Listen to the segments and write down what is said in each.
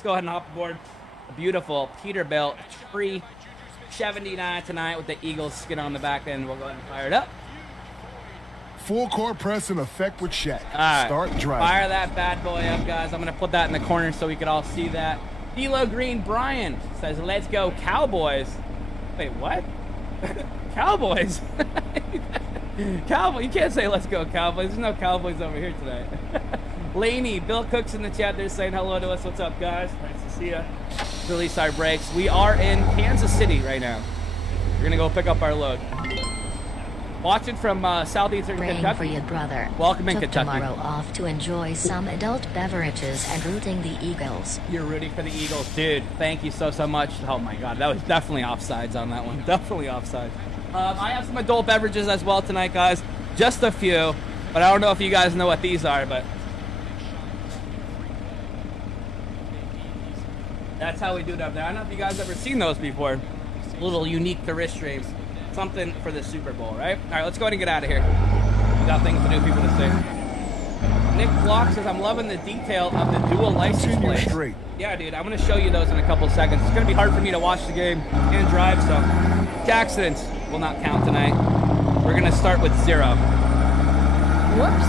let's go ahead and hop aboard a beautiful Peterbilt 379 tonight with the Eagles skin on the back end. We'll go ahead and fire it up. Full court press in effect with Shaq. All right. Start driving. Fire that bad boy up, guys. I'm going to put that in the corner so we can all see that. D'Lo Green Brian says, let's go Cowboys. Wait, what? Cowboys? Cowboys? You can't say let's go Cowboys. There's no Cowboys over here today. Laney, Bill Cook's in the chat there saying hello to us. What's up, guys? Nice to see you. Release our brakes. We are in Kansas City right now. We're going to go pick up our load. Watching from southeastern Kentucky. For your brother. Welcome in, Took Kentucky. Tomorrow off to enjoy some adult beverages and rooting the Eagles. You're rooting for the Eagles. Dude, thank you so much. Oh, my God. That was definitely offsides on that one. Definitely offsides. I have some adult beverages as well tonight, guys. Just a few. But I don't know if you guys know what these are, but that's how we do it up there. I don't know if you guys ever seen those before. A little unique to wrist streams. Something for the Super Bowl, right? All right, let's go ahead and get out of here. We got things to do, people to see. Nick Block says, I'm loving the detail of the dual license plates. Yeah, dude, I'm going to show you those in a couple seconds. It's going to be hard for me to watch the game and drive, so accidents will not count tonight. We're going to start with 0. Whoops.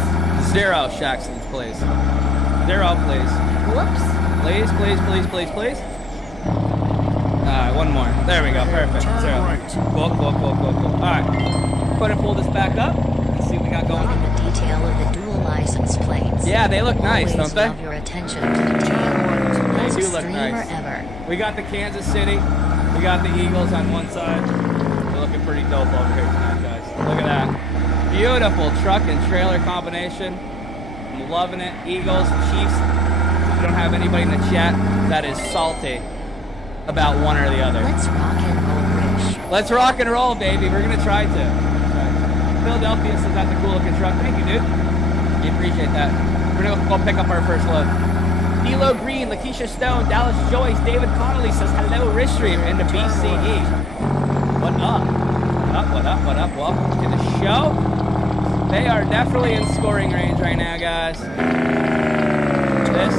0 Shaxtons, please. 0, please. Whoops. Please, please, please, please, please. Alright, one more. There we go. Perfect. 0. Cool. Alright. Go ahead and pull this back up. Let's see what we got going on. The detail of the dual license plates. Yeah, they look nice, don't they? Love your attention to detail. They Best do look streamer nice. ever. We got the Kansas City. We got the Eagles on one side. They're looking pretty dope over here tonight, guys. Look at that. Beautiful truck and trailer combination. I'm loving it. Eagles, Chiefs. We don't have anybody in the chat that is salty about one or the other. Let's rock and roll, Rich. Let's rock and roll, baby. We're going to try to. Philadelphia says that's a cool looking truck. Thank you, dude. We appreciate that. We're going to go pick up our first load. D'Lo Green, Lakeisha Stone, Dallas Joyce, David Connolly says hello, Rich Stream, and the BCE. What up? What up? Welcome to the show. They are definitely in scoring range right now, guys. This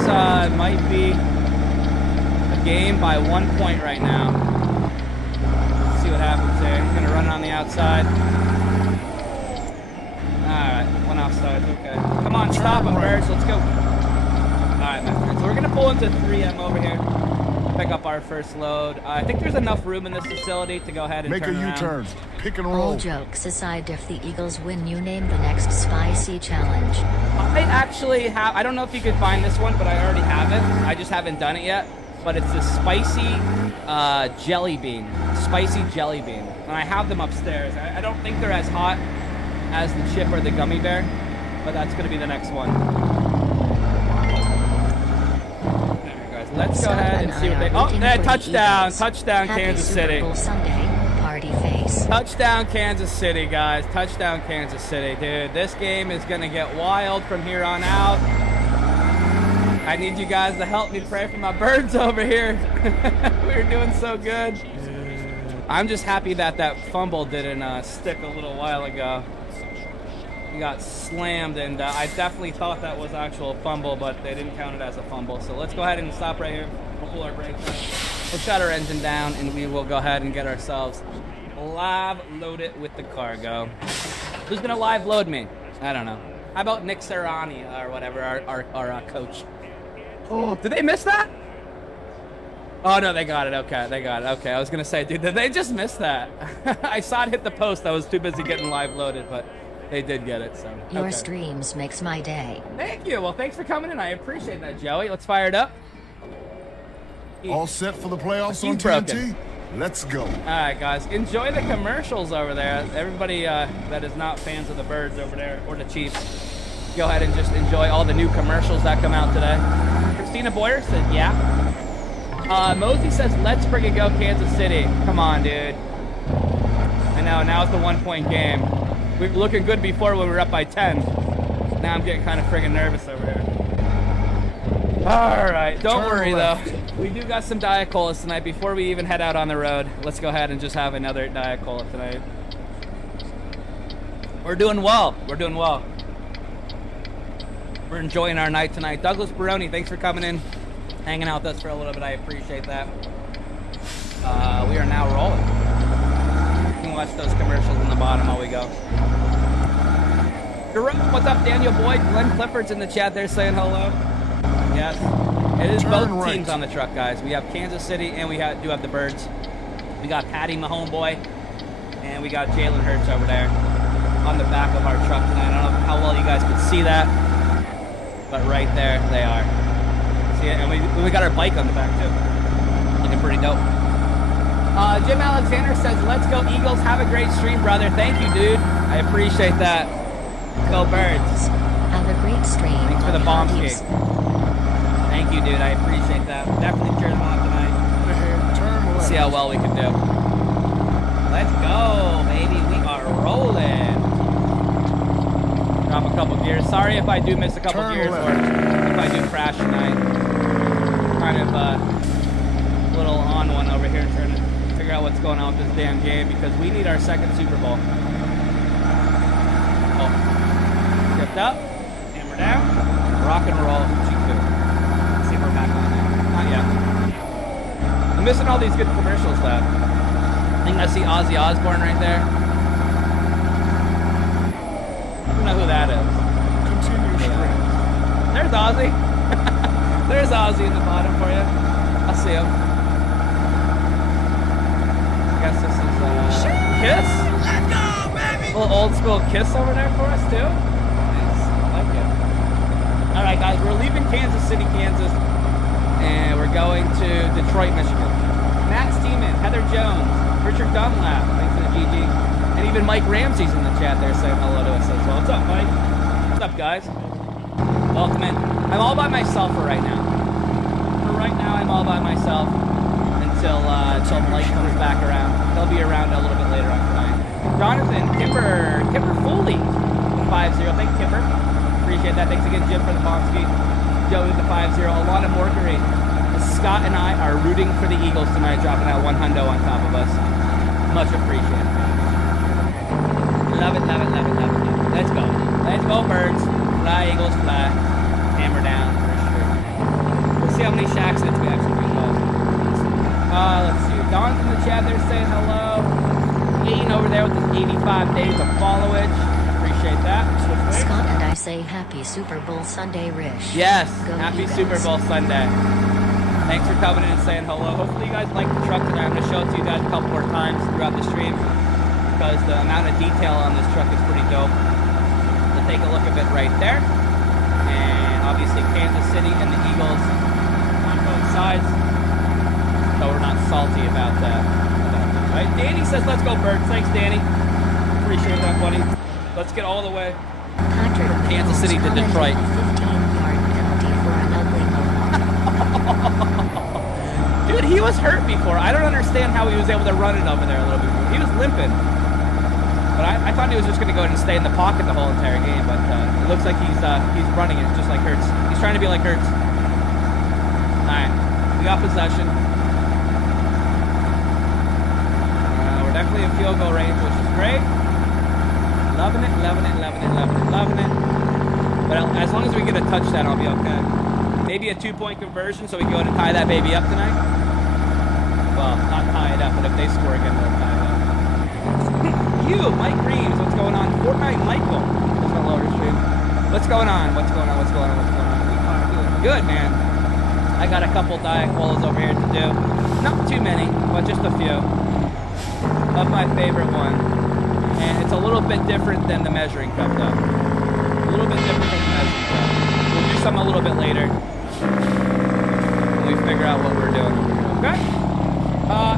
might be a game by 1 point right now. Let's see what happens there. He's going to run on the outside. Alright, one offside. Okay. Come on, stop him, Birds. Let's go. Alright, my friends. So we're going to pull into 3M over here. Pick up our first load. I think there's enough room in this facility to go ahead and make turn a U-turn. Pick and roll. All jokes aside, if the Eagles win, you name the next spicy challenge. I actually have, I don't know if you could find this one, but I already have it. I just haven't done it yet. But it's the spicy jelly bean. Spicy jelly bean. And I have them upstairs. I don't think they're as hot as the chip or the gummy bear, but that's going to be the next one. Let's go ahead and see what they... Oh, there, touchdown. Touchdown, Kansas City. Happy Super Bowl Sunday, party face. Touchdown, Kansas City, guys. Touchdown, Kansas City, dude. This game is going to get wild from here on out. I need you guys to help me pray for my birds over here. We're doing so good. I'm just happy that that fumble didn't stick a little while ago. We got slammed, and I definitely thought that was actual fumble, but they didn't count it as a fumble. So let's go ahead and stop right here. We'll pull our brakes. We'll shut our engine down, and we will go ahead and get ourselves live loaded with the cargo. Who's going to live load me? I don't know. How about Nick Serrani or whatever, our coach? Oh, did they miss that? Oh, no, they got it. Okay, they got it. Okay, I was going to say, dude, did they just miss that? I saw it hit the post. I was too busy getting live loaded, but... they did get it, so. Your okay. streams makes my day. Thank you. Well, thanks for coming in. I appreciate that, Joey. Let's fire it up. All set for the playoffs on broken. TNT? Let's go. All right, guys. Enjoy the commercials over there. Everybody that is not fans of the Birds over there or the Chiefs, go ahead and just enjoy all the new commercials that come out today. Christina Boyer said, yeah. Mosey says, let's friggin' go Kansas City. Come on, dude. I know. Now it's the 1 point game. We were looking good before when we were up by 10. Now I'm getting kind of friggin' nervous over here. All right, don't worry though. We do got some Diet Colas tonight. Before we even head out on the road, let's go ahead and just have another Diet Cola tonight. We're doing well. We're doing well. We're enjoying our night tonight. Douglas Baroni, thanks for coming in. hanging out with us for a little bit. I appreciate that. We are now rolling. You can watch those commercials in the bottom while we go. What's up, Daniel Boyd? Glenn Clifford's in the chat there saying hello. Yes. It is both teams on the truck, guys. We have Kansas City and we do have the Birds. We got Patty, my homeboy, and we got Jalen Hurts over there on the back of our truck tonight. I don't know how well you guys can see that, but right there they are. See it? And we got our bike on the back too. Looking pretty dope. Jim Alexander says, let's go Eagles. Have a great stream, brother. Thank you, dude. I appreciate that. Go Birds. Have a great stream. Thanks for the bomb kick. Thank you, dude. I appreciate that. Definitely cheers on tonight. Let's see how well we can do. Let's go, baby. We are rolling. Drop a couple gears. Sorry if I do miss a couple gears or if I do crash tonight. Kind of a little on one over here trying to figure out what's going on with this damn game because we need our second Super Bowl. Oh. Skipped up. Hammer down. Rock and roll. G2. Let's see if we're back on there. Not yet. I'm missing all these good commercials though. I think I see Ozzy Osbourne right there. I don't know who that is. Continue straight. There's Ozzy. There's Ozzy in the bottom for you. I see him. I guess this is Kiss. Let's go, baby! A little old school Kiss over there for us too. Nice. I like it. All right, guys, we're leaving Kansas City, Kansas, and we're going to Detroit, Michigan. Matt Steeman, Heather Jones, Richard Dunlap, thanks for the GG, and even Mike Ramsey's in the chat there saying hello to us as well. What's up, Mike? What's up, guys? Welcome in. I'm all by myself for right now. For right now, I'm all by myself until Mike comes back around. He'll be around a little bit later on tonight. Jonathan, Kipper Foley, 5-0. Thanks, Kipper. Appreciate that. Thanks again, Jim, for the bomb ski. Joey with the 5-0. Alana Morkery. Scott and I are rooting for the Eagles tonight, dropping out one hundo on top of us. Much appreciated. Love it, love it, love it, love it, love it. Let's go. Let's go, Birds. Fly, Eagles, fly. Hammer down, for sure. We'll see how many shacks we actually do. Let's see. Don's in the chat there saying hello. Aiden over there with his 85 days of followage. Appreciate that. Scott and I say happy Super Bowl Sunday, Rish. Yes, Go happy Eagles. Super Bowl Sunday. Thanks for coming in and saying hello. Hopefully you guys like the truck today. I'm going to show it to you guys a couple more times throughout the stream because the amount of detail on this truck is pretty dope. So take a look at it right there. And obviously Kansas City and the Eagles on both sides. So we're not salty about that. Right? Danny says, let's go Birds. Thanks, Danny. Appreciate that, buddy. Let's get all the way Patrick from Kansas City to Detroit. 15-yard penalty for an ugly Dude, he was hurt before. I don't understand how he was able to run it over there a little bit. He was limping. But I thought he was just going to go ahead and stay in the pocket the whole entire game. But it looks like he's running it just like Hurts. He's trying to be like Hurts. All right. We got possession. We're definitely in field goal range, which is great. Loving it, loving it, loving it, loving it, loving it. But as long as we get a touchdown, I'll be okay. Maybe a 2-point conversion so we can go ahead and tie that baby up tonight. Well, not tie it up, but if they score again, we'll tie it up. You, Mike Reeves, what's going on? Fortnite Michael. What's on lower stream? What's going on? What's going on? What's going on? What's going on? We are doing good, man. I got a couple Diet Colas over here to do. Not too many, but just a few. Of my favorite one. And it's a little bit different than the measuring cup, though. A little bit different than the measuring cup. We'll do some a little bit later. When we figure out what we're doing. Okay?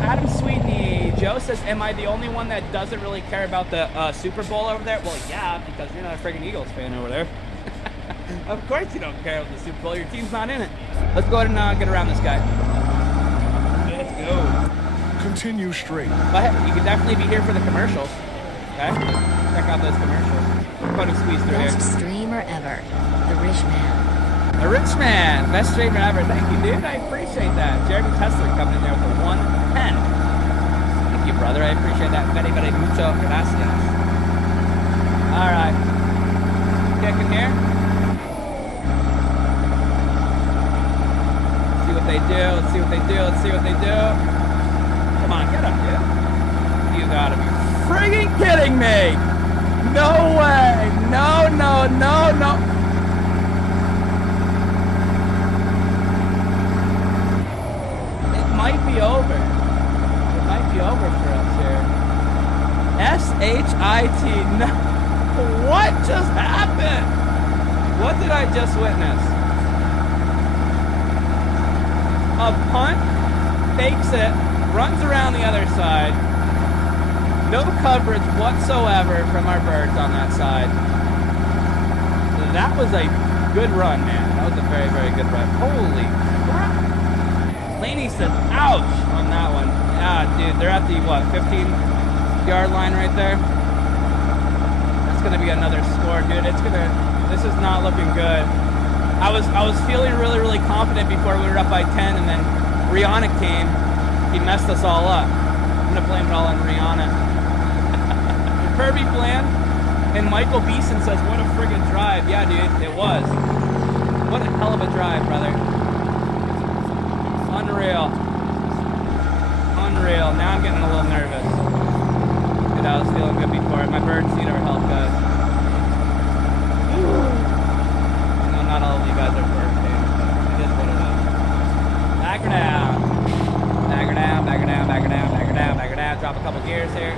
Adam Sweetney. Joe says, am I the only one that doesn't really care about the Super Bowl over there? Well, yeah, because you're not a freaking Eagles fan over there. Of course you don't care about the Super Bowl. Your team's not in it. Let's go ahead and get around this guy. Let's go. Continue straight. But you can definitely be here for the commercials. Okay? Check out those commercials. We're going to squeeze through here. Best streamer ever. The Rich Man. The Rich Man. Best streamer ever. Thank you, dude. I appreciate that. Jeremy Tesler coming in there with a 110. Thank you, brother. I appreciate that. Very, very mucho gracias. All right. Kicking here. See what what they do. Let's see what they do. Let's see what they do. Come on, get up, dude. You gotta be friggin' kidding me. No way. No, no, no, no. It might be over. It might be over for us here. S-H-I-T. No. What just happened? What did I just witness? A punt, fakes it, runs around the other side. No coverage whatsoever from our birds on that side. That was a good run, man. That was a very, very good run. Holy crap. Laney says, ouch, on that one. Yeah, dude, they're at the, what, 15-yard line right there? That's going to be another score, dude. This is not looking good. I was feeling really, really confident before we were up by 10, and then Rihanna came. He messed us all up. I'm going to blame it all on Rihanna. Kirby Bland and Michael Beeson says, what a friggin' drive. Yeah, dude, it was. What a hell of a drive, brother. Unreal. Unreal. Now I'm getting a little nervous. Dude, I was feeling good before. My birds need our help, guys. No, not all of you guys are bird fans, but it is what it is. Back her down. Back her down, back her down, back her down, back her down, back her down. Drop a couple gears here.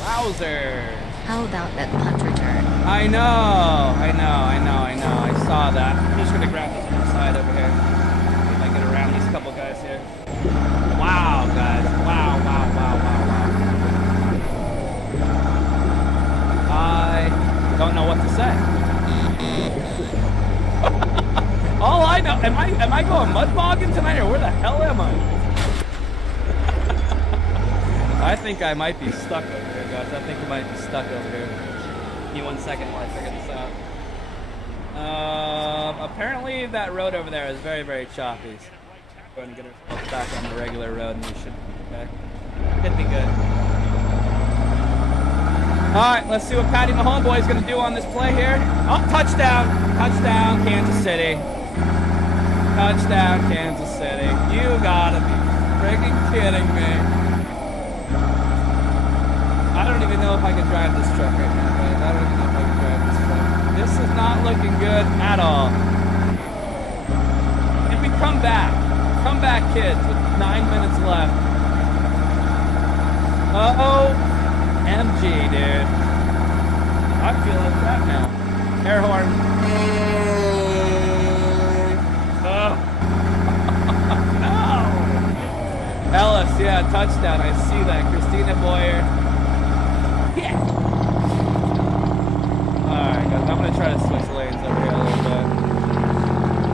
Wowzers. How about that punt return? I know. I saw that. I'm just gonna grab this other side over here. See if I get around these couple guys here. Wow, guys. Wow. I don't know what to say. All I know, am I going mud bogging tonight, or where the hell am I? I think I might be stuck over here, guys. I think I might be stuck over here. Give me 1 second while I figure this out. Apparently that road over there is very, very choppy. So we're going to get ourselves back on the regular road, and we should be okay. Should be good. All right, let's see what Patty Mahomes boy is going to do on this play here. Oh, touchdown. Touchdown, Kansas City. Touchdown, Kansas City. You gotta be friggin' kidding me. I don't even know if I can drive this truck right now, guys. I don't even know if I can drive this truck. This is not looking good at all. And we come back, kids, with 9 minutes left. Uh-oh. MG, dude. I feel like that now. Air horn. Oh. No. Ellis, yeah, touchdown. I see that. Christina Boyer. Yeah. Alright, guys. I'm going to try to switch lanes over here a little bit.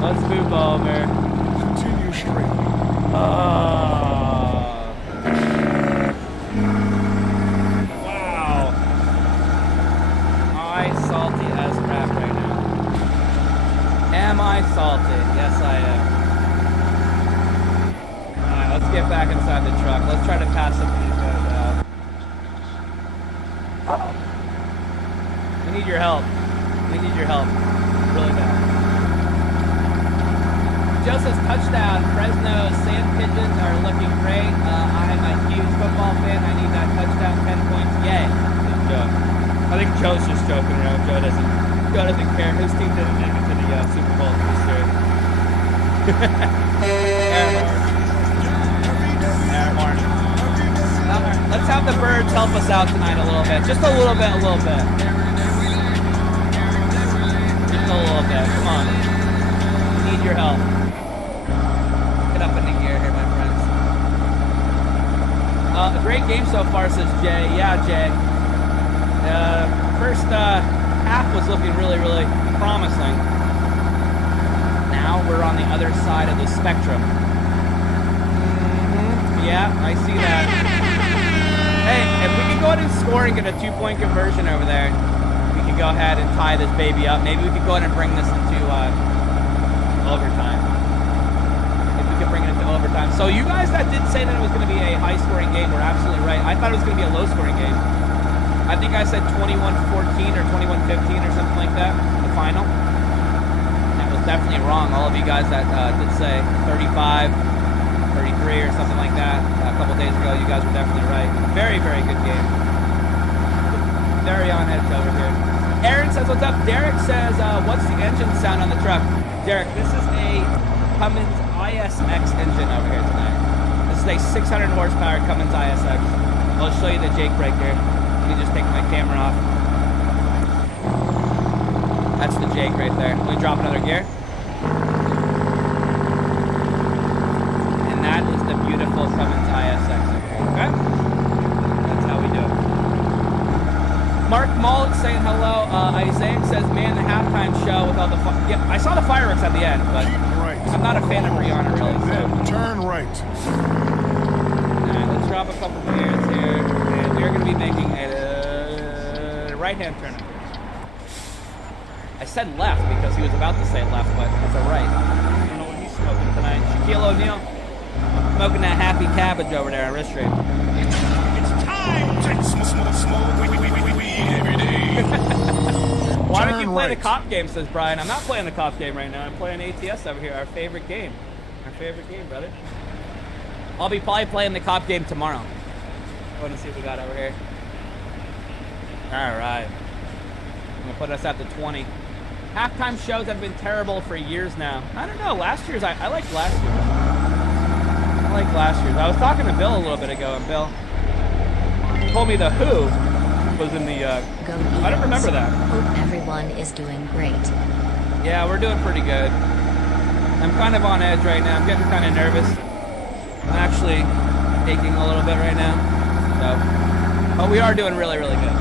Let's move over. Continue straight. Wow. I salty as crap right now. Am I salty? Yes, I am. Alright, let's get back inside the truck. Let's try to pass some of these guys out. We need your help. We need your help. Really bad. Joe says touchdown. Fresno Sand Pigeons are looking great. I'm a huge football fan. I need that touchdown. 10 points. Yay. Says Joe. I think Joe's just joking around. Joe doesn't care. His team didn't make it to the Super Bowl this year. Air horn. Alright, let's have the birds help us out tonight a little bit. Just a little bit. Just a little bit. Come on. We need your help. Get up into gear here, my friends. A great game so far, says Jay. Yeah, Jay. First half was looking really, really promising. Now we're on the other side of the spectrum. Yeah, I see that. Hey, if we can go ahead and score and get a 2-point conversion over there, we can go ahead and tie this baby up. Maybe we could go ahead and bring this into overtime. If we could bring it into overtime. So you guys that did say that it was going to be a high-scoring game were absolutely right. I thought it was going to be a low-scoring game. I think I said 21-14 or 21-15 or something like that, the final. That was definitely wrong. All of you guys that did say 35, 33 or something like that a couple days ago, you guys were definitely right. Very, very good game. Very on edge over here. Aaron says, what's up? Derek says, what's the engine sound on the truck? Derek, this is a Cummins ISX engine over here tonight. This is a 600 horsepower Cummins ISX. I'll show you the Jake brake here. Let me just take my camera off. That's the Jake right there. Let me drop another gear. And that is the beautiful Cummins ISX. Okay? That's how we do it. Mark Mullet saying hello. Isaiah says, man, the halftime show with all the fun. Yeah, I saw the fireworks at the end, but I'm not a fan of Rihanna really. Then turn right. Alright, let's drop a couple gears here. And we're going to be making a right-hand turn. I said left because he was about to say left, but it's a right. I don't know what he's smoking tonight. Shaquille O'Neal smoking that happy cabbage over there on wrist stream. It's time to smoke weed every day. Why don't you play the cop game, says Brian. I'm not playing the cop game right now. I'm playing ATS over here, our favorite game. Our favorite game, brother. I'll be probably playing the cop game tomorrow. I want to see what we got over here. All right. I'm going to put us at the 20. Halftime shows have been terrible for years now. I don't know. Last year's, I liked last year's. I liked last year's. I was talking to Bill a little bit ago, and Bill told me the Who was in the, I don't remember that. Hope everyone is doing great. Yeah, we're doing pretty good. I'm kind of on edge right now. I'm getting kind of nervous. I'm actually aching a little bit right now. So, but we are doing really, really good.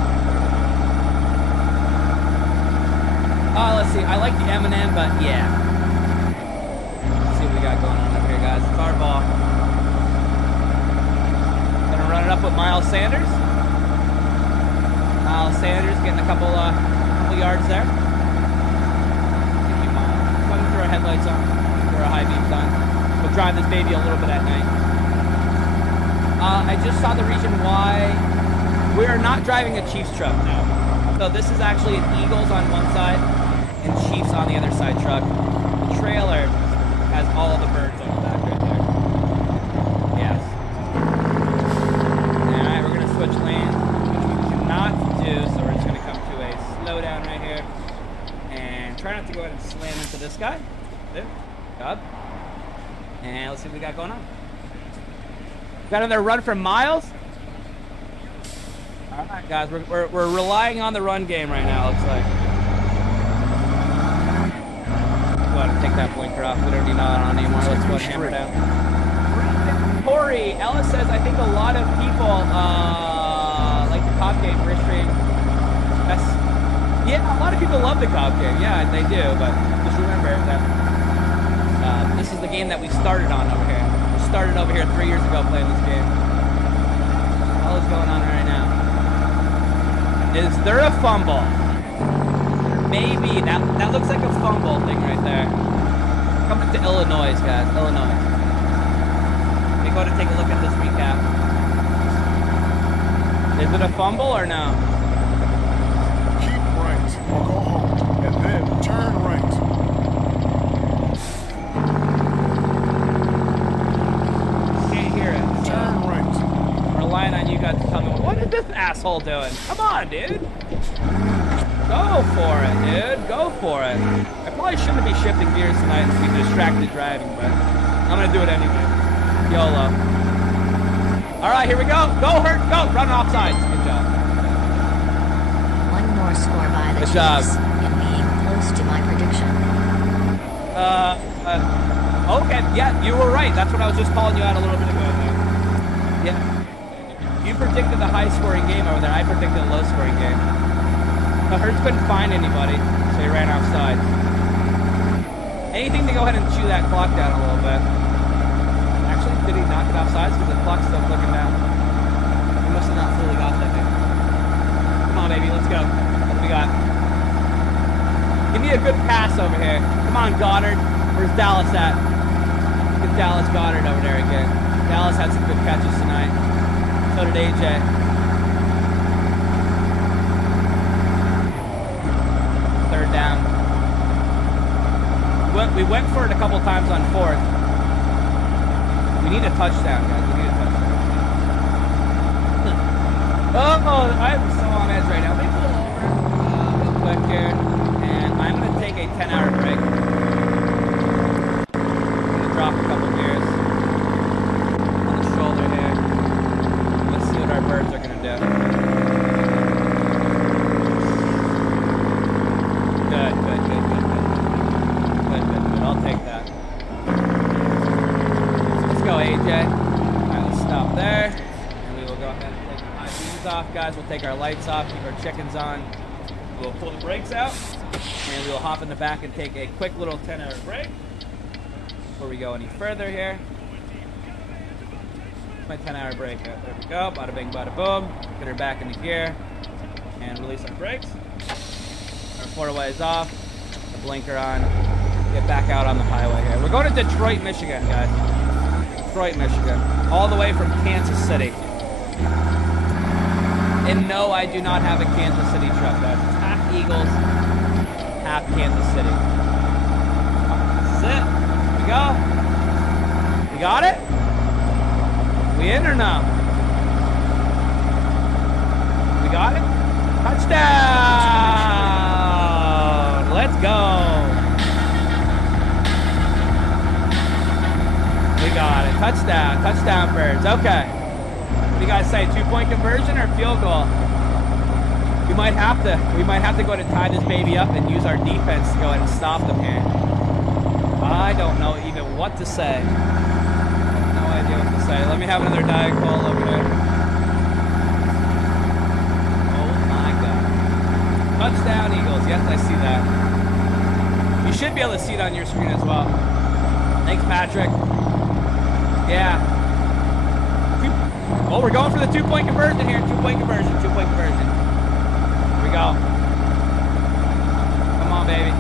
Let's see. I like the M&M, but yeah. Let's see what we got going on up here, guys. It's our ball. Gonna run it up with Miles Sanders. Miles Sanders getting a couple yards there. Thank you, Miles. Let me throw our headlights on. Throw our high beams on. We'll drive this baby a little bit at night. I just saw the reason why we are not driving a Chiefs truck now. So this is actually an Eagles on one side and Chiefs on the other side truck. The trailer has all the birds on the back right there. Yes. Alright, we're going to switch lanes, which we cannot do, so we're just going to come to a slowdown right here. And try not to go ahead and slam into this guy. There. Good. And let's see what we got going on. Got another run from Miles. All right, guys, we're relying on the run game right now, looks like. Go ahead and take that blinker off. We don't need that on anymore. Let's go ahead and hammer it down. Corey, Ellis says, I think a lot of people like the cop game for stream. Yeah, a lot of people love the cop game. Yeah, they do, but just remember that this is the game that we started on over here. We started over here 3 years ago playing this game. All is going on right now. Is there a fumble? Maybe. That looks like a fumble thing right there. Coming to Illinois, guys. Illinois. Let me go to take a look at this recap. Is it a fumble or no? Keep right or go home, and then turn right. Can't hear it. Turn right. I'm relying on you guys to tell me. What is this asshole doing? Come on, dude. Go for it, dude. Go for it. I probably shouldn't be shifting gears tonight and be distracted driving, but I'm going to do it anyway. YOLO. All right, here we go. Go, Hurt. Go. Run off sides. Good job. One more score by the Good job. Chiefs in being close to my prediction. Okay. Yeah, you were right. That's what I was just calling you out a little bit ago. Yeah. You predicted the high-scoring game over there. I predicted a low-scoring game. But Hurts couldn't find anybody, so he ran offside. Anything to go ahead and chew that clock down a little bit. Actually, did he knock it offsides? Because the clock's still clicking down. He must have not fully got that thing. Come on, baby, let's go. What do we got? Give me a good pass over here. Come on, Goddard. Where's Dallas at? Get Dallas Goddard over there again. Dallas had some good catches tonight. So did AJ. Third down. we went for it a couple times on 4th. We need a touchdown, guys. We need a touchdown. Oh, I'm so on edge right now. Let me pull over real quick here, and I'm going to take a 10-hour break. I'm going to drop a couple gears on the shoulder here. Let's see what our birds are going to do. Good. I'll take that. Let's go, AJ. All right, let's stop there. And we will go ahead and take the high beams off, guys. We'll take our lights off, keep our chickens on. We'll pull the brakes out. And we will hop in the back and take a quick little 10-hour break before we go any further here. My 10-hour break. There we go. Bada bing, bada boom. Get her back into gear. And release our brakes. Our 4-way is off. The blinker on. Get back out on the highway here. We're going to Detroit, Michigan, guys. Detroit, Michigan. All the way from Kansas City. And no, I do not have a Kansas City truck, guys. It's half Eagles, half Kansas City. This is it. Here we go. We got it? We in or no? We got it? Touchdown! Let's go. We got it. Touchdown. Touchdown, birds. Okay. What do you guys say? 2-point conversion or field goal? We might have to go ahead and tie this baby up and use our defense to go ahead and stop them here. I don't know even what to say. No idea what to say. Let me have another dive call over there. Oh my God. Touchdown, Eagles. Yes, I see that. You should be able to see it on your screen as well. Thanks, Patrick. Yeah. Oh, we're going for the 2-point conversion here. 2-point conversion. 2-point conversion. Here we go. Come on, baby.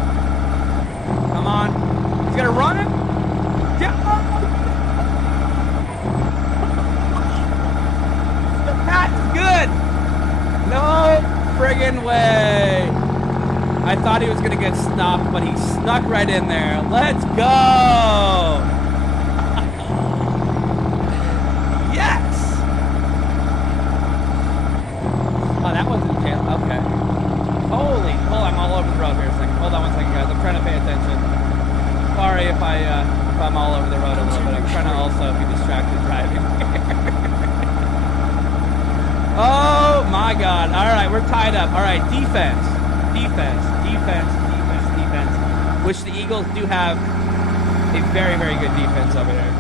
Come on. He's gonna run it. Yeah. That's good. No friggin' way. I thought he was gonna get stopped, but he snuck right in there. Let's go. Oh, that wasn't jail. Okay. Holy, I'm all over the road here a second. Hold on one second, guys. I'm trying to pay attention. Sorry if I'm all over the road a little bit. I'm trying to also be distracted driving. Oh my God. All right, we're tied up. All right, defense, which the Eagles do have a very, very good defense over there.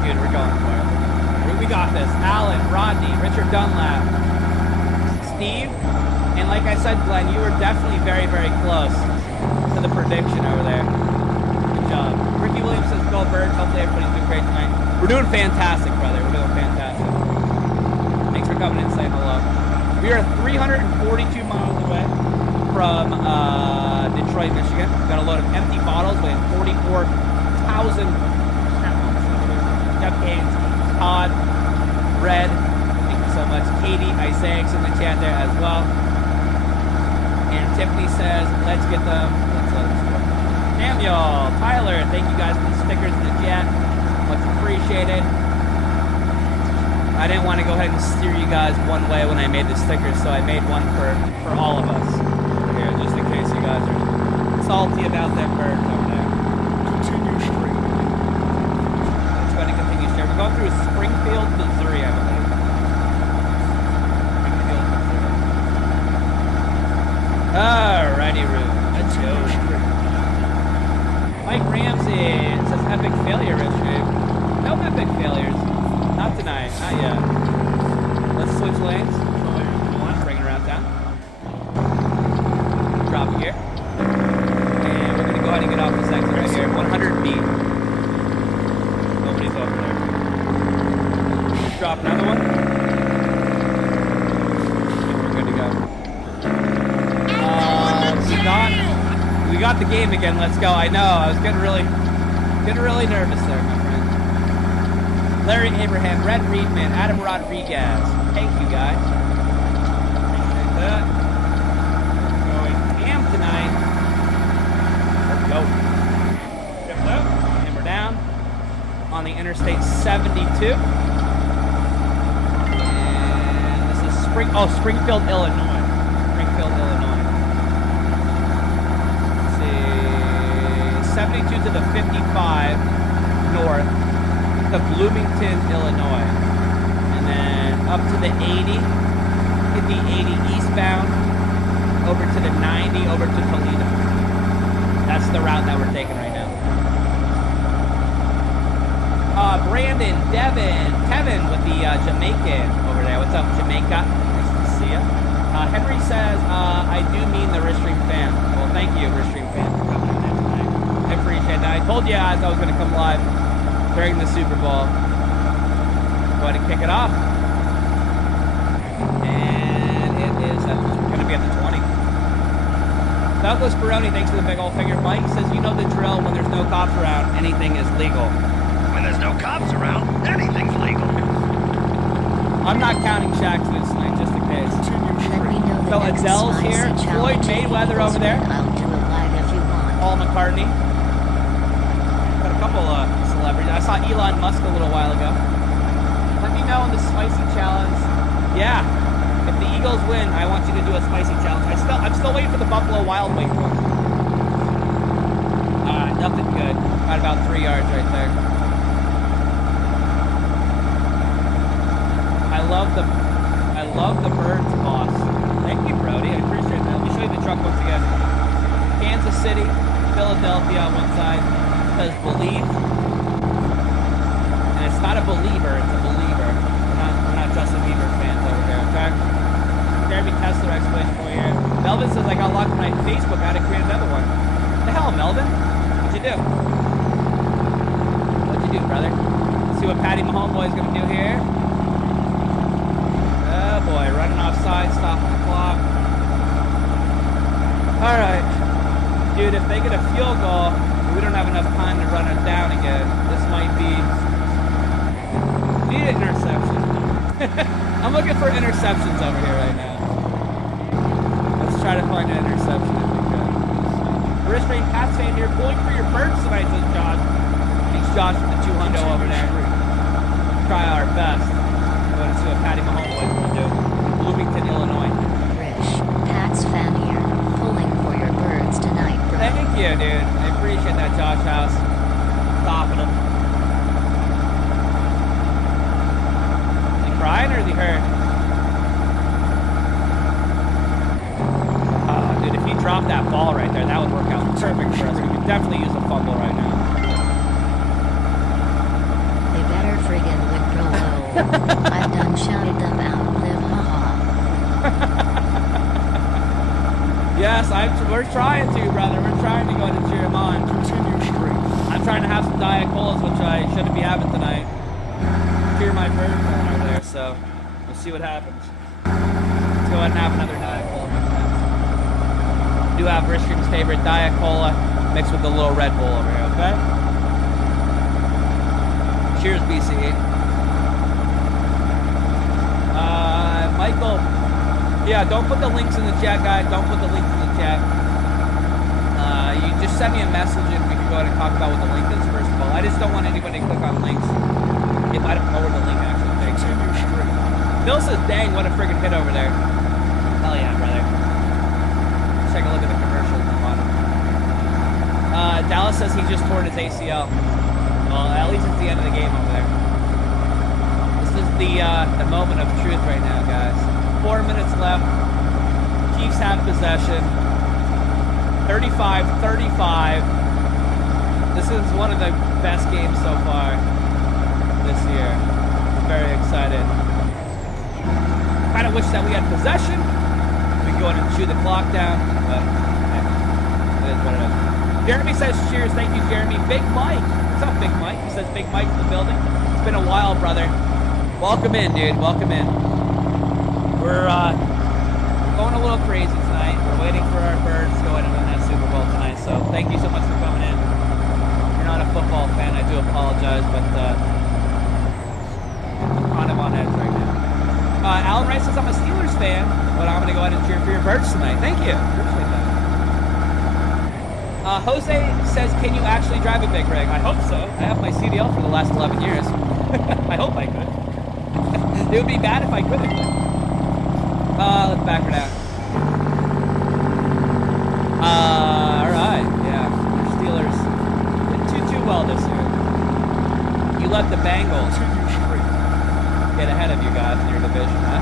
Dude, we're going for it. We got this. Alan, Rodney, Richard Dunlap, Steve, and like I said, Glenn, you were definitely very, very close to the prediction over there. Good job. Ricky Williams says, go Birds. Hopefully everybody's doing great tonight. We're doing fantastic, brother. We're doing fantastic. Thanks for coming and saying hello. We are 342 miles away from Detroit, Michigan. We've got a load of empty bottles weighing 44,000 Jeff Gaines, Todd, Red, thank you so much. Katie, Isaac's in the chat there as well. And Tiffany says, let's get them. Let's let them score. Samuel, Tyler, thank you guys for the stickers in the chat. Much appreciated. I didn't want to go ahead and steer you guys one way when I made the stickers, so I made one for all of us here, just in case you guys are salty about that bird over there. Continue straight. Let's go ahead and continue straight. We're going through Springfield, Missouri, I believe. Springfield, Missouri. Alrighty, Rube. Let's go. Mike Ramsey says epic failure, Richard. No epic failures. Not tonight. Not yet. Let's switch lanes. Bring it around town. Drop here. And we're going to go ahead and get off this exit right here. 100 feet. Nobody's over there. Let's drop another one. And we're good to go. We got the game again. Let's go. I know. I was getting really nervous there, my friend. Larry Abraham, Red Reedman, Adam Rodriguez. Thank you, guys. Appreciate that. Going ham tonight. go. Shift up, and we're down on the Interstate 72. And this is Springfield, Illinois. Springfield, Illinois. Let's see, 72 to the 55 north to Bloomington, Illinois. And then up to the 80, hit the 80 eastbound, over to the 90, over to Toledo. That's the route that we're taking right now. Brandon, Devin, Kevin with the Jamaican over there. What's up, Jamaica? Nice to see you. Henry says, I do mean the Ristream fan. Well, thank you, Ristream fan, for coming in tonight. I appreciate that. I told you guys I was going to come live during the Super Bowl. Go ahead and kick it off. And it is going to be at the 20. Douglas Baroni, thanks for the big old finger. Mike says, you know the drill. When there's no cops around, anything is legal. When there's no cops around, anything's legal. I'm not counting Shaq's this night, just in case. Let me know the So next Adele's spicy here. Floyd challenge Mayweather equals over there. win. I'll do it live if you want. Paul McCartney. Got a couple celebrities. I saw Elon Musk a little while ago. Let me know in the spicy challenge. Yeah. If the Eagles win, I want you to do a spicy challenge. I'm still waiting for the Buffalo Wild Wings one. Nothing good. Got about 3 yards right there. I love the birds, boss. Thank you, Brody. I appreciate that. Let me show you the truck once again. Kansas City, Philadelphia on one side. It says believe. And it's not a believer, it's a believer. We're not Justin Bieber fans over here, okay? Jeremy Kessler explanation for you here. Melvin says I got locked on my Facebook. I had to create another one. What the hell, Melvin? What'd you do? What'd you do, brother? See what Patty Mahomeboy is gonna do here. Oh boy, running offside, stopping the clock. Alright. Dude, if they get a field goal, we don't have enough time to run it down again. This might be... Need an interception. I'm looking for interceptions over here right now. Let's try to find an interception if we can. Wrist Rain Pats fan here, pulling for your birds tonight, says Josh. Thanks, Josh, for the 200 over there. Try our best. Go to see what Patty Mahomes will do. Bloomington, Illinois. Rich, Pat's fan here, pulling for your birds tonight, bro. Thank you, dude. I appreciate that, Josh House. Stopping him. Is he crying or is he hurt? Dude, if he dropped that ball right there, that would work out perfect for us. We could definitely use a fumble right now. They better friggin' win Prolo. I've done shouted them out, live haha. Yes, we're trying to, brother. We're trying to go ahead and cheer him on. Continue straight. I'm trying to have some Diet Colas, which I shouldn't be having tonight. Cheer my birds on over there, so we'll see what happens. Let's go ahead and have another Diet Cola. I do have Ristream's favorite Diet Cola mixed with the little Red Bull over here, okay? Cheers, BC. Michael, yeah, don't put the links in the chat, guys. Don't put the links in the chat. You just send me a message and we can go ahead and talk about what the link is, first of all. I just don't want anybody to click on links if I don't know where the link actually takes. Continue straight. Bill says, dang, what a friggin' hit over there. Hell yeah, brother. Let's take a look at the commercials on the bottom. Dallas says he just tore his ACL. Well, at least it's the end of the game over there. This is the moment of truth right now, guys. 4 minutes left. Chiefs have possession. 35-35. This is one of the best games so far this year. I'm very excited. Kind of wish that we had possession. We can go ahead and chew the clock down, but yeah, it is what it is. Jeremy says cheers. Thank you, Jeremy. Big Mike. What's up, Big Mike? He says Big Mike's in the building. It's been a while, brother. Welcome in, dude. Welcome in. We're going a little crazy tonight. We're waiting for our birds to go in and win that Super Bowl tonight. So thank you so much for coming in. If you're not a football fan, I do apologize, but I'm kind of on edge right now. Alan Rice says I'm a Steelers fan, but I'm going to go ahead and cheer for your birds tonight. Thank you. Appreciate that. Jose says, can you actually drive a big rig? I hope so. I have my CDL for the last 11 years. I hope I could. It would be bad if I couldn't. Let's back her down. Alright, yeah. The Steelers did too well this year. You let the Bengals get ahead of you guys in your division, huh?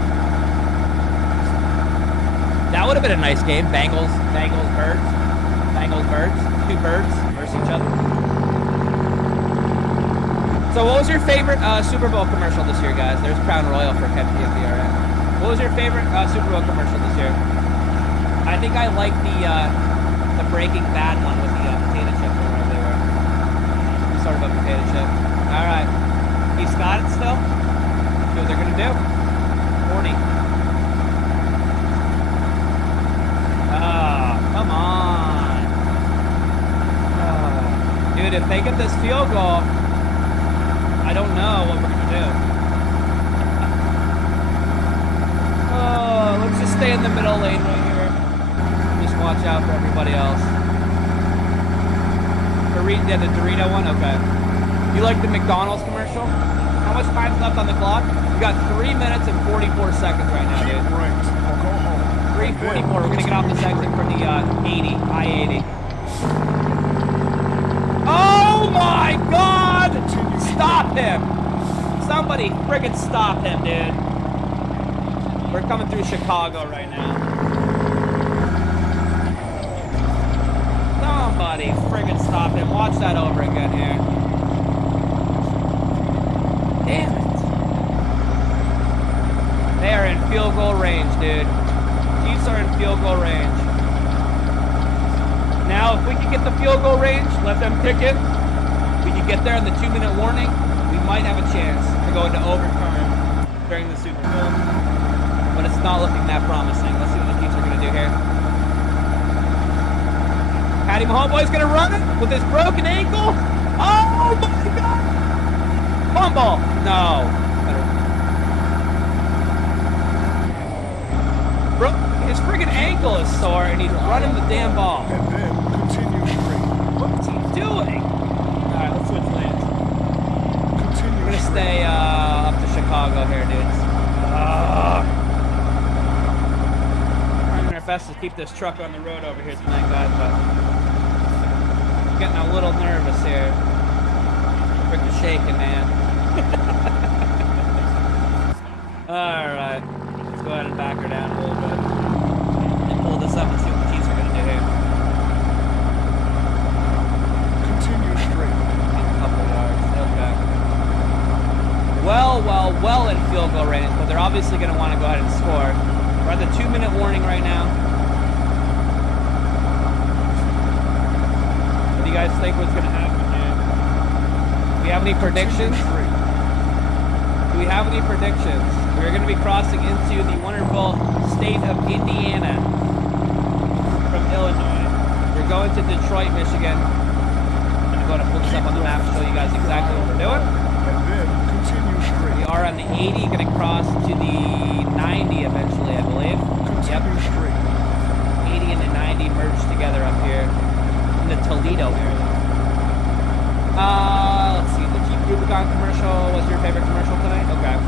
That would have been a nice game. Bengals, Birds. Bengals, Birds. Two birds versus each other. So what was your favorite Super Bowl commercial this year, guys? There's Crown Royal for Ken PFDRN. What was your favorite Super Bowl commercial this year? I think I liked the Breaking Bad one with the potato chip or whatever they were. Sort of a potato chip. All right. He's got it still. See what they're going to do. 40. Come on. Dude, if they get this field goal, I don't know what we're going to do. Let's just stay in the middle lane right here. Just watch out for everybody else. Yeah, the Dorito one? Okay. You like the McDonald's commercial? How much time's left on the clock? We got 3 minutes and 44 seconds right now, dude. 3:44. We're gonna get off this exit for the I-80. Oh my God! Stop him! Somebody friggin' stop him, dude. We're coming through Chicago right now. Somebody friggin' stop him. Watch that over again here. Damn it. They are in field goal range, dude. Chiefs are in field goal range. Now, if we can get the field goal range, let them kick it. We can get there in the 2-minute warning. We might have a chance to go into overtime during the Super Bowl. But it's not looking that promising. Let's see what the Chiefs are going to do here. Patty Mahomes going to run it with his broken ankle. Oh my God! Fumble. No. Bro, his friggin' ankle is sore and he's running the damn ball. And then continue straight. What's he doing? Alright, let's switch lanes. Continue We're gonna stay up to Chicago here, dudes. Trying our best to keep this truck on the road over here tonight, guys, but I'm getting a little nervous here. Freaking shaking, man. Alright. Let's go ahead and back her down a little bit. And pull this up and see what the Chiefs are going to do here. Continue straight. A couple yards. Okay. Well in field goal range, but they're obviously going to want to go ahead and score. We're at the 2-minute warning right now. What do you guys think was going to happen here? Do we have any predictions? Do we have any predictions? We're going to be crossing into the wonderful state of Indiana from Illinois. We're going to Detroit, Michigan. I'm going to pull this up on the map to show you guys exactly what we're doing. And then continue straight. We are on the 80, going to cross to the 90 eventually, I believe. Continue straight. 80 and the 90 merged together up here in the Toledo area. Let's see, the Jeep Rubicon commercial was your favorite commercial tonight? Okay.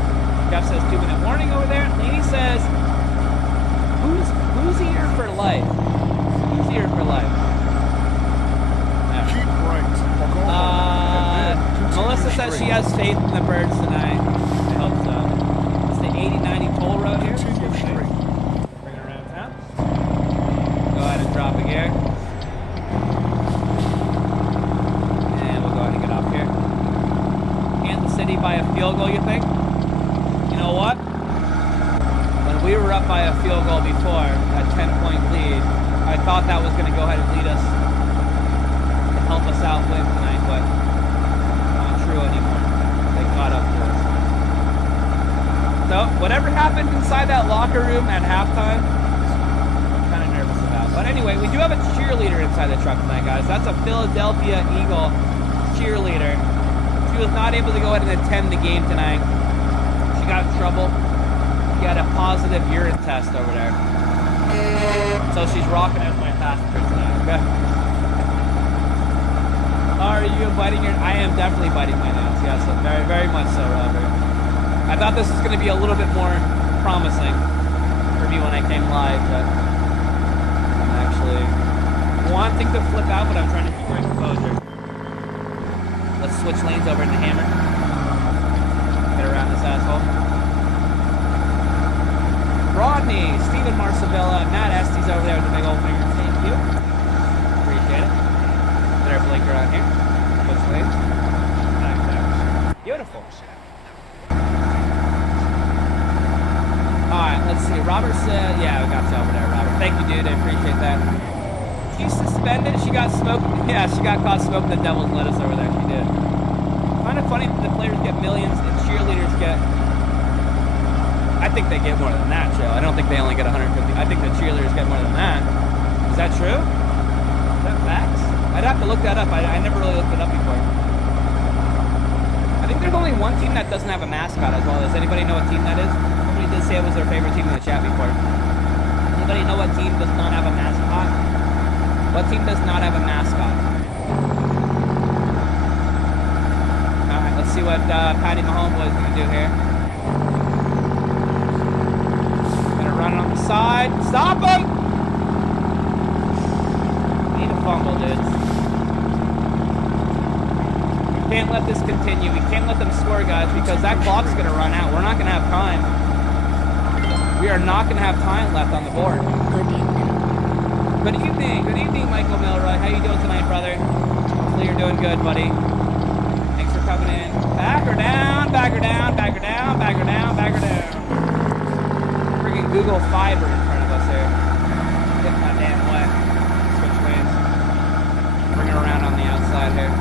Jeff says 2-minute warning over there. Laney says, who's here for life? Who's here for life? Keep right. Or go home. Melissa says she has faith in the birds tonight. I hope so. It's the 80-90 toll road here. Continue straight. Bring it around town. Go ahead and drop a gear. And we'll go ahead and get off here. Kansas City by a field goal, you think? You know what? When we were up by a field goal before, a 10-point lead, I thought that was going to go ahead and lead us to help us out win tonight, but not true anymore. They caught up to us. So, whatever happened inside that locker room at halftime, I'm kind of nervous about. But anyway, we do have a cheerleader inside the truck tonight, guys. That's a Philadelphia Eagle cheerleader. She was not able to go ahead and attend the game tonight. She got in trouble. She had a positive urine test over there. So she's rocking as my passenger tonight, okay? Are you biting your... I am definitely biting my nails. Yes, very, very much so, Robert. I thought this was going to be a little bit more promising for me when I came live, but I'm actually wanting to flip out, but I'm trying to keep my composure. Let's switch lanes over into Hammer. Get around this asshole. Rodney, Steven Marsavilla, Matt Estes over there with the big old finger. Thank you. Appreciate it. Get our blinker on here. Switch lanes. Back there. Beautiful. Alright, let's see. Robert said, yeah, we got you over there, Robert. Thank you, dude. I appreciate that. She's suspended. She got smoked. Yeah, she got caught smoking the devil's lettuce over there. She did. Kind of funny that the players get millions and cheerleaders get... I think they get more than that, Joe. I don't think they only get 150. I think the cheerleaders get more than that. Is that true? Is that facts? I'd have to look that up. I never really looked it up before. I think there's only one team that doesn't have a mascot as well. Does anybody know what team that is? Somebody did say it was their favorite team in the chat before. Anybody know what team does not have a mascot? What team does not have a mascot? Alright, let's see what Patty Mahomes is going to do here. Running on the side. Stop him! Need a fumble, dudes. We can't let this continue. We can't let them score, guys, because that clock's going to run out. We're not going to have time. We are not going to have time left on the board. Good evening. Good evening. Good evening, Michael Milroy. How you doing tonight, brother? Hopefully you're doing good, buddy. Thanks for coming in. Back her down, back her down, back her down, back her down, back her down. Google Fiber in front of us there. Get my damn wet. Switch lanes. Bring it around on the outside here.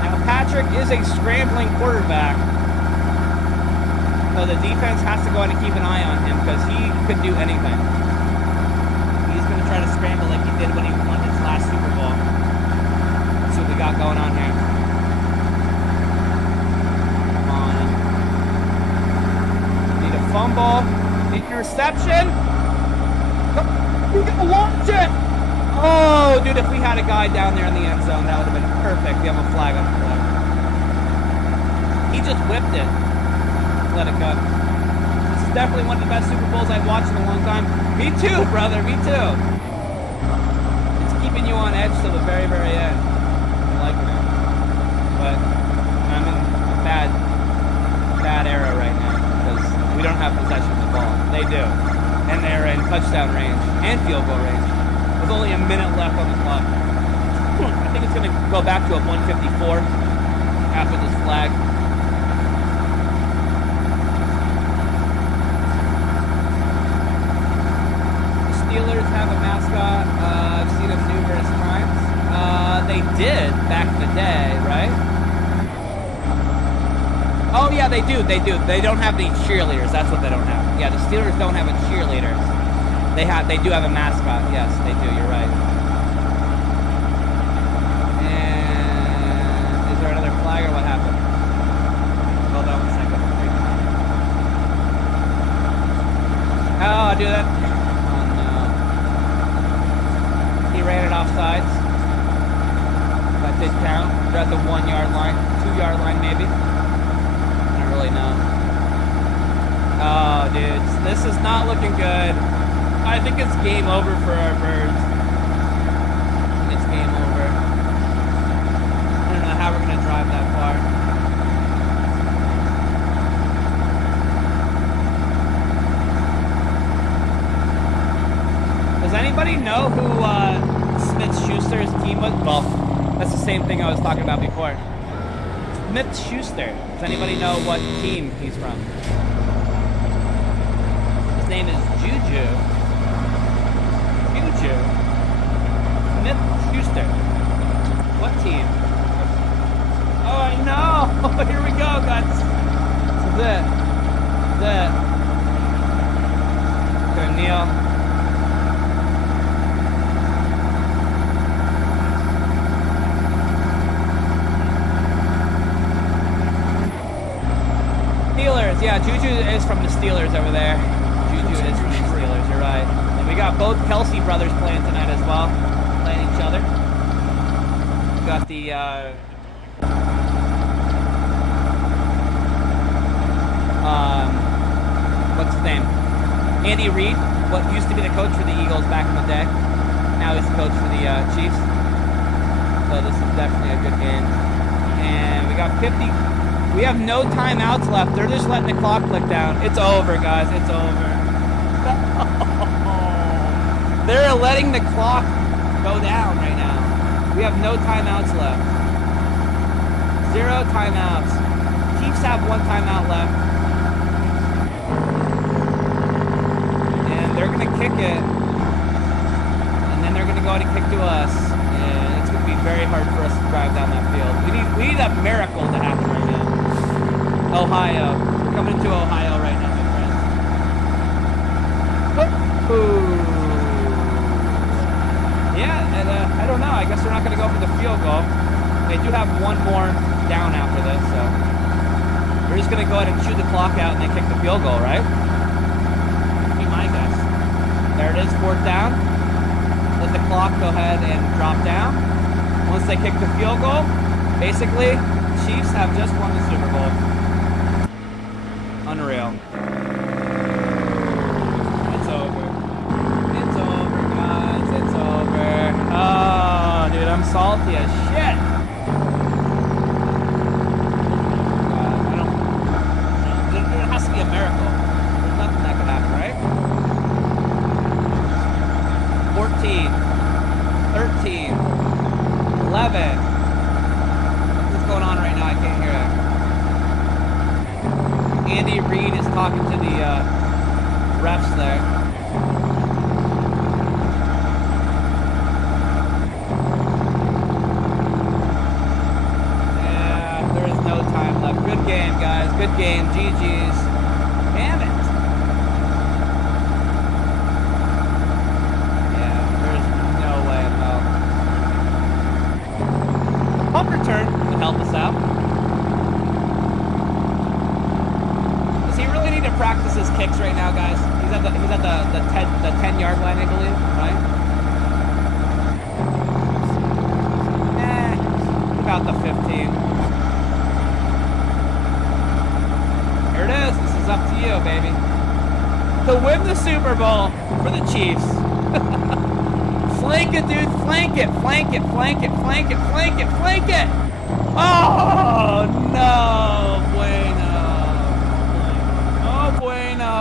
Now Patrick is a scrambling quarterback. So the defense has to go in and keep an eye on him because he could do anything. He's going to try to scramble like he did when he won his last Super Bowl. Let's see what we got going on here. Fumble, interception. You gotta watch it. Oh, dude, if we had a guy down there in the end zone, that would have been perfect. We have a flag on the play. He just whipped it. Let it go. This is definitely one of the best Super Bowls I've watched in a long time. Me too, brother. Me too. It's keeping you on edge till the very, very end. I'm liking it. But I'm in a bad era right now. We don't have possession of the ball. They do. And they're in touchdown range and field goal range. With only a minute left on the clock. I think it's going to go back to a 154 after this flag. The Steelers have a mascot. I've seen them numerous times. They did back in the day, right? Oh, yeah, they do. They do. They don't have any cheerleaders. That's what they don't have. Yeah, the Steelers don't have a cheerleader. They do have a mascot. Yes, they do. You're right. And is there another flag or what happened? Hold on 1 second. Oh, I'll do that. Oh, no. He ran it offsides. That did count. They're at the 1 yard line, 2 yard line maybe. Really know. Oh, dudes, this is not looking good. I think it's game over for our birds. It's game over. I don't know how we're gonna drive that far. Does anybody know who Smith-Schuster's team was? Well, that's the same thing I was talking about before. Smith-Schuster. Does anybody know what team he's from? His name is Juju. Smith-Schuster. What team? Oh, I know. Here we go, guys. This is it. Gonna kneel. Steelers, yeah, Juju is from the Steelers over there. Juju is from the Steelers, you're right. Let We got both Kelsey brothers playing tonight as well, playing each other. We got the what's his name? Andy Reid, what used to be the coach for the Eagles back in the day. Now he's the coach for the Chiefs. So this is definitely a good game. And we got 50. We have no timeouts left. They're just letting the clock click down. It's over, guys. It's over. They're letting the clock go down right now. We have no timeouts left. 0 timeouts. Chiefs have 1 timeout left. And they're going to kick it. And then they're going to go ahead and kick to us. And it's going to be very hard for us to drive down that field. We need a miracle to happen right now. Ohio. We're coming into Ohio right now, my friends. Ooh. Yeah, and I don't know. I guess they're not going to go for the field goal. They do have 1 more down after this, so we're just going to go ahead and shoot the clock out and then kick the field goal, right? Be my guess. There it is, 4th down. Let the clock go ahead and drop down. Once they kick the field goal, basically, Chiefs have just won the Super Bowl. Unreal. It's over. It's over, guys. It's over. Oh, dude, I'm salty as shit. There has to be a miracle. There's nothing that could happen, right? 14, 13, 11. What's going on right now? I can't hear it. Andy Reid is talking to the refs there. Yeah, there is no time left. Good game, guys. Good game. GG's. Damn it. Yeah, there's no way in hell. Punt return would help us out. To practice his kicks right now, guys. He's at the 10-yard line, I believe, right? About the 15. Here it is. This is up to you, baby. To win the Super Bowl for the Chiefs. Flank it, dude. Flank it. Flank it. Flank it. Flank it. Flank it. Flank it. Oh, no. Bueno. Bueno.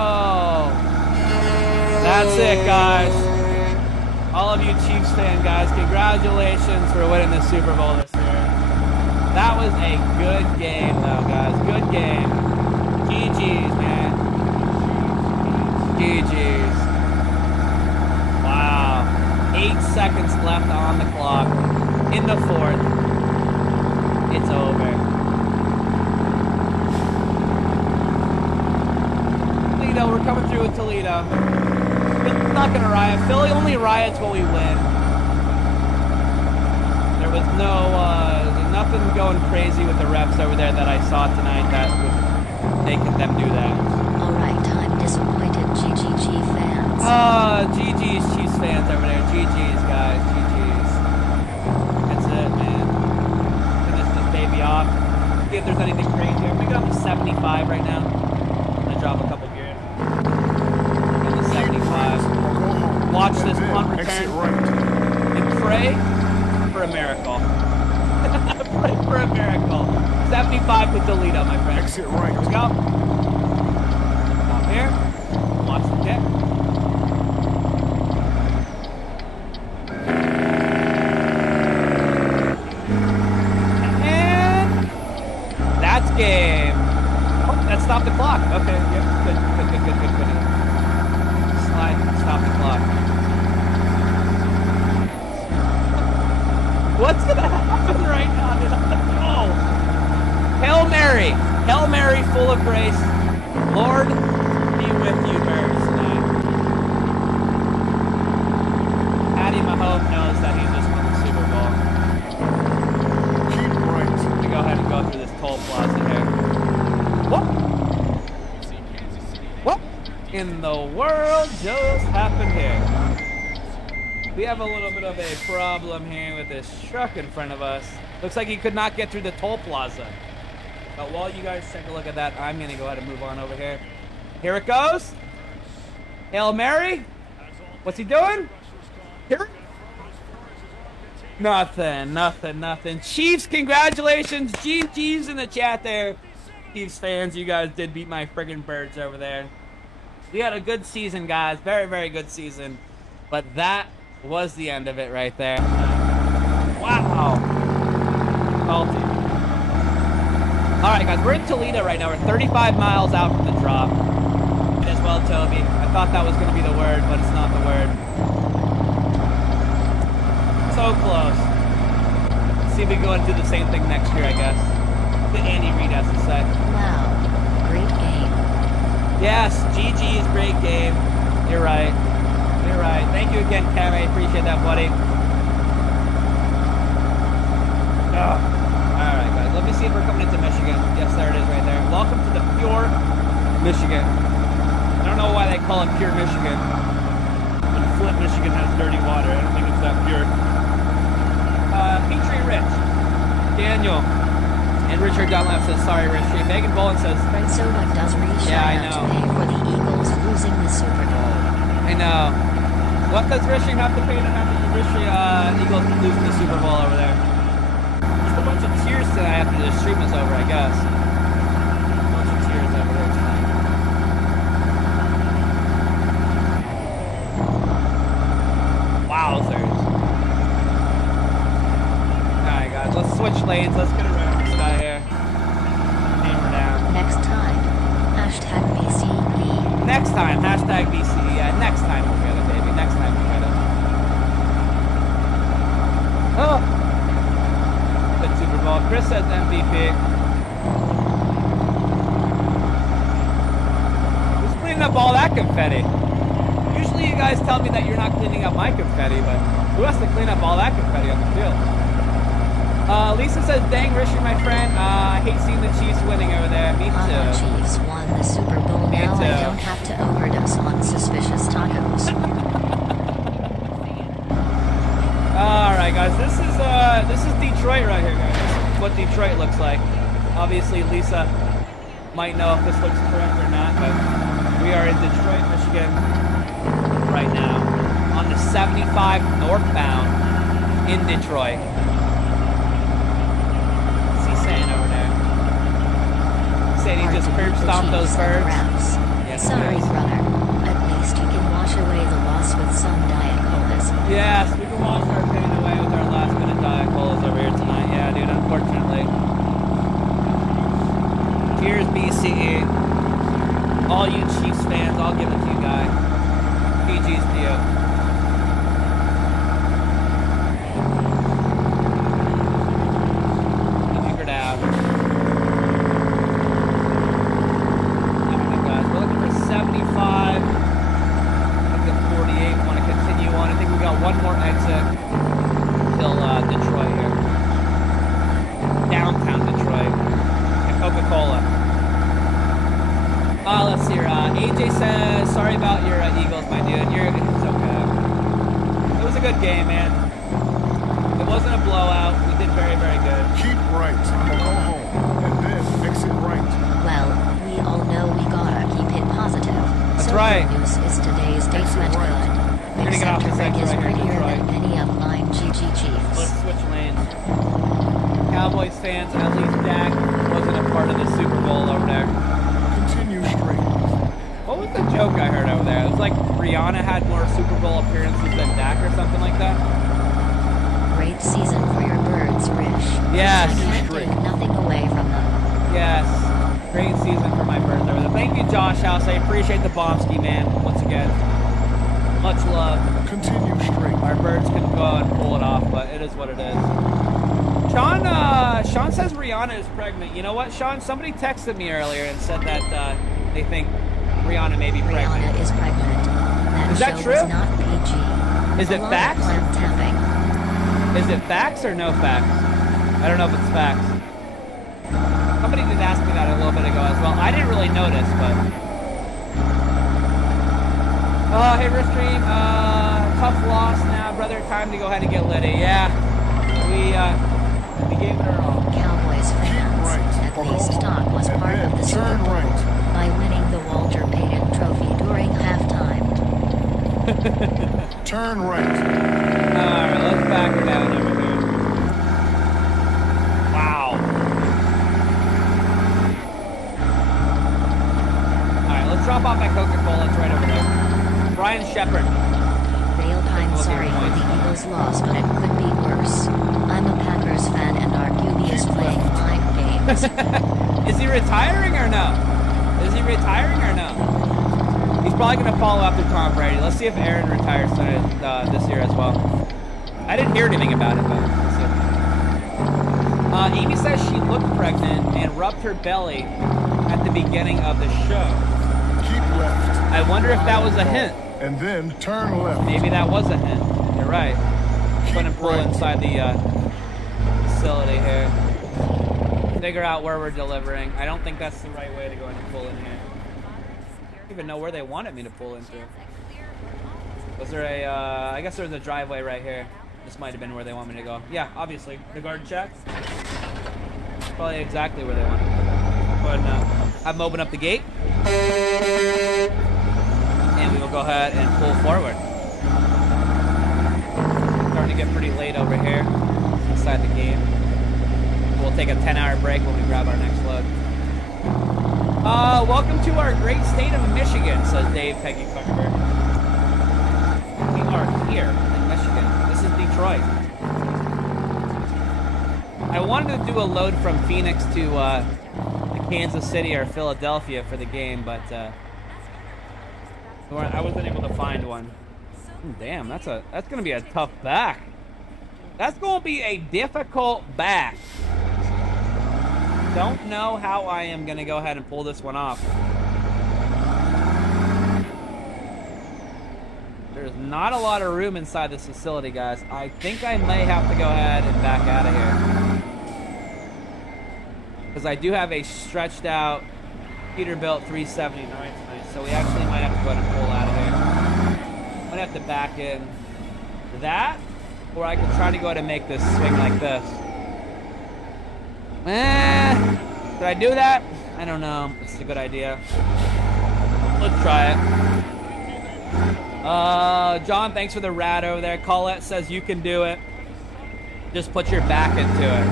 That's it, guys. All of you Chiefs fan guys, congratulations for winning the Super Bowl this year. That was a good game, though, guys. Good game. GG's, man. GG's. Wow. 8 seconds left on the clock. In the 4th. It's over. We're coming through with Toledo. It's not going to riot. Philly only riots when we win. There was nothing going crazy with the refs over there that I saw tonight that would make them do that. Alright, I'm disappointed, GGG fans. GG's Chiefs fans over there. GG's, guys. GG's. That's it, man. Finish this baby off. See if there's anything crazy. We got up to 75 right now. I'm going to drop a couple gears. 75. Watch this punt return and pray for a miracle. Pray for a miracle. 75 to Toledo, my friend. Exit right. Here we go. Stop here. Watch the kick. And that's game. Oh, that stopped the clock. Okay, yep, good. Stop the clock. What's gonna happen right now? Dude? Oh. Hail Mary. Hail Mary, full of grace. Lord, be with you, Bears, tonight. Patty Mahomes knows that he just won the Super Bowl. Keep right. Let me go ahead and go through this toll plaza here. What in the world just happened here? We have a little bit of a problem here with this truck in front of us. Looks like he could not get through the toll plaza. But while you guys take a look at that, I'm going to go ahead and move on over here. Here it goes. Hail Mary. What's he doing? Here. Nothing. Chiefs, congratulations. GG's in the chat there. Chiefs fans, you guys did beat my friggin' birds over there. We had a good season, guys. Very, very good season. But that was the end of it right there. Wow. Salty. All right, guys, we're in Toledo right now. We're 35 miles out from the drop. As well, Toby. I thought that was going to be the word, but it's not the word. So close. Let's see if we can go and do the same thing next year, I guess. What Andy Reid has to say. Wow, great game. Yes, GG's, great game. You're right. You're right. Thank you again, Cam. I appreciate that, buddy. Oh. All right, guys. Let me see if we're coming into Michigan. Yes, there it is right there. Welcome to the pure Michigan. I don't know why they call it pure Michigan. When Flint, Michigan has dirty water. I don't think it's that pure. Petrie Rich, Daniel, and Richard Dunlap says, sorry, Richie. Megan Boland says, So what does Rish I have to know. pay for the Eagles losing the Super Bowl? I know. What does Richie have to pay to have the Eagles losing the Super Bowl over there? Just a bunch of tears tonight after the stream is over, I guess. A bunch of tears over there tonight. Wowzers. Alright, guys, let's switch lanes. Let's get around this guy here. Hammer down. Next time, hashtag BCE. Next time, hashtag BCE. Yeah, next time we'll get it, baby. Next time we'll get it. Oh! Good Super Bowl. Chris says MVP. Who's cleaning up all that confetti? Usually you guys tell me that you're not cleaning up my confetti, but who has to clean up all that confetti on the field? Lisa says, dang, Rishi, my friend. I hate seeing the Chiefs winning over there. Me too. Chiefs won the Super Bowl. Me Now too. I don't have to overdose on suspicious tacos. All right, guys. This is Detroit right here, guys. This is what Detroit looks like. Obviously, Lisa might know if this looks correct or not, but we are in Detroit, Michigan right now on the 75 northbound in Detroit. What's he saying over there? Saying he just curb stomped those birds. Yes, Sorry, yes. brother. At least you can wash away the loss with some Diet Colas. Yes, we can wash our pain away with our last minute Diet Colas over here tonight. Yeah, dude, unfortunately. Cheers, BCE. All you Chiefs fans, I'll give it to you guys. PG's to you. Figured out. Alright, guys, we're looking for 75. Look at 48. Want to continue on. I think we got one more exit till Detroit here. Downtown Detroit. And Coca-Cola. Let's see here. AJ says, sorry about your Eagles, my dude. It's okay. It was a good game, man. It wasn't a blowout. We did very, very good. Keep right or go home, and then exit right. Well, we all know we gotta keep it positive. That's so right. Good news is today's statement good. We're gonna get off this Rick exit is right here in prettier Detroit. than any of mine GG Chiefs. Let's switch lanes. Cowboys fans, at least Dak wasn't a part of the Super Bowl over there. Continue straight. What was the joke I heard over there? It was like Rihanna had more Super Bowl appearances than Dak or something like that. Great season for your birds, Rish. Yes. I can't take nothing away from them. Yes. Great season for my birds over there. Thank you, Josh House. I appreciate the Bombski, man. Once again. Much love. Continue straight. Our birds couldn't go out and pull it off, but it is what it is. Sean says Rihanna is pregnant. You know what, Sean? Somebody texted me earlier and said that they think Rihanna may be pregnant. Rihanna is pregnant. Is that show true? Was not PG. Is it A lot of facts? clown tapping. Is it facts or no facts? I don't know if it's facts. Somebody did ask me that a little bit ago as well. I didn't really notice, but... hey, Ristream. Tough loss now. brother. Time to go ahead and get litty. Yeah, we gave it our all. Cowboys fans, right at or go least home, Doc was and part then of the Super turn Bowl right. by winning the Walter Payton Trophy during halftime. Turn right. Alright, let's back her down over here. Wow. Alright, let's drop off at Coca-Cola. It's right over there. Brian Shepard. Dale, I'm sorry for the Eagles' loss, but it could be worse. I'm a Packers fan and our QB is playing mind games. Is he retiring or no? Is he retiring or no? He's probably going to follow after Tom Brady. Let's see if Aaron retires this year as well. I didn't hear anything about it, but we'll see. Amy says she looked pregnant and rubbed her belly at the beginning of the show. Keep left. I wonder if that was a hint. And then turn left. Maybe that was a hint. You're right. Going to pull inside the facility here. Figure out where we're delivering. I don't think that's the right way to go and pull in here. I don't even know where they wanted me to pull into. Was there a, I guess there was a driveway right here. This might have been where they want me to go. Yeah, obviously. The guard check. Probably exactly where they want me to go. Go ahead and have them open up the gate. And we will go ahead and pull forward. Starting to get pretty late over here inside the game. We'll take a 10-hour break when we grab our next load. Welcome to our great state of Michigan, says Dave Peggy Cuthbert. We are here in Michigan. This is Detroit. I wanted to do a load from Phoenix to Kansas City or Philadelphia for the game, but I wasn't able to find one. Damn, that's gonna be a tough back. That's gonna be a difficult back. Don't know how I am gonna go ahead and pull this one off. There's not a lot of room inside this facility, guys. I think I may have to go ahead and back out of here. Because I do have a stretched out Peterbilt 379 tonight, so we actually might have to go ahead and pull out of here. Might have to back in that, or I could try to go ahead and make this swing like this. Should I do that? I don't know. It's a good idea. Let's try it. John, thanks for the rat over there. Colette says you can do it. Just put your back into it.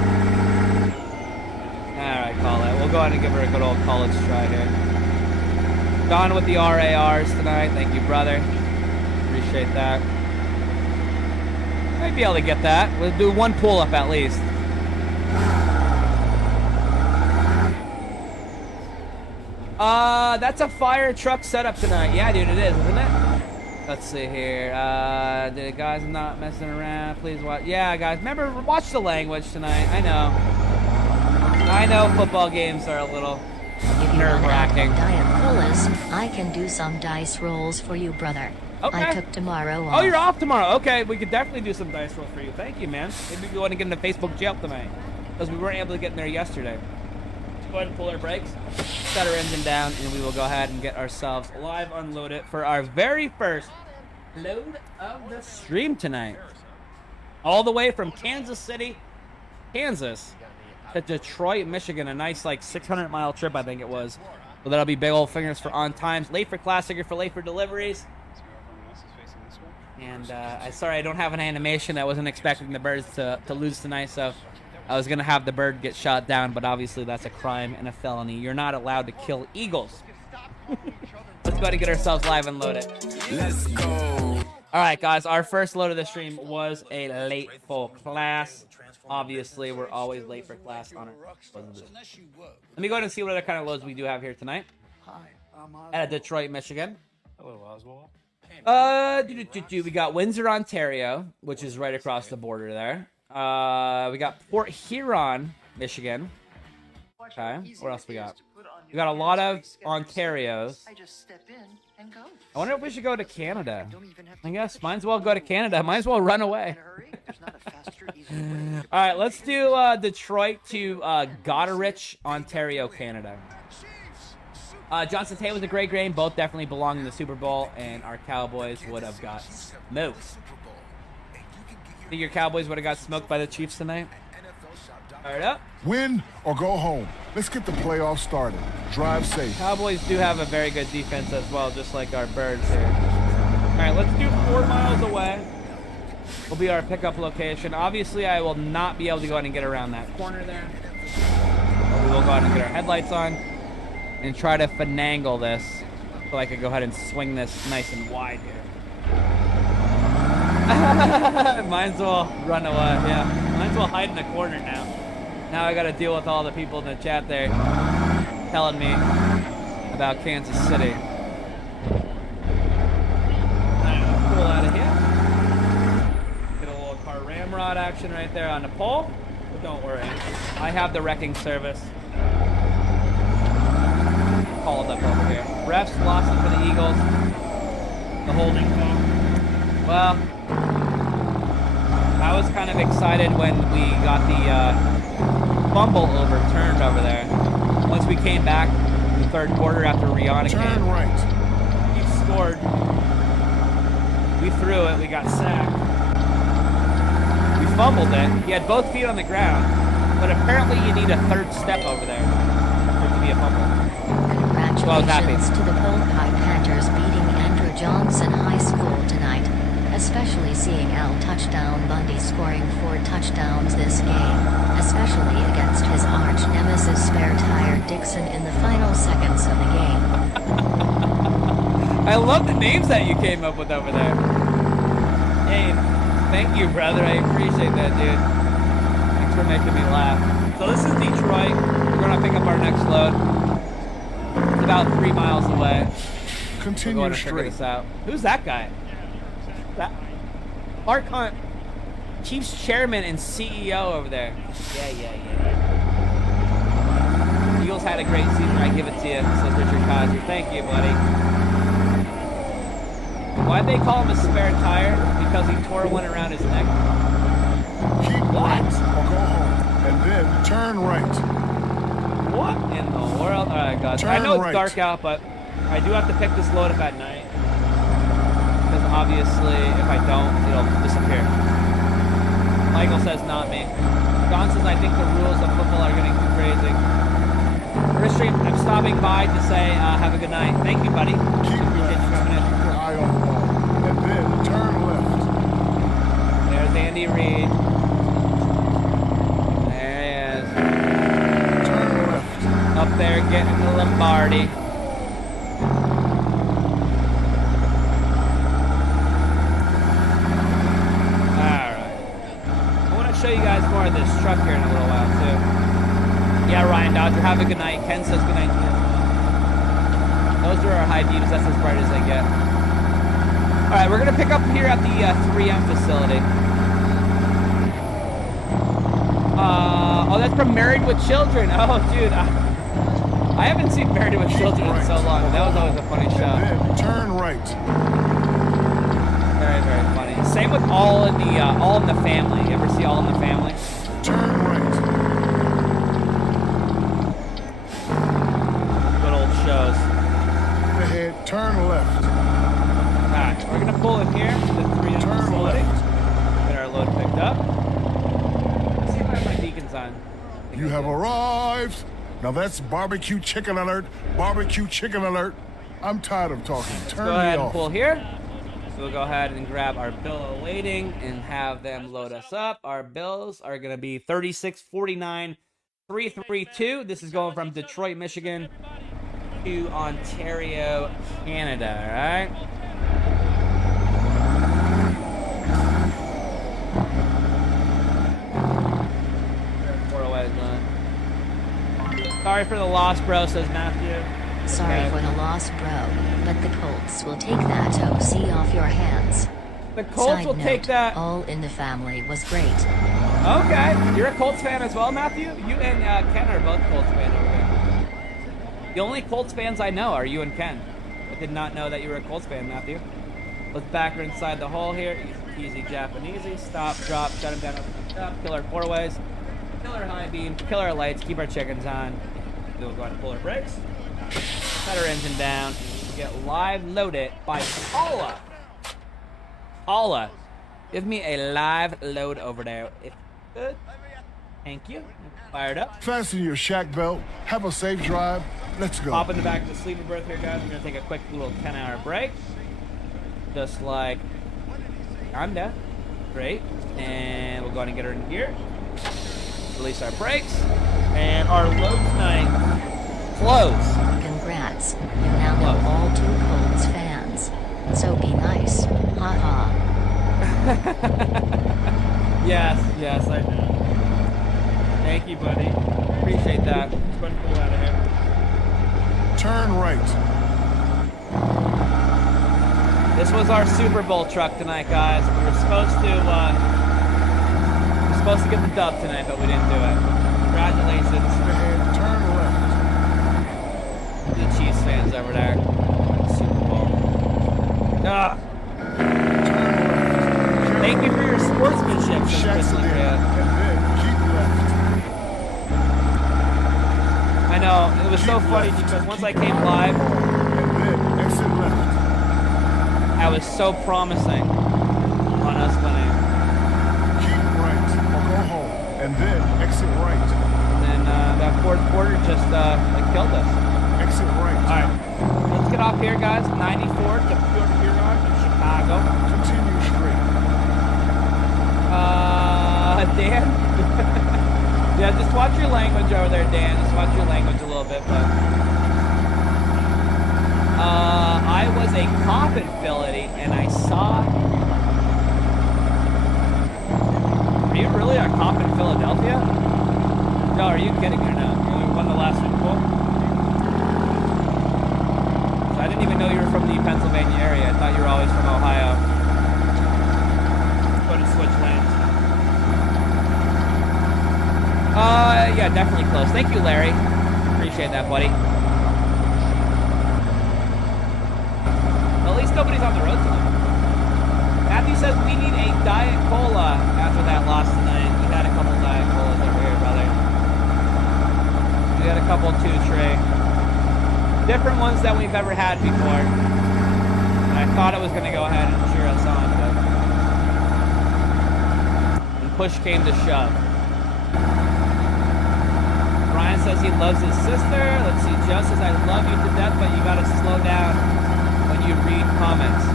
Alright, Colette. We'll go ahead and give her a good old college try here. John with the RARs tonight. Thank you, brother. Appreciate that. Might be able to get that. We'll do one pull-up at least. That's a fire truck setup tonight. Yeah, dude, it is, isn't it? Let's see here. The guys are not messing around. Please watch. Yeah, guys, remember, watch the language tonight. I know football games are a little nerve-wracking. Diet colas, I can do some dice rolls for you, brother. Okay. I took tomorrow off. Oh, you're off tomorrow. Okay, we could definitely do some dice rolls for you. Thank you, man. Maybe we want to get into Facebook jail tonight because we weren't able to get in there yesterday. Go ahead and pull our brakes, set our engine down, and we will go ahead and get ourselves live unloaded for our very first load of the stream tonight. All the way from Kansas City, Kansas, to Detroit, Michigan. A nice, like, 600-mile trip, I think it was. So that'll be big old fingers for on times. Late for classic or for late for deliveries. And sorry, I don't have an animation. I wasn't expecting the birds to lose tonight, so I was going to have the bird get shot down, but obviously that's a crime and a felony. You're not allowed to kill eagles. Let's go ahead and get ourselves live and loaded. Let's go. All right, guys, our first load of the stream was a late full class. Obviously, we're always late for class on it. Let me go ahead and see what other kind of loads we do have here tonight. At Detroit, Michigan. Hello, Oswald. We got Windsor, Ontario, which is right across the border there. We got Port Huron, Michigan. Okay, what else we got? We got a lot of Ontarios. I wonder if we should go to Canada. I guess might as well go to Canada. Might as well run away. All right, let's do Detroit to Goderich, Ontario, Canada. Johnson Tate was a great game. Both definitely belong in the Super Bowl, and our Cowboys would have got smoked. Think your Cowboys would have got smoked by the Chiefs tonight? Fired up. Win or go home. Let's get the playoffs started. Drive safe. Cowboys do have a very good defense as well, just like our Birds here. All right, let's do 4 miles away. Will be our pickup location. Obviously, I will not be able to go ahead and get around that corner there. But we will go ahead and get our headlights on and try to finagle this so I can go ahead and swing this nice and wide here. Might as well run away, yeah. Might as well hide in the corner now. Now I got to deal with all the people in the chat there telling me about Kansas City. Alright, pull out of here. Get a little car ramrod action right there on the pole. But don't worry, I have the wrecking service called up over here. Refs lost it for the Eagles. The holding call. Well, I was kind of excited when we got the fumble overturned over there. Once we came back in the third quarter after Rihanna Turn came. right. He scored. We threw it. We got sacked. We fumbled it. He had both feet on the ground. But apparently you need a third step over there for it to be a fumble. Congratulations to the Bullpie Panthers beating Andrew Johnson High School tonight. Especially seeing Al Touchdown Bundy scoring 4 touchdowns this game, especially against his arch nemesis Spare Tire Dixon in the final seconds of the game. I love the names that you came up with over there. Hey, thank you, brother. I appreciate that, dude. Thanks for making me laugh. So this is Detroit. We're going to pick up our next load. It's about 3 miles away. Continue We'll go ahead and figure straight. this out. Who's that guy? That Mark Hunt, Chiefs chairman and CEO over there. Yeah. Eagles had a great season. I give it to you, says Richard Kaiser. Thank you, buddy. Why'd they call him a spare tire? Because he tore one around his neck. Keep What? right or go home. And then turn right. What in the world? All right, guys. I Turn know it's right. dark out, but I do have to pick this load up at night. Because obviously, if I don't, it'll disappear. Michael says not me. Don says I think the rules of football are getting too crazy. Ristream, I'm stopping by to say have a good night. Thank you, buddy. Keep Appreciate you left. coming in. Keep your eye on the ball. And then turn left. There's Andy Reid. There he is. Turn left. Up there getting the Lombardi. Show you guys more of this truck here in a little while too. Yeah, Ryan Dodger, have a good night. Ken says good night to you. Those are our high beams. That's as bright as they get. All right, we're gonna pick up here at the 3M facility. Oh, that's from Married with Children. Oh, dude, I haven't seen Married with Children in so long. That was always a funny show. And then turn right. Very, very funny. Same with All in the Family. You ever see All in the Family? Turn right. Good old shows. Ahead, turn left. Alright, we're gonna pull in here to the 3M Turn facility. left. Get our load picked up. Let's see if I have my beacons on. You have arrived. Now that's barbecue chicken alert. Barbecue chicken alert. I'm tired of talking. Turn Go me ahead and off. pull here. So we'll go ahead and grab our bill of lading and have them load us up. Our bills are going to be $36.49.332. This is going from Detroit, Michigan to Ontario, Canada, all right? Sorry for the loss, bro, says Matthew. Sorry for the loss, bro, but the Colts will take that OC off your hands. The Colts will Side take note, that. All in the Family was great. Okay, you're a Colts fan as well, Matthew? You and Ken are both Colts fans over there. The only Colts fans I know are you and Ken. I did not know that you were a Colts fan, Matthew. Let's back her inside the hole here. Easy Japanesey. Stop, drop, shut him down, open him up. Kill our four-ways. Kill our high beam. Kill our lights. Keep our chickens on. Then we'll go ahead and pull our brakes. Set our engine down. And we get live loaded by Paula. Paula. Give me a live load over there. If good. Thank you. Fired up. Fasten your shack belt. Have a safe drive. Let's go. Pop in the back of the sleeper berth here, guys. We're gonna take a quick little 10-hour break. Just like I'm down. Great. And we'll go ahead and get her in gear. Release our brakes. And our load tonight. Close. Congrats. You now know all two Colts fans. So be nice. Ha ha. Yes, I know. Thank you, buddy. Appreciate that. Let's go ahead and pull out of here. Turn right. This was our Super Bowl truck tonight, guys. We were supposed to get the dub tonight, but we didn't do it. Congratulations. And turn left. The Chiefs fans over there. Super Bowl. Ah. Thank you for your sportsmanship, says Shacks Chris it in, Lee. and then keep left. I know, it was so funny because once I came live, And then exit left. I was so promising on us winning. Keep right or go home. And then exit right. And then that fourth quarter just it killed us. Exit right. All right, let's get off here, guys. 94 to Pure Huron in Chicago. Continue straight. Dan? Yeah, just watch your language over there, Dan. Just watch your language a little bit, but... I was a cop in Philly, and I saw... Are you really a cop in Philadelphia? No, are you kidding or no? You won the last Super Bowl? So I didn't even know you were from the Pennsylvania area. I thought you were always from Ohio. Go to switch lanes. Yeah, definitely close. Thank you, Larry. Appreciate that, buddy. Well, at least nobody's on the road tonight. Matthew says we need a Diet Cola after that loss tonight. We had a couple Diet Colas over here, brother. We had a couple too, Trey. Different ones that we've ever had before. And I thought it was going to go ahead and cheer us on, but when push came to shove. Brian says he loves his sister. Let's see, Joe says I love you to death, but you gotta slow down when you read comments.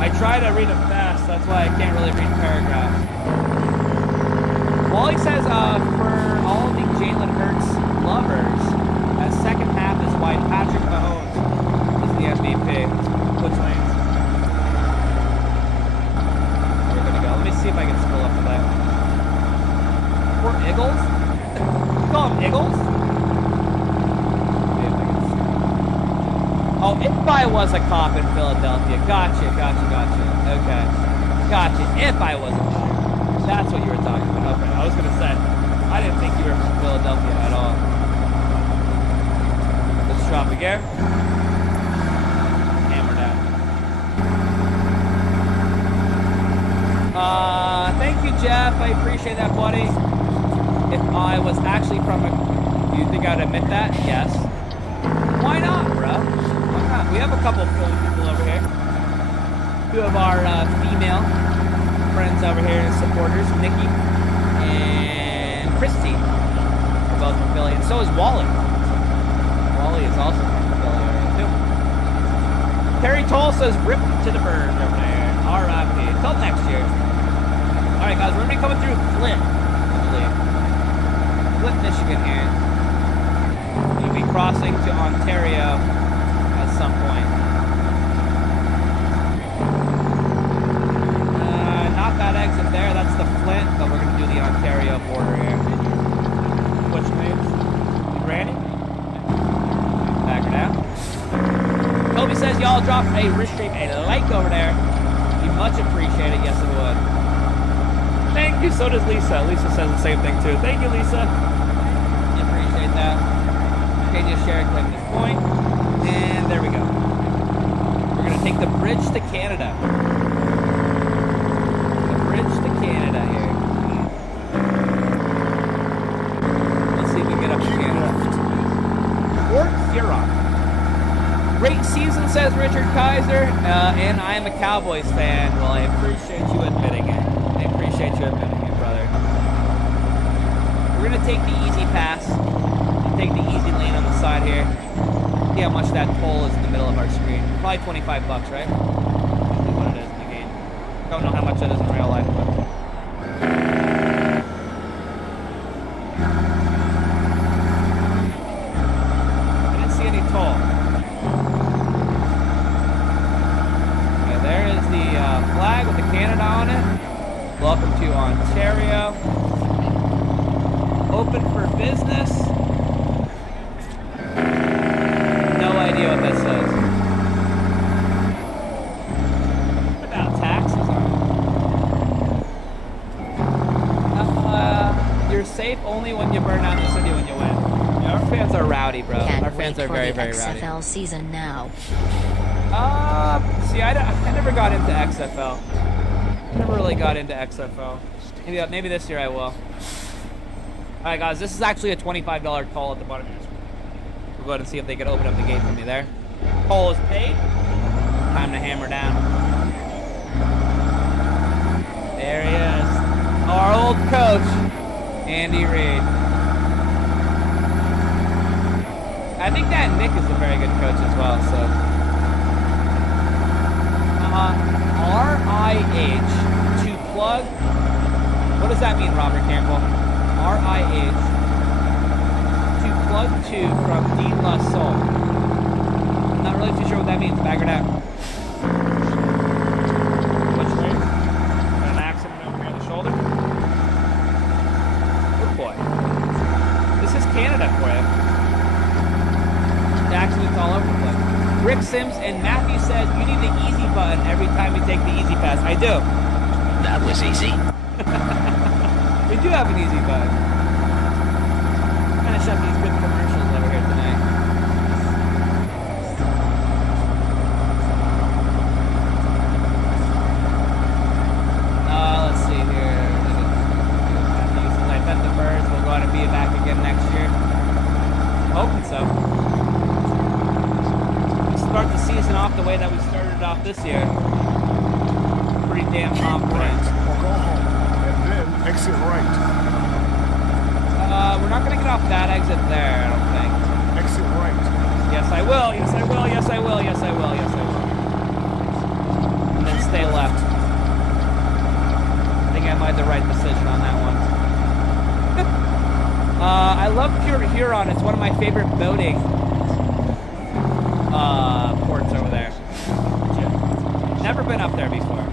I try to read them fast, that's why I can't really read paragraphs. Wally says for all the Jalen Hurts lovers, that second half is why Patrick Mahomes is the MVP. Which lanes? We're gonna go. Let me see if I can scroll up to that. Or Eagles? You call them Eagles? Oh, if I was a cop in Philadelphia. Gotcha. Okay. Gotcha. If I was a cop. That's what you were talking about. Okay, I was going to say, I didn't think you were from Philadelphia at all. Let's drop again. Hammer down. Thank you, Jeff. I appreciate that, buddy. If I was actually from a... Do you think I'd admit that? Yes. Why not, bro? Why not? We have a couple of Philly people over here. Two of our female friends over here, supporters, Nikki and Christy. They're both from Philly. And so is Wally. Wally is also from the Philly area, too. Terry Toll says, rip to the birds over there. R.I.P. Until next year. Alright, guys, we're going to be coming through Flint, I believe. Flint, Michigan here. You'll be crossing to Ontario at some point. Not that exit there, that's the Flint, but we're going to do the Ontario border here. Which lanes? Granny? Back her down. Kobe says y'all drop a wrist stream, a like over there. We much appreciate it, yes it would. Thank you, so does Lisa. Lisa says the same thing too. Thank you, Lisa. Appreciate that. Okay, just share it, click this point. And there we go. We're going to take the bridge to Canada. The bridge to Canada here. Let's see if we can get up to Canada. Port Huron. Great season, says says Richard Kaiser, and I am a Cowboys fan. Well, I appreciate you admitting it. I appreciate you admitting it, brother. We're gonna take the easy pass. Take the easy lane on the side here. See how much that toll is in the middle of our screen. Probably 25 bucks, right? Usually what it is in the game. Don't know how much that is in real life, but. I didn't see any toll. Okay, there is the flag with the Canada on it. Welcome to Ontario. Open for business. No idea what that says. What about taxes on it? You're safe only when you burn out the city when you win. Yeah, our fans are rowdy, bro. Can't Our fans wait are for very, the very rowdy. XFL season now. See, I never got into XFL. I never really got into XFL. Maybe this year I will. Alright guys, this is actually a $25 call at the bottom of the screen. We'll go ahead and see if they can open up the gate for me there. Call is paid. Time to hammer down. There he is. Our old coach, Andy Reid. I think that Nick is a very good coach as well, so. R-I-H to plug. What does that mean, Robert Campbell? R-I-H to plug to from Dean La Soul. I'm not really too sure what that means. Back it out. What's right? Got an accident over here on the shoulder. Good boy. This is Canada for you. The accident's all over the place. Rick Sims and Matthew says you need the easy button every time you take the easy pass. I do. That was easy. We do have an easy button. Finish up these good commercials over here tonight. Let's see here. I bet the Birds will go out and be back again next year. Hoping so. We start the season off the way that we started it off this year. Pretty damn confident. Or go home, and then exit right. We're not going to get off that exit there, I don't think. Exit right. Yes, I will. Yes, I will. Yes, I will. Yes, I will. Yes, I will. And then stay left. I think I made the right decision on that one. I love Pure Huron. It's one of my favorite boating ports over there. Never been up there before.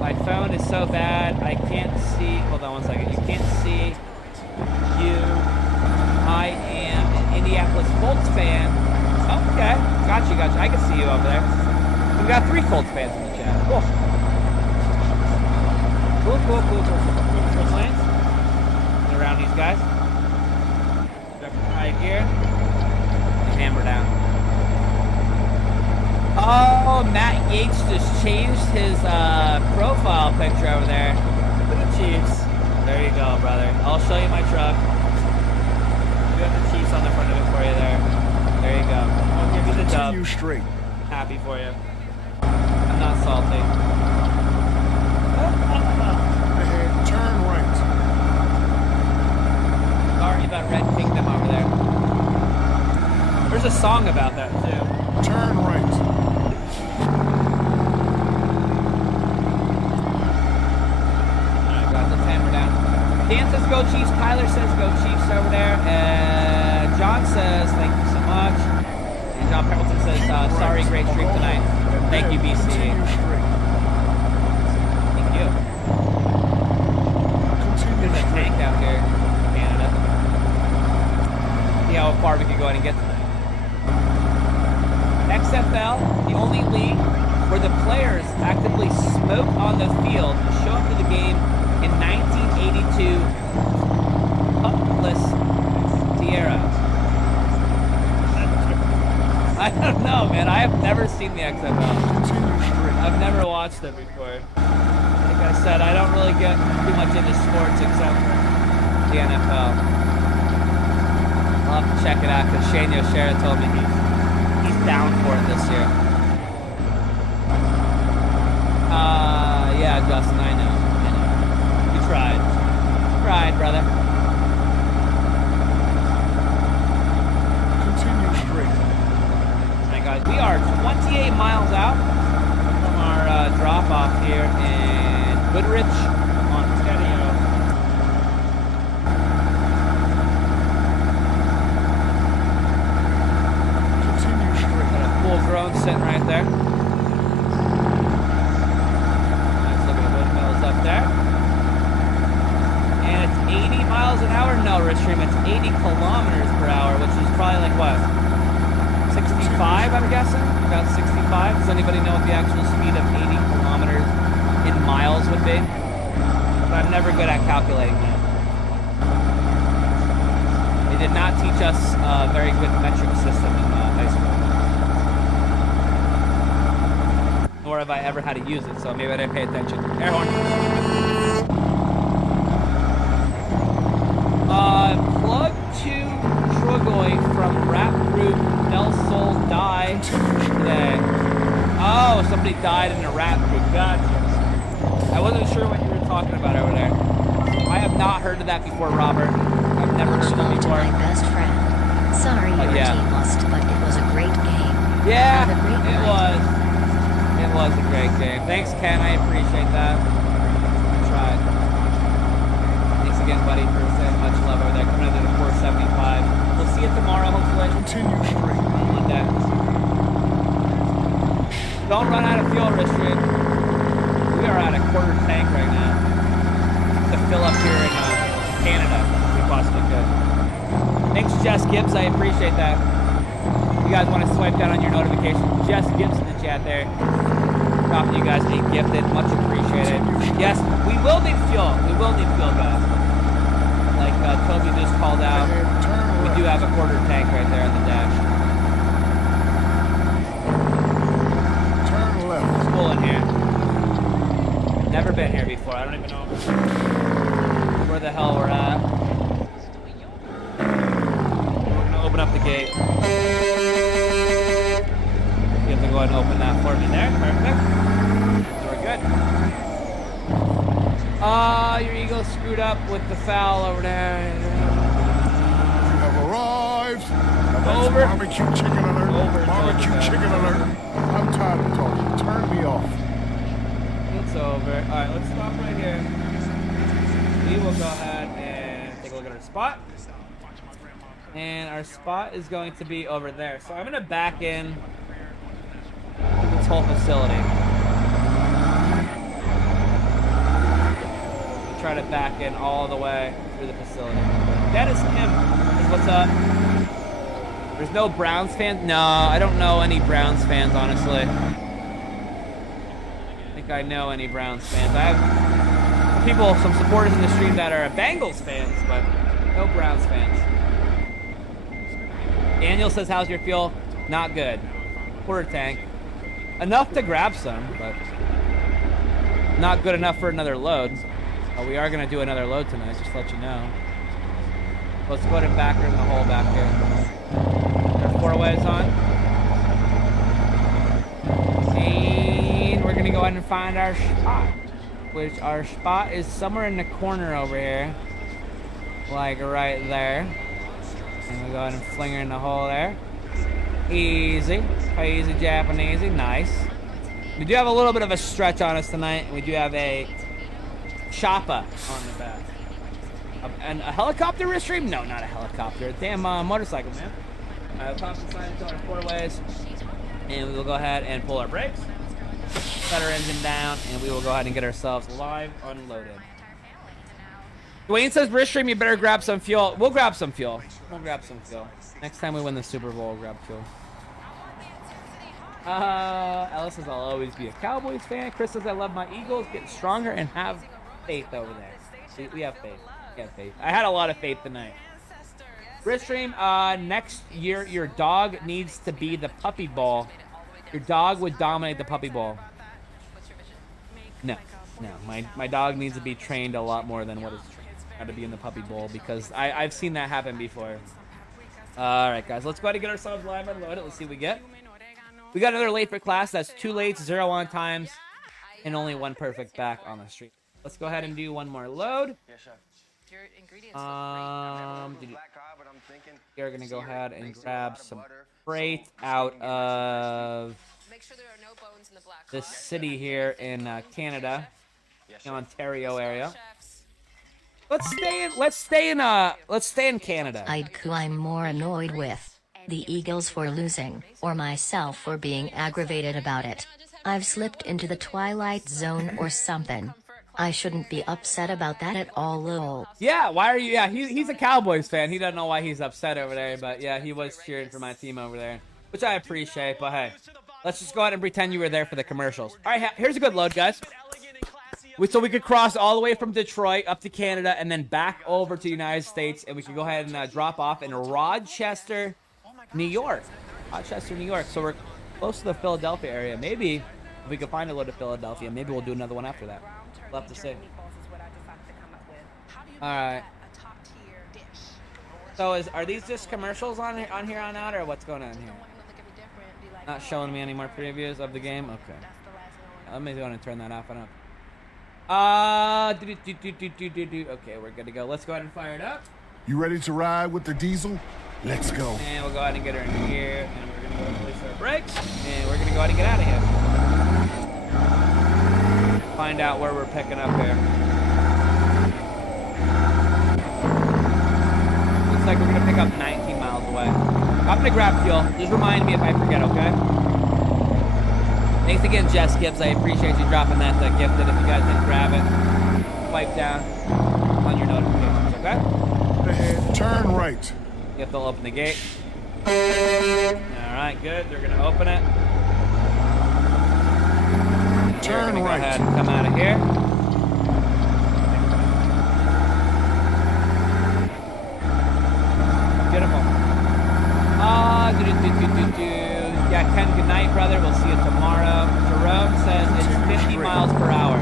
My phone is so bad, I can't see. Hold on one second. You can't see you. I am an Indianapolis Colts fan. Oh, okay. Got you. I can see you over there. We've got 3 Colts fans in the chat. Cool. Cool. Switch lanes. Get around these guys. Grab the right gear. And hammer down. Oh, Matt Yates just changed his profile picture over there. For the Chiefs. There you go, brother. I'll show you my truck. You have the Chiefs on the front of it for you there. There you go. I'll give you the dub. Continue straight. Happy for you. I'm not salty. Ahead, turn right. Sorry about Red Kingdom over there. There's a song about that, too. Turn right. Dan says go Chiefs. Tyler says go Chiefs over there. John says thank you so much. And John Pendleton says sorry, great stream tonight. Thank you, BC. Continue straight. Thank you. Continue There's a straight. tank out here in Canada. See how far we can go ahead and get tonight. XFL, the only league where the players actively smoke on the field to show up to the game in 1982 Pupless Tierra. I don't know, man. I have never seen the XFL. Continue straight. I've never watched it before. Like I said, I don't really get too much into sports except for the NFL. I'll have to check it out because Shane Yoshera told me he's down for it this year. Yeah, Justin, I know. You tried. Tried, brother. Continue straight. All right, guys, we are 28 miles out from our drop-off here in Goodrich, Ontario. Continue straight. Got a full-grown sitting right there. Nice looking windmills up there. And it's 80 miles an hour. No, Ristream, it's 80 kilometers per hour, which is probably like what? 65, I'm guessing? About 65. Does anybody know what the actual speed of 80 kilometers in miles would be? But I'm never good at calculating that. They did not teach us a very good metric system in high school. Nor have I ever had to use it, so maybe I didn't pay attention. Air horn. Plug to Trugoy from rap group Del Sol Die today. Oh, somebody died in a rap group. Gotcha. I wasn't sure what you were talking about over there. I have not heard of that before, Robert. I've never heard of Much that love to before. my best friend. Sorry your yeah. team lost, but it was a great game. Yeah, Have a great it night. was. It was a great game. Thanks, Ken. I appreciate that. I tried. Thanks again, buddy, for saying much love over there. Coming into the 475. We'll see you tomorrow, hopefully. Continue straight. On Monday. Don't run out of fuel, Richard. We are at a quarter tank right now. To fill up here in Canada, if we possibly could. Thanks, Jess Gibbs. I appreciate that. You guys want to swipe down on your notifications? Jess Gibbs in the chat there. Dropping you guys a gifted. Much appreciated. Yes, we will need fuel. We will need fuel, guys. Like Toby just called out. And turn We left. do have a quarter tank right there on the dash. Turn left. It's full in here. Never been here before. I don't even know where the hell we're at. We're gonna open up the gate. You have to go ahead and open that for me there. Perfect. So we're good. Your Eagle screwed up with the foul over there. You have arrived. Now that's Over. barbecue chicken alert. Over. Barbecue Over. chicken alert. I'm tired of talking. Turn me off. It's over. Alright, let's stop right here. We will go ahead and take a look at our spot. And our spot is going to be over there. So I'm going to back in this whole facility. Try to back in all the way through the facility. Dennis Kim is what's up. There's no Browns fans? No, I don't know any Browns fans, honestly. I think I know any Browns fans. I have some supporters in the stream that are Bengals fans, but no Browns fans. Daniel says, how's your fuel? Not good. Quarter tank. Enough to grab some, but not good enough for another load. We are going to do another load tonight, just to let you know. Let's go ahead and back her in the hole back here. Our 4-ways on. And we're going to go ahead and find our spot. Which our spot is somewhere in the corner over here. Like right there. And we go ahead and fling her in the hole there. Easy. Easy Japanesey. Nice. We do have a little bit of a stretch on us tonight. And we do have a Choppa on the back. And a helicopter Ristream? No, not a helicopter. A damn motorcycle, man. We'll toss the sign into our 4-ways. And we will go ahead and pull our brakes. Set our engine down. And we will go ahead and get ourselves live unloaded. Dwayne says, Ristream, you better grab some fuel. We'll grab some fuel. We'll grab some fuel. Next time we win the Super Bowl, we'll grab fuel. Ellis says, I'll always be a Cowboys fan. Chris says, I love my Eagles. Get stronger and have faith over there. We have faith. We have faith. I had a lot of faith tonight. Ristream, next year your dog needs to be the puppy ball. Your dog would dominate the puppy ball. No. My dog needs to be trained a lot more than what is trained. Got to be in the puppy bowl because I've seen that happen before. All right, guys. Let's go ahead and get ourselves live and loaded. Let's see what we get. We got another late for class. That's 2 late, 0 on times, and only 1 perfect back on the street. Let's go ahead and do one more load. Your ingredients look great. We're going to go ahead and grab some freight out of Make sure there are no bones in the black this cod. city here in Canada, the Ontario area. Chefs. Let's stay in Canada. I'm more annoyed with the Eagles for losing, or myself for being aggravated about it. I've slipped into the twilight zone or something. I shouldn't be upset about that at all, lol. Yeah, why are you? Yeah, he's a Cowboys fan. He doesn't know why he's upset over there, but yeah, he was cheering for my team over there, which I appreciate. But hey, let's just go ahead and pretend you were there for the commercials. All right, here's a good load, guys. So we could cross all the way from Detroit up to Canada and then back over to the United States, and we could go ahead and drop off in Rochester, New York. Rochester, New York. So we're close to the Philadelphia area. Maybe if we could find a load of Philadelphia, maybe we'll do another one after that. We'll have to see. All right. So are these just commercials on here on out, or what's going on here? Not showing me any more previews of the game. Okay. Let me go and turn that off and up. Okay, we're good to go. Let's go ahead and fire it up. You ready to ride with the diesel? Let's go. And we'll go ahead and get her in here, and we're gonna go and release our brakes, and we're gonna go ahead and get out of here. Find out where we're picking up here. Looks like we're gonna pick up 19 miles away. I'm gonna grab fuel. Just remind me if I forget, okay? Thanks again, Jess Gibbs. I appreciate you dropping that gifted. If you guys didn't grab it, wipe down on your notifications, okay? Ahead, turn right. If they'll open the gate. All right, good. They're gonna open it. Turn Go right. ahead and come out of here. Beautiful. Yeah, Ken, good night, brother. We'll see you tomorrow. Jerome says it's 50 miles per hour.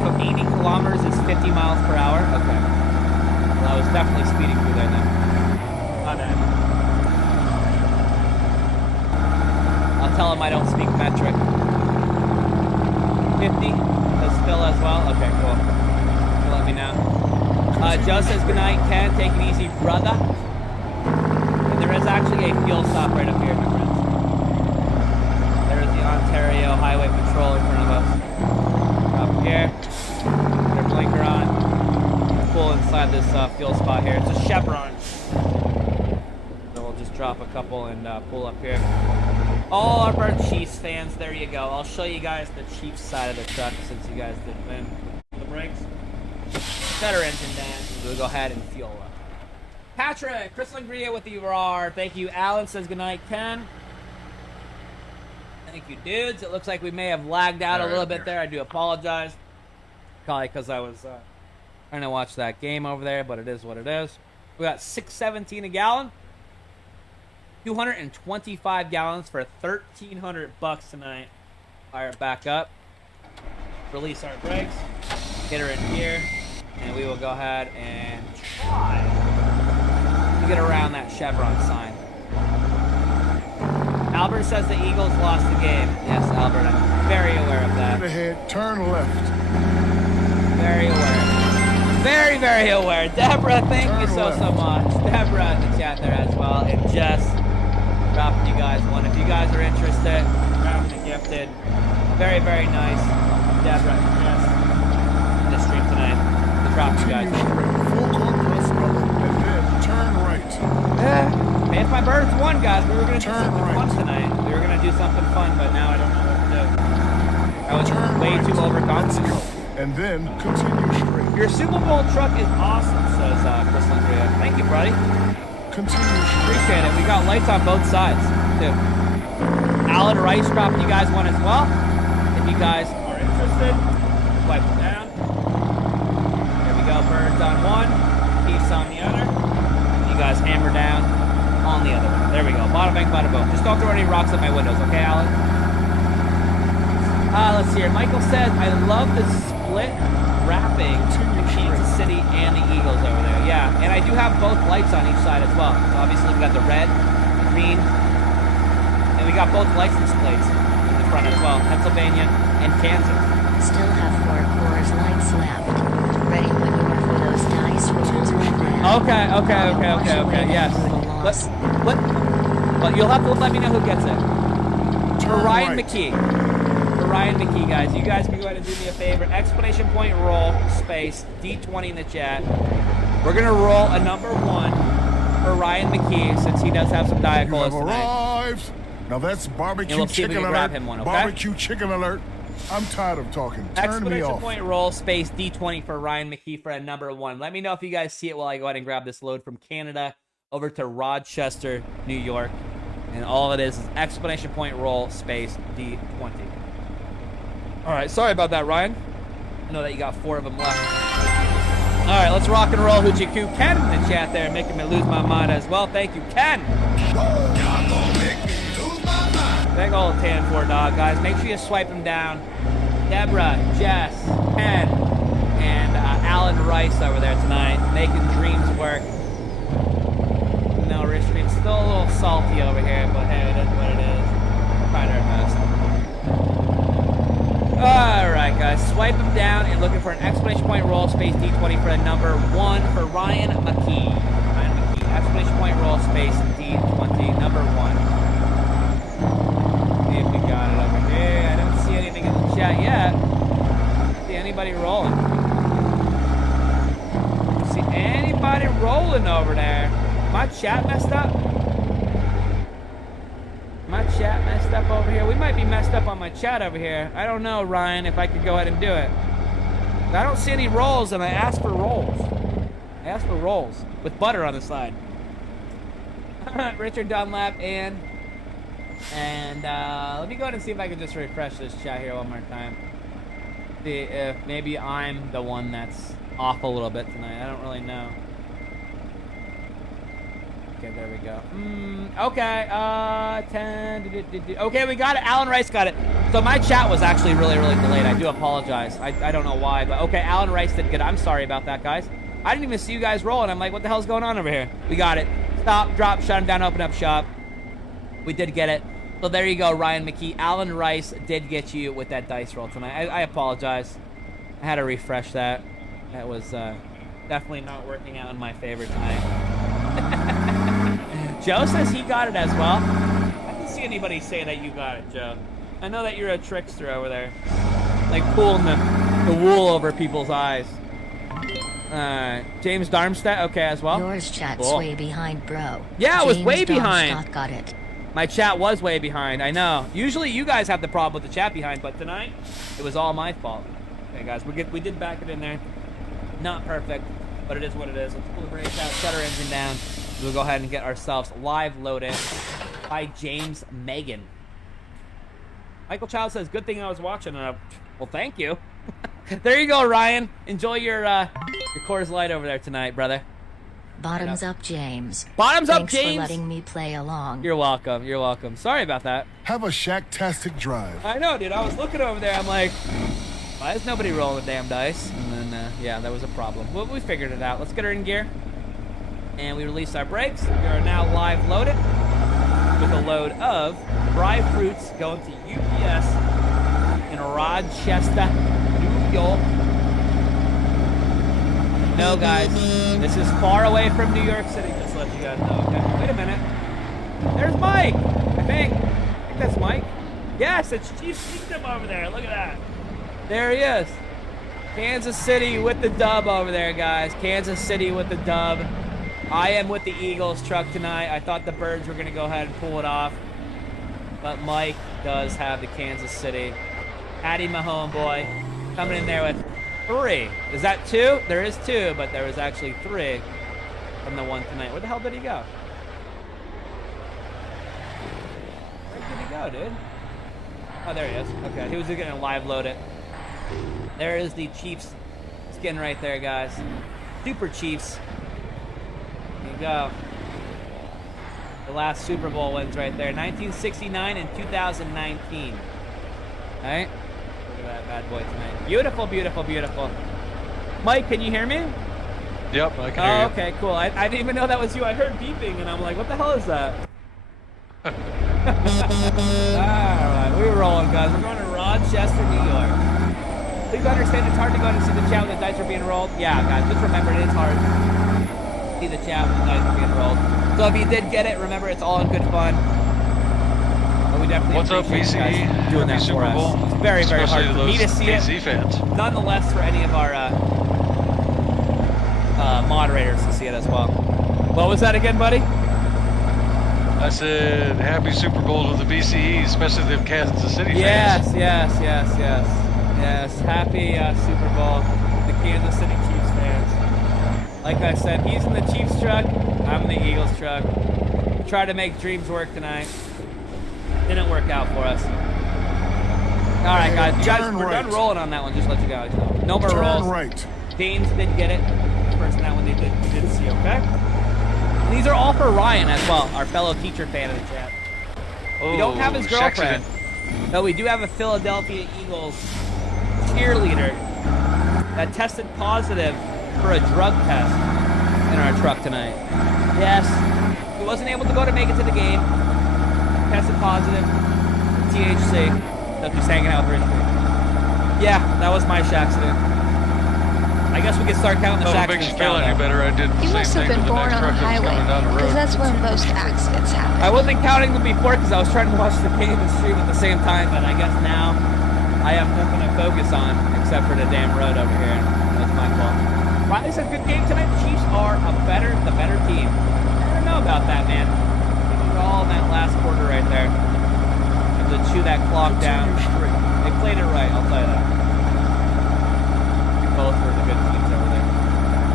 So 80 kilometers is 50 miles per hour? Okay. Well, I was definitely speeding through there then. My bad. I'll tell him I don't speak metric. 50? Does Phil as well? Okay, cool. You let me know. Joe says goodnight, Ken. Take it easy, brother. And there is actually a fuel stop right up here, my friends. There's the Ontario Highway Patrol in front of us. Up here. Put our blinker on. Pull inside this fuel spot here. It's a Chevron. So we'll just drop a couple and pull up here. All of our Chiefs fans, there you go. I'll show you guys the Chiefs side of the truck since you guys didn't win. The brakes. Better engine down. We'll go ahead and fuel up. Patrick, Chris Langria with the RAR. Thank you. Alan says goodnight, Ken. Thank you, dudes. It looks like we may have lagged out a little bit there. I do apologize. Probably because I was trying to watch that game over there, but it is what it is. We got $6.17 a gallon. 225 gallons for $1,300 tonight. Fire it back up. Release our brakes. Get her in here. And we will go ahead and try to get around that Chevron sign. Albert says the Eagles lost the game. Yes, Albert, I'm very aware of that. Ahead, turn left. Very aware. Very, very aware. Deborah, thank you so much. Deborah in the chat there as well. And Jess, dropping you guys one. If you guys are interested, dropping the gifted. Very, very nice. Deborah and Jess in the stream tonight. To drop you guys. Full court press rubber, and then turn right. Yeah. If my birds won, guys, we were going to do Turn something right. fun tonight. We were going to do something fun, but now I don't know what to do. I was Turn way right. too Let's overconfident. go. And then continue straight. Your Super Bowl truck is awesome, says Chris Landria. Thank you, buddy. Continue straight. Appreciate it. We got lights on both sides, too. Alan Rice dropping you guys one as well. If you guys are interested, wipe it down. There we go. Birds on one, Peace on the other. You guys hammer down on the other one. There we go. Bada bang, bada boom. Just don't throw any rocks at my windows, okay, Alan? Let's see here. Michael says, I love the split wrapping the Kansas City and the Eagles over there. Yeah, and I do have both lights on each side as well. So obviously we got the red, the green, and we got both license plates in the front as well. Pennsylvania and Kansas. Still have 4 Coors Lights left. Ready when you are for those dice rolls right now. Okay, yes. But you'll have to let me know who gets it. For Ryan McKee. For Ryan McKee, guys. You guys can go ahead and do me a favor. Exclamation point roll, space, D20 in the chat. We're going to roll a number 1 for Ryan McKee since he does have some Diet Colas tonight. Arrived. Now that's barbecue And we'll see if we chicken can alert. grab him one, okay? Barbecue chicken alert. I'm tired of talking. Turn me Exclamation off. point roll, space, D20 for Ryan McKee for a number 1. Let me know if you guys see it while I go ahead and grab this load from Canada over to Rochester, New York. And all it is exclamation point roll, space, D20. All right, sorry about that, Ryan. I know that you got 4 of them left. All right, let's rock and roll. Hoochie Coo Ken in the chat there, making me lose my mind as well. Thank you, Ken. Big old tan 4 dog, guys. Make sure you swipe him down. Deborah, Jess, Ken, and Alan Rice over there tonight, making dreams work. No, Rich Stream's still a little salty over here, but hey, it is what it is. Trying our best. Alright, guys. Swipe him down and looking for an exclamation point roll, space D20 for the number 1 for Ryan McKee. Ryan McKee, exclamation point roll, space D20, number 1. See if we got it over here. I don't see anything in the chat yet. Don't see anybody rolling. Don't see anybody rolling over there. My chat messed up? My chat messed up over here. We might be messed up on my chat over here. I don't know, Ryan, if I could go ahead and do it. I don't see any rolls, and I asked for rolls. I asked for rolls with butter on the side. Richard Dunlap and let me go ahead and see if I can just refresh this chat here one more time. See if maybe I'm the one that's off a little bit tonight. I don't really know. Okay, there we go. Okay, 10. Okay, we got it. Alan Rice got it. So my chat was actually really, really delayed. I do apologize. I don't know why, but okay, Alan Rice did get it. I'm sorry about that, guys. I didn't even see you guys rolling. I'm like, what the hell's going on over here? We got it. Stop, drop, shut him down, open up shop. We did get it. So there you go, Ryan McKee. Alan Rice did get you with that dice roll tonight. I apologize. I had to refresh that. That was definitely not working out in my favor tonight. Joe says he got it as well. I didn't see anybody say that you got it, Joe. I know that you're a trickster over there. Like pulling the wool over people's eyes. James Darmstadt, okay, as well. Yours chat's Cool. way behind, bro. Yeah, it was James way behind. Darmstadt got it. My chat was way behind, I know. Usually you guys have the problem with the chat behind, but tonight, it was all my fault. Okay, guys, we did back it in there. Not perfect, but it is what it is. Let's pull the brakes out, shut our engine down. We'll go ahead and get ourselves live loaded by James Megan. Michael Child says, good thing I was watching. Well, thank you. There you go, Ryan. Enjoy your Coors Light over there tonight, brother. Bottoms up, James. Bottoms up, Thanks James. for letting me play along. You're welcome. You're welcome. Sorry about that. Have a shack-tastic drive. I know, dude. I was looking over there. I'm like, why is nobody rolling the damn dice? And then, yeah, that was a problem. Well, we figured it out. Let's get her in gear. And we release our brakes. We are now live loaded with a load of dry fruits going to UPS in Rochester, New York. No, guys, this is far away from New York City, just to let you guys know, okay? Wait a minute. There's Mike, I think that's Mike. Yes, it's Chief Kingdom over there. Look at that. There he is. Kansas City with the dub over there, guys. Kansas City with the dub. I am with the Eagles truck tonight. I thought the Birds were going to go ahead and pull it off. But Mike does have the Kansas City. Patty, my homeboy, coming in there with 3. Is that 2? There is 2, but there was actually 3 from the one tonight. Where the hell did he go? Where did he go, dude? Oh, there he is. Okay, he was going to live load it. There is the Chiefs skin right there, guys. Super Chiefs. There you go. The last Super Bowl wins right there. 1969 and 2019. All right? for that bad boy tonight. Beautiful, beautiful, beautiful. Mike, can you hear me? Yep, I can hear you. Okay, cool. I didn't even know that was you. I heard beeping, and I'm like, what the hell is that? All right, we're rolling, guys. We're going to Rochester, New York. Please understand it's hard to go and see the chat when the dice are being rolled. Yeah, guys, just remember it is hard to see the chat when the dice are being rolled. So if you did get it, remember it's all in good fun. But we definitely What's up, appreciate you VCE? guys doing that Happy for Super Bowl. us. It's very, very hard Especially for me to those see it. KC fans. Nonetheless, for any of our moderators to see it as well. What was that again, buddy? I said happy Super Bowl to the VCE, especially the Kansas City fans. Yes. Happy Super Bowl, the Kansas City Chiefs fans. Like I said, he's in the Chiefs truck. I'm in the Eagles truck. Try to make dreams work tonight. Didn't work out for us. All right, guys. You guys, we're done rolling on that one. Just let you guys know. No more rolls. Right. Danes did get it. First that one they did see. Okay. These are all for Ryan as well, our fellow teacher fan in the chat. We don't have his girlfriend. No, we do have a Philadelphia Eagles cheerleader that tested positive for a drug test in our truck tonight. Yes, he wasn't able to make it to the game. Tested positive for THC. So he's hanging out for his drink. Yeah, that was my accident. I guess we can start counting the Makes you feel any better. I did the You same must have thing been with the born next on the truck that was highway, coming down the because road. that's when most accidents happen. I wasn't counting them before because I was trying to watch the game and stream at the same time, but I guess now I have nothing to focus on except for the damn road over here. That's my fault. Riley said good game tonight. The Chiefs are the better team. I don't know about that, man. They were all in that last quarter right there. Have to chew that clock down. They played it right, I'll tell you that. Both were the good teams over there.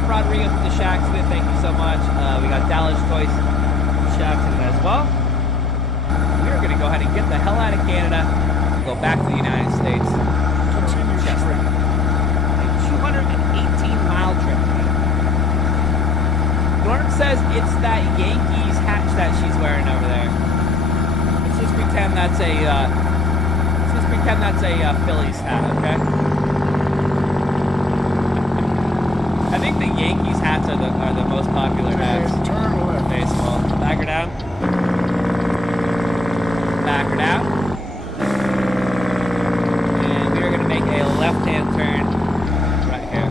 Rodriguez with the Shaxton, thank you so much. We got Dallas Choice Shaxton as well. We are going to go ahead and get the hell out of Canada and go back to the United States. Chester. A 218-mile trip. Norm says it's that Yankees hat that she's wearing over there. Let's just pretend that's a Phillies hat, okay? I think the Yankees hats are the most popular hats. Turn left. Baseball. Back her down. Back her down. And we are going to make a left-hand turn right here.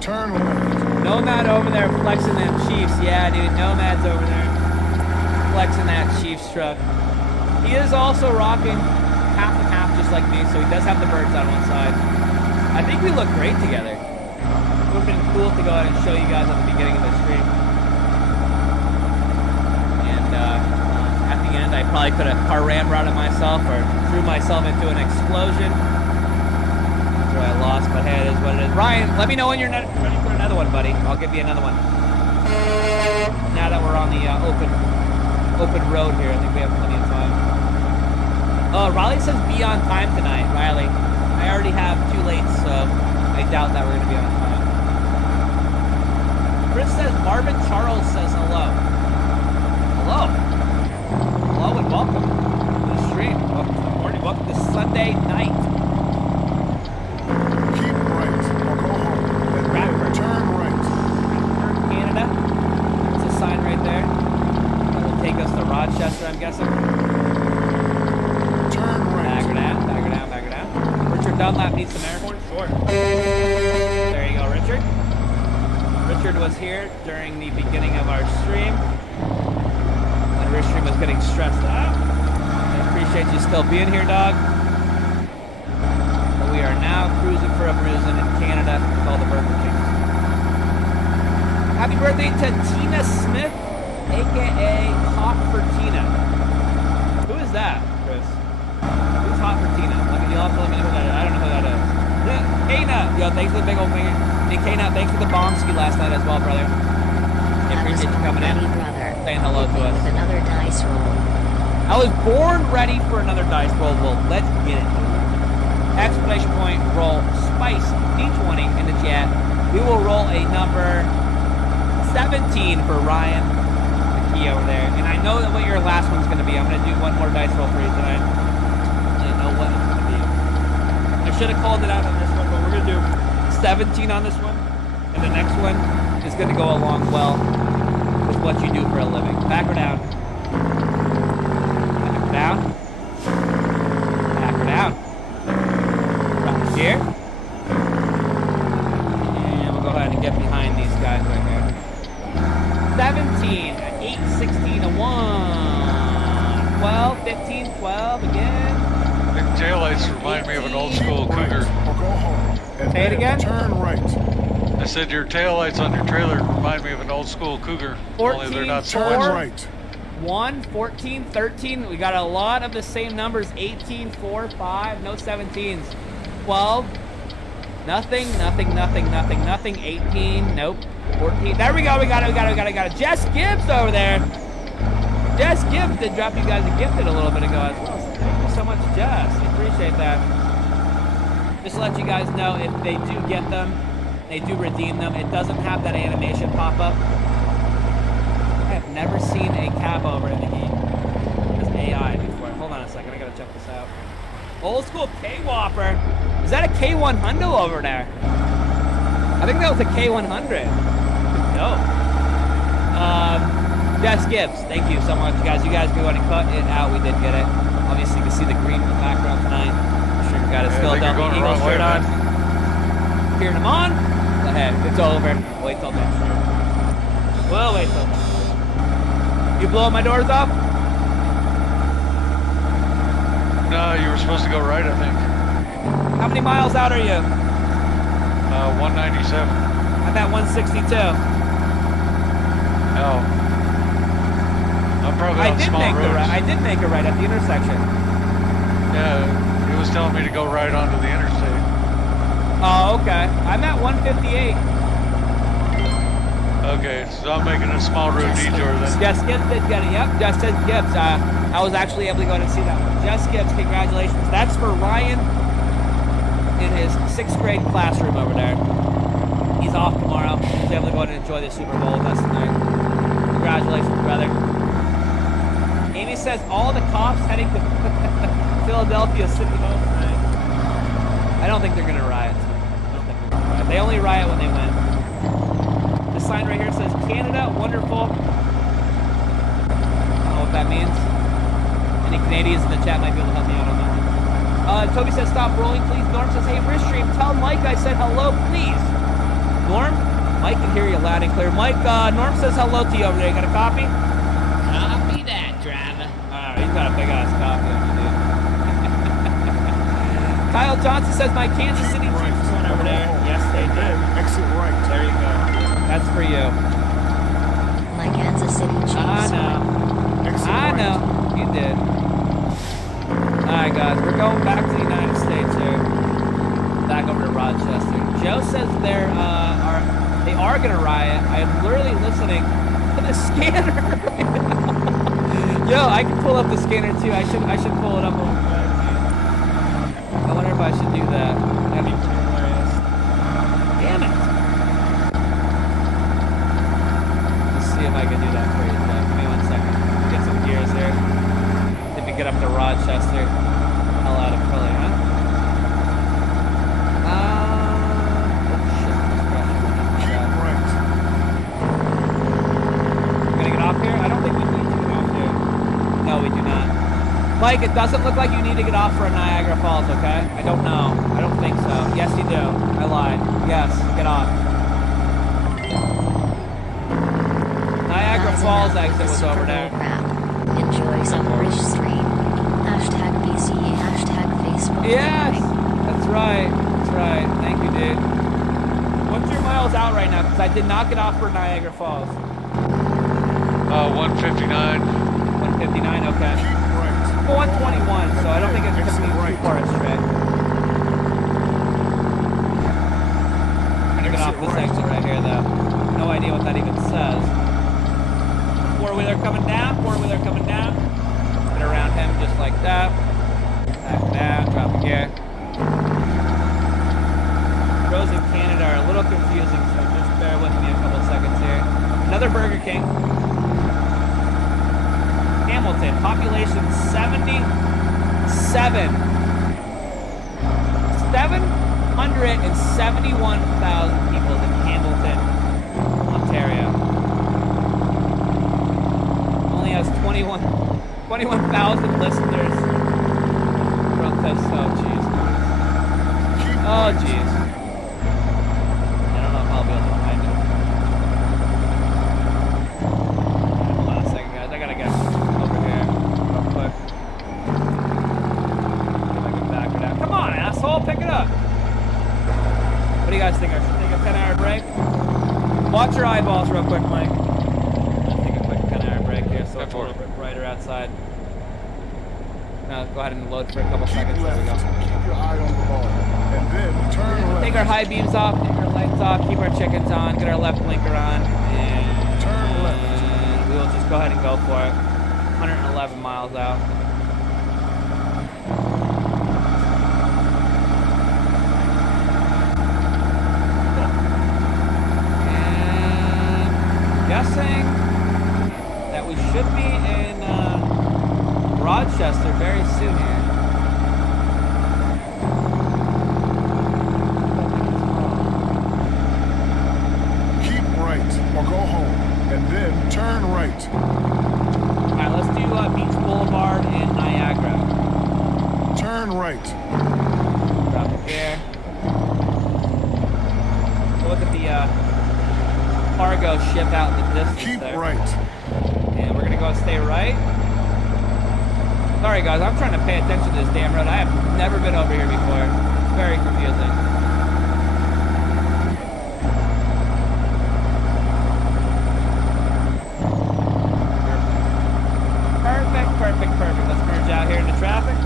Turn left. Nomad over there flexing them Chiefs. Yeah, dude. Nomad's over there flexing that Chiefs truck. He is also rocking half and half just like me, so he does have the birds on one side. I think we look great together. It would have been cool to go ahead and show you guys at the beginning of the stream. And at the end, I probably could have car ramrodded myself or threw myself into an explosion. After I lost, but hey, it is what it is. Ryan, let me know when you're ready for another one, buddy. I'll give you another one. Now that we're on the open road here, I think we have plenty of time. Riley says be on time tonight. Riley, I already have 2 late, so I doubt that we're going to be on time. Chris says Marvin Charles says hello. Hello. Hello and welcome to the stream. Welcome to the morning. Welcome to Sunday night. Keep right. Or go home. Bradford. Turn right. Bradford, Canada. There's a sign right there. That will take us to Rochester, I'm guessing. Turn right. Back her down, back her down, back her down. Richard Dunlap needs some air. Sure. There you go, Richard. Richard was here during the beginning of our stream. When our stream was getting stressed out. I appreciate you still being here, dog. But we are now cruising for a bruising in Canada with all the Burger Kings. Happy birthday to Tina Smith, aka Hot for Tina. Who is that, Chris? Who's Hot for Tina? You'll have to let me know who that is. I don't know who that is. Kana! Yo, thanks for the big old finger. Hey, Kana, thanks for the bomb ski last night as well, brother. I appreciate you coming in. Saying hello to us. With another dice roll. I was born ready for another dice roll. Well, let's get it. Exclamation point, roll, spice, D20 in the chat. We will roll a number 17 for Ryan, the key over there. And I know that what your last one's going to be. I'm going to do one more dice roll for you tonight. I know what it's going to be. I should have called it out on this one, but we're going to do 17 on this one. And the next one is going to go along well with what you do for a living. Back or down? Back or down? Back or down? Right here. And we'll go ahead and get behind these guys right here. 17, 8, 16, a 1. 12, 15, 12 again. The taillights remind me of an old school Cougar. Or go home. And Say it then again? Turn right. I said your taillights on your trailer remind me of an old school Cougar. 14, only they're not so Turn Four. right. 1, 14, 13. We got a lot of the same numbers. 18, 4, 5. No 17s. 12. Nothing, nothing, nothing, nothing, nothing. 18. Nope. 14. There we go. We got it. Jess Gibbs over there. Jess Gibbs did drop you guys a gifted a little bit ago as well. So thank you so much, Jess. I appreciate that. Just to let you guys know, if they do get them, they do redeem them, it doesn't have that animation pop up. I have never seen a cab over in the game as AI before. Hold on a second, I gotta check this out. Old school K-Whopper. Is that a K1 Hundo over there? I think that was a K100. No. Jess Gibbs, thank you so much, guys. You guys go ahead and cut it out. We did get it. Obviously, you can see the green in the background tonight. I'm sure you got his Philadelphia Eagles shirt on. Cheering him on. Go ahead. It's over. Wait till next year. We'll wait till next year. You blow my doors off? No, you were supposed to go right, I think. How many miles out are you? 197. I'm at 162. No. I'm probably on small roads. I did make a right at the intersection. Yeah, it was telling me to go right onto the interstate. Oh, okay. I'm at 158. Okay, so I'm making a small road detour then. Jess Gibbs did get it. Yep, Jess Gibbs. I was actually able to go ahead and see that one. Jess Gibbs, congratulations. That's for Ryan in his 6th grade classroom over there. He's off tomorrow. He's able to go ahead and enjoy the Super Bowl with us tonight. Congratulations, brother. Amy says all the cops heading to Philadelphia City Hall tonight. I don't think they're going to riot. They only riot when they win. The sign right here says Canada, wonderful. I don't know what that means. Any Canadians in the chat might be able to help me out on that. Toby says stop rolling, please. Norm says, hey, Ristream, tell Mike I said hello, please. Norm, Mike can hear you loud and clear. Mike, Norm says hello to you over there. You got a copy? Copy that, driver. Alright, he's got a big ass copy on you, dude. Kyle Johnson says my Kansas City Chiefs went over there. Yes, they did. Exit right. There you go. That's for you. My Kansas City Chiefs. I know. Exit I right. know. You did. Alright, guys, we're going back to the United States here. Back over to Rochester. Joe says they are gonna riot. I am literally listening to the scanner. Yo, I can pull up the scanner too. I should pull it up on the web. I wonder if I should do that. That'd be pretty hilarious. Damn it. Let's see if I can do that for you, Joe. Give me 1 second. Get some gears there. If we get up to Rochester. Hell out of Philly, huh? Mike, it doesn't look like you need to get off for Niagara Falls, okay? I don't know. I don't think so. Yes, you do. I lied. Yes, get off. Niagara Guys, Falls enough exit with the was over Superbowl there. crap. Enjoy some rich stream. Hashtag BCE, hashtag Facebook. Yes! Gaming. That's right. That's right. Thank you, dude. What's your miles out right now? Because I did not get off for Niagara Falls. 159. 159, okay. Well, 121, so I don't think it's going to be too far astray. I'm going to get off this exit right here, though. No idea what that even says. Four-wheeler coming down, four-wheeler coming down. Get around him just like that. Back down, drop a gear. Roads in Canada are a little confusing, so just bear with me a couple seconds here. Another Burger King. Hamilton, population 77. 77 171,000 people in Hamilton, Ontario. Only has 21,000 listeners. Protest. Oh, jeez. Oh, jeez. I don't know if I'll be able to find it. Hold on a second, guys. I gotta get over here real quick. See if I can back it out. Come on, asshole. Pick it up. What do you guys think? I should take a 10-hour break? Watch your eyeballs real quick, Mike. I'll take a quick 10-hour break here so it's a little bit brighter outside. Now go ahead and load for a couple seconds. There we go. Keep your eye on the ball. And then turn left. Take our high beams off, take our lights off, keep our chickens on, get our left blinker on, and Turn left. we will just go ahead and go for it. 111 miles out. Guessing that we should be in Rochester very soon here. Keep right or go home. And then turn right. Alright, let's do Beach Boulevard in Niagara. Turn right. Drop it here. Look at the cargo ship out in the distance. Keep there. right. And we're gonna go and stay right. Sorry guys, I'm trying to pay attention to this damn road. I have never been over here before. Very confusing. Perfect. Let's merge out here into traffic.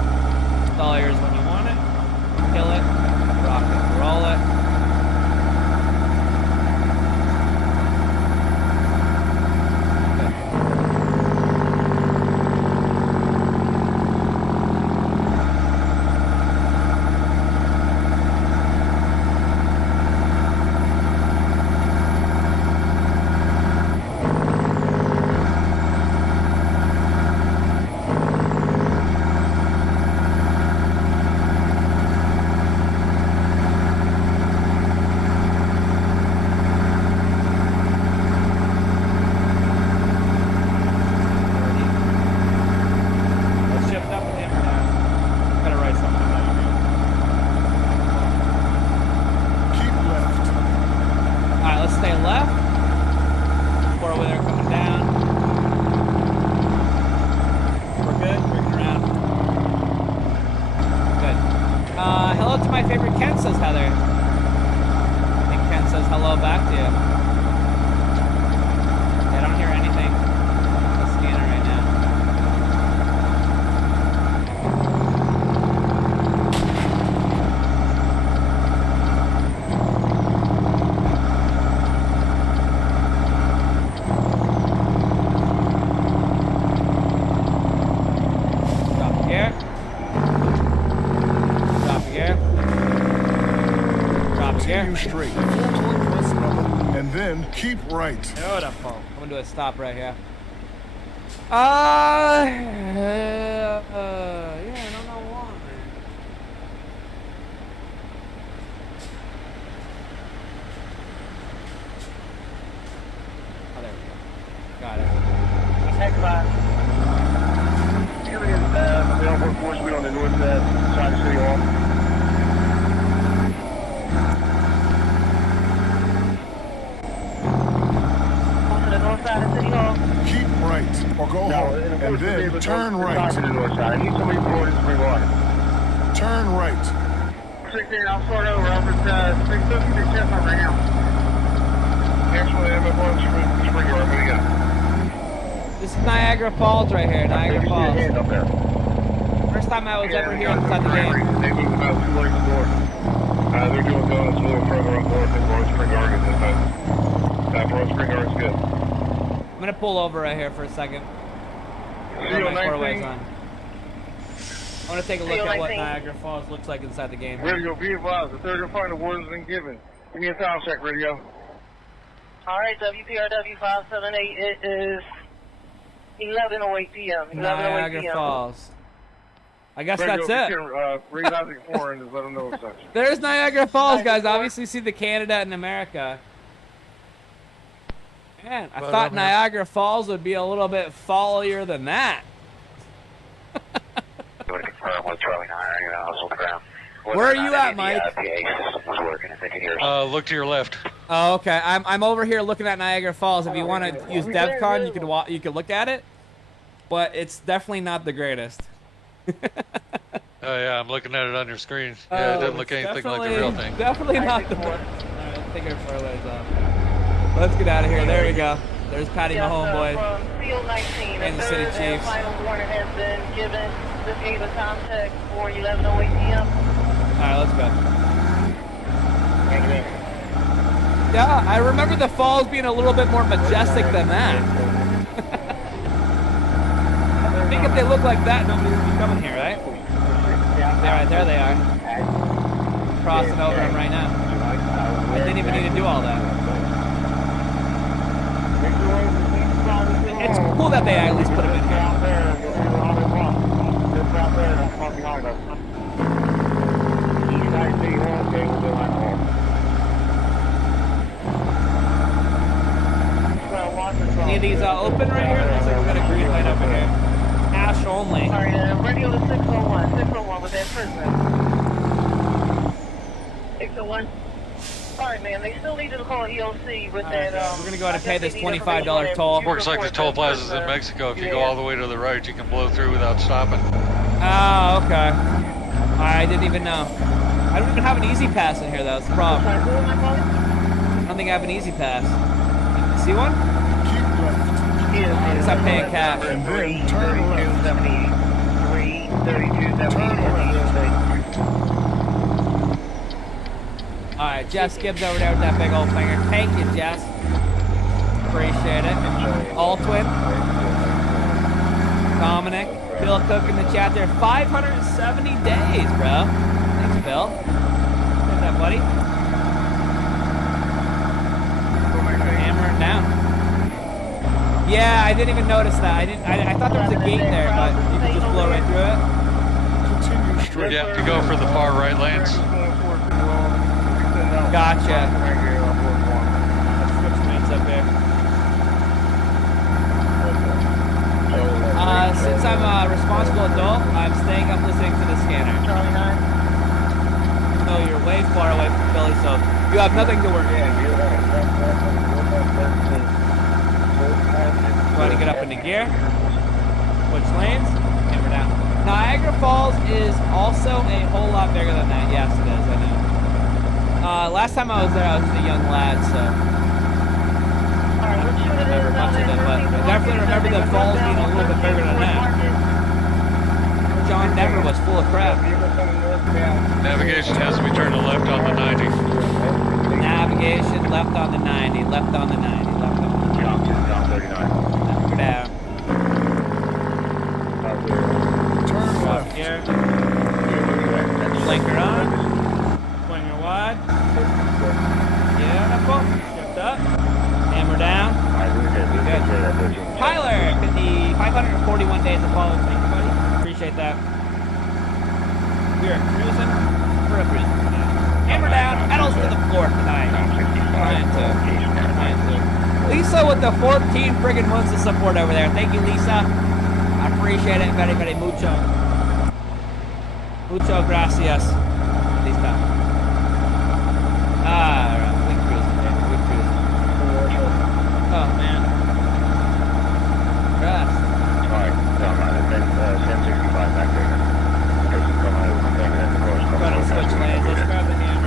It's all yours when you want it. Kill it. Rock it. Roll it. Straight. And then keep right. Hold up, Paul. I'm gonna do a stop right here. Yeah, I don't know why. Oh, there we go. Got it. Next spot. Here we go. The Elbrook Force Speed on the north side of City Hall. Keep right or go home. And then turn right. To the north side. I need somebody to pull in spring water. Turn right. 16, I'll start over. I'm at 650 to Chestnut right now. Actually, I'm at spring water. What do you got? This is Niagara Falls right here. Niagara Falls. Hand up there. First time I was ever here inside the game. They moved about 2 lanes north. They're doing donuts a little further up north than Royal Spring Garden this time. Royal Spring Garden's good. I'm gonna pull over right here for a second. CO19. I want to take a look at what Niagara Falls looks like inside the game. Radio, be advised. The third and final word has been given. Give me a sound check, radio. Alright, WPRW 578, it is 11:08 p.m. 11:08 Niagara p.m. Falls. I guess that's it. Read out the four and just let them know what's up. There's Niagara Falls, guys. Obviously, see the Canada and America. Man, I thought Niagara Falls would be a little bit fallier than that. Where are you at, Mike? Look to your left. Oh, okay. I'm over here looking at Niagara Falls. If you want to use DevCon, you could look at it, but it's definitely not the greatest. Oh yeah, I'm looking at it on your screen. Yeah, it doesn't look anything like the real thing. Definitely not the best. All right, let's take our furloughs off. Let's get out of here. There we go. There's Patty Mahomes, boys. Kansas City Chiefs. Final warning has been given. This gave a time check for 11:08 p.m. All right, let's go. Yeah, I remember the falls being a little bit more majestic than that. I think if they look like that, nobody would be coming here, right? All right, there they are. Crossing over them right now. I didn't even need to do all that. It's cool that they at least put them in here. Any of these open right here? Looks like we got a green light over here. Ash only. Sorry, radio to 601. 601 was that prisoner. 601. Sorry, man. They still need to call EOC with that. We're gonna go ahead and pay this $25 toll. Works like the toll plazas in Mexico. If you go all the way to the right, you can blow through without stopping. Oh, okay. I didn't even know. I don't even have an easy pass in here, though. That's the problem. I don't think I have an easy pass. You see one? Keep left. Because I'm paying cash. And then turn left. Turn left. Alright, Jess Gibbs over there with that big old finger. Thank you, Jess. Appreciate it. Altwin. Dominic. Bill Cook in the chat there. 570 days, bro. Thanks, Bill. What's that, buddy? Hammer it down. Yeah, I didn't even notice that. I thought there was a gate there, but you can just blow right through it. Continue straight. Yeah, to go for the far right lanes. Gotcha. Switch lanes up there. Since I'm a responsible adult, I'm staying up listening to the scanner. No, you're way far away from Philly, so you have nothing to worry about. Trying to get up into gear. Switch lanes. Hammer down. Niagara Falls is also a whole lot bigger than that. Yes, it is. I know. Last time I was there, I was a young lad, so I remember much of it, but I definitely remember the falls being a little bit bigger than that. John Denver was full of crap. Navigation has to be turned to left on the 90. Navigation left on the 90, left on the 90, left on the 90. Up or down. Turn Up left. here. Blinker on. Pointer wide. Beautiful. Shift up. Hammer down. Good. Tyler, 541 days of following. Thank you, buddy. Appreciate that. We're cruising. We're cruising. Hammer down. Pedals to the floor tonight. Trying to. Lisa with the 14 friggin' months of support over there. Thank you, Lisa. I appreciate it very, very mucho. Mucho gracias. Lisa. Alright, we cruising, man. We cruising. Oh, man. Rest. Trying to switch lanes. Let's grab the hammer.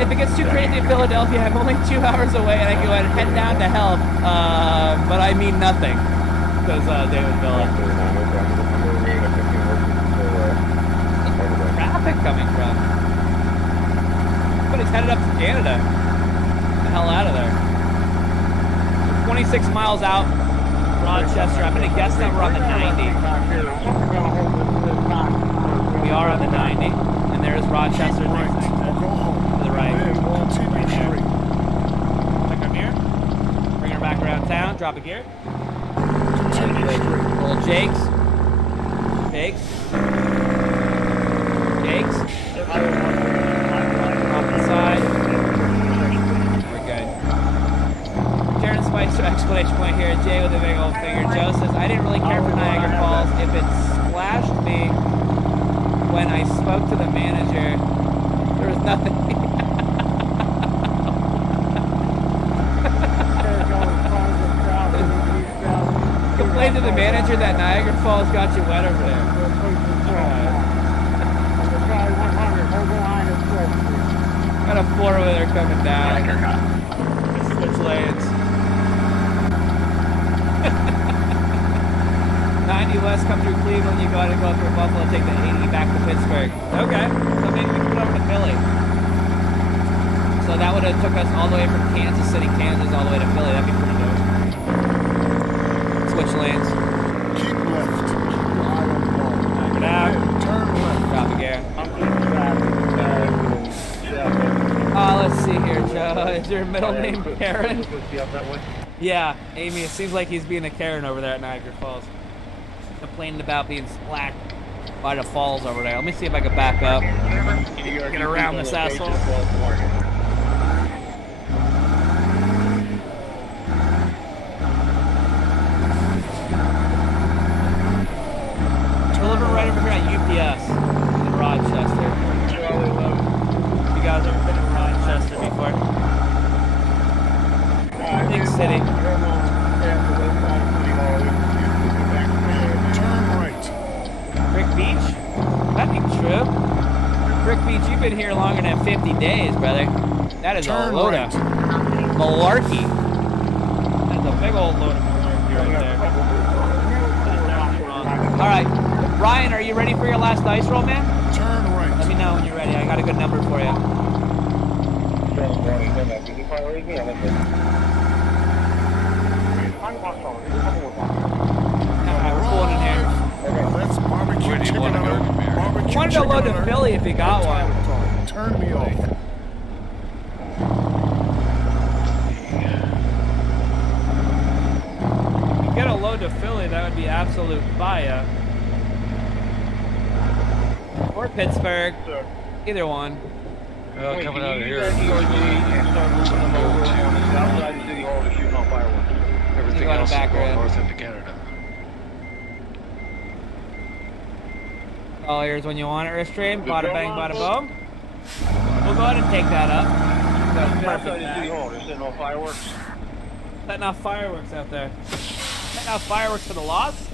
If it gets too crazy in Philadelphia, I'm only 2 hours away and I can go ahead and head down to help. But I mean nothing. Because David Villa. Traffic coming from? Somebody's headed up to Canada. Get the hell out of there. 26 miles out, Rochester. I'm going to guess that we're on the 90. We are on the 90. And there's Rochester next to the right. Continue straight. Check our mirror. Bring her back around town. Drop a gear. Continue straight. Little Jakes. Off the side. We're good. Sharon Spicer exclamation point here. Jay with a big old finger. Joe says, I didn't really care for Niagara Falls. If it splashed me when I spoke to the manager, there was nothing. Complain to the manager that Niagara Falls got you wet over there. Got a four-wheeler coming down. Switch lanes. 90 west, come through Cleveland. You got to go through Buffalo, take the 80 back to Pittsburgh. Okay, so maybe we can go over to Philly. So that would have took us all the way from Kansas City, Kansas, all the way to Philly. That'd be pretty dope. Switch lanes. Keep left. Eye on the ball. Knock it out. Turn left. Drop a gear. Let's see here, Joe. Is your middle name Karen? Yeah, Amy, it seems like he's being a Karen over there at Niagara Falls. Complaining about being splashed by the falls over there. Let me see if I can back up. Get around this asshole. Delivering right over here at UPS in Rochester. You guys ever been to Rochester before? Big city. Turn right. Brick Beach? That ain't true. Brick Beach, you've been here longer than 50 days, brother. That is Turn a load right. of malarkey. That's a big old load of malarkey right there. Alright. Ryan, are you ready for your last dice roll, man? Turn right. Let me know when you're ready. I got a good number for you. Alright, we're pulling in here. That's barbecue Where do you chicken wanna go alert. from here? Barbecue I wanted to chicken load to alert. Philly if you got one. Turn me off. If you get a load to Philly, that would be absolute fire. Or Pittsburgh. Either one. Coming out of here. Everything You got a else is back going road. north into Canada. Oh, here's when you want it, Restream. Bada bang, bada boom. We'll go ahead and take that up. That's perfect. Setting off fireworks out there. Setting off fireworks for the loss?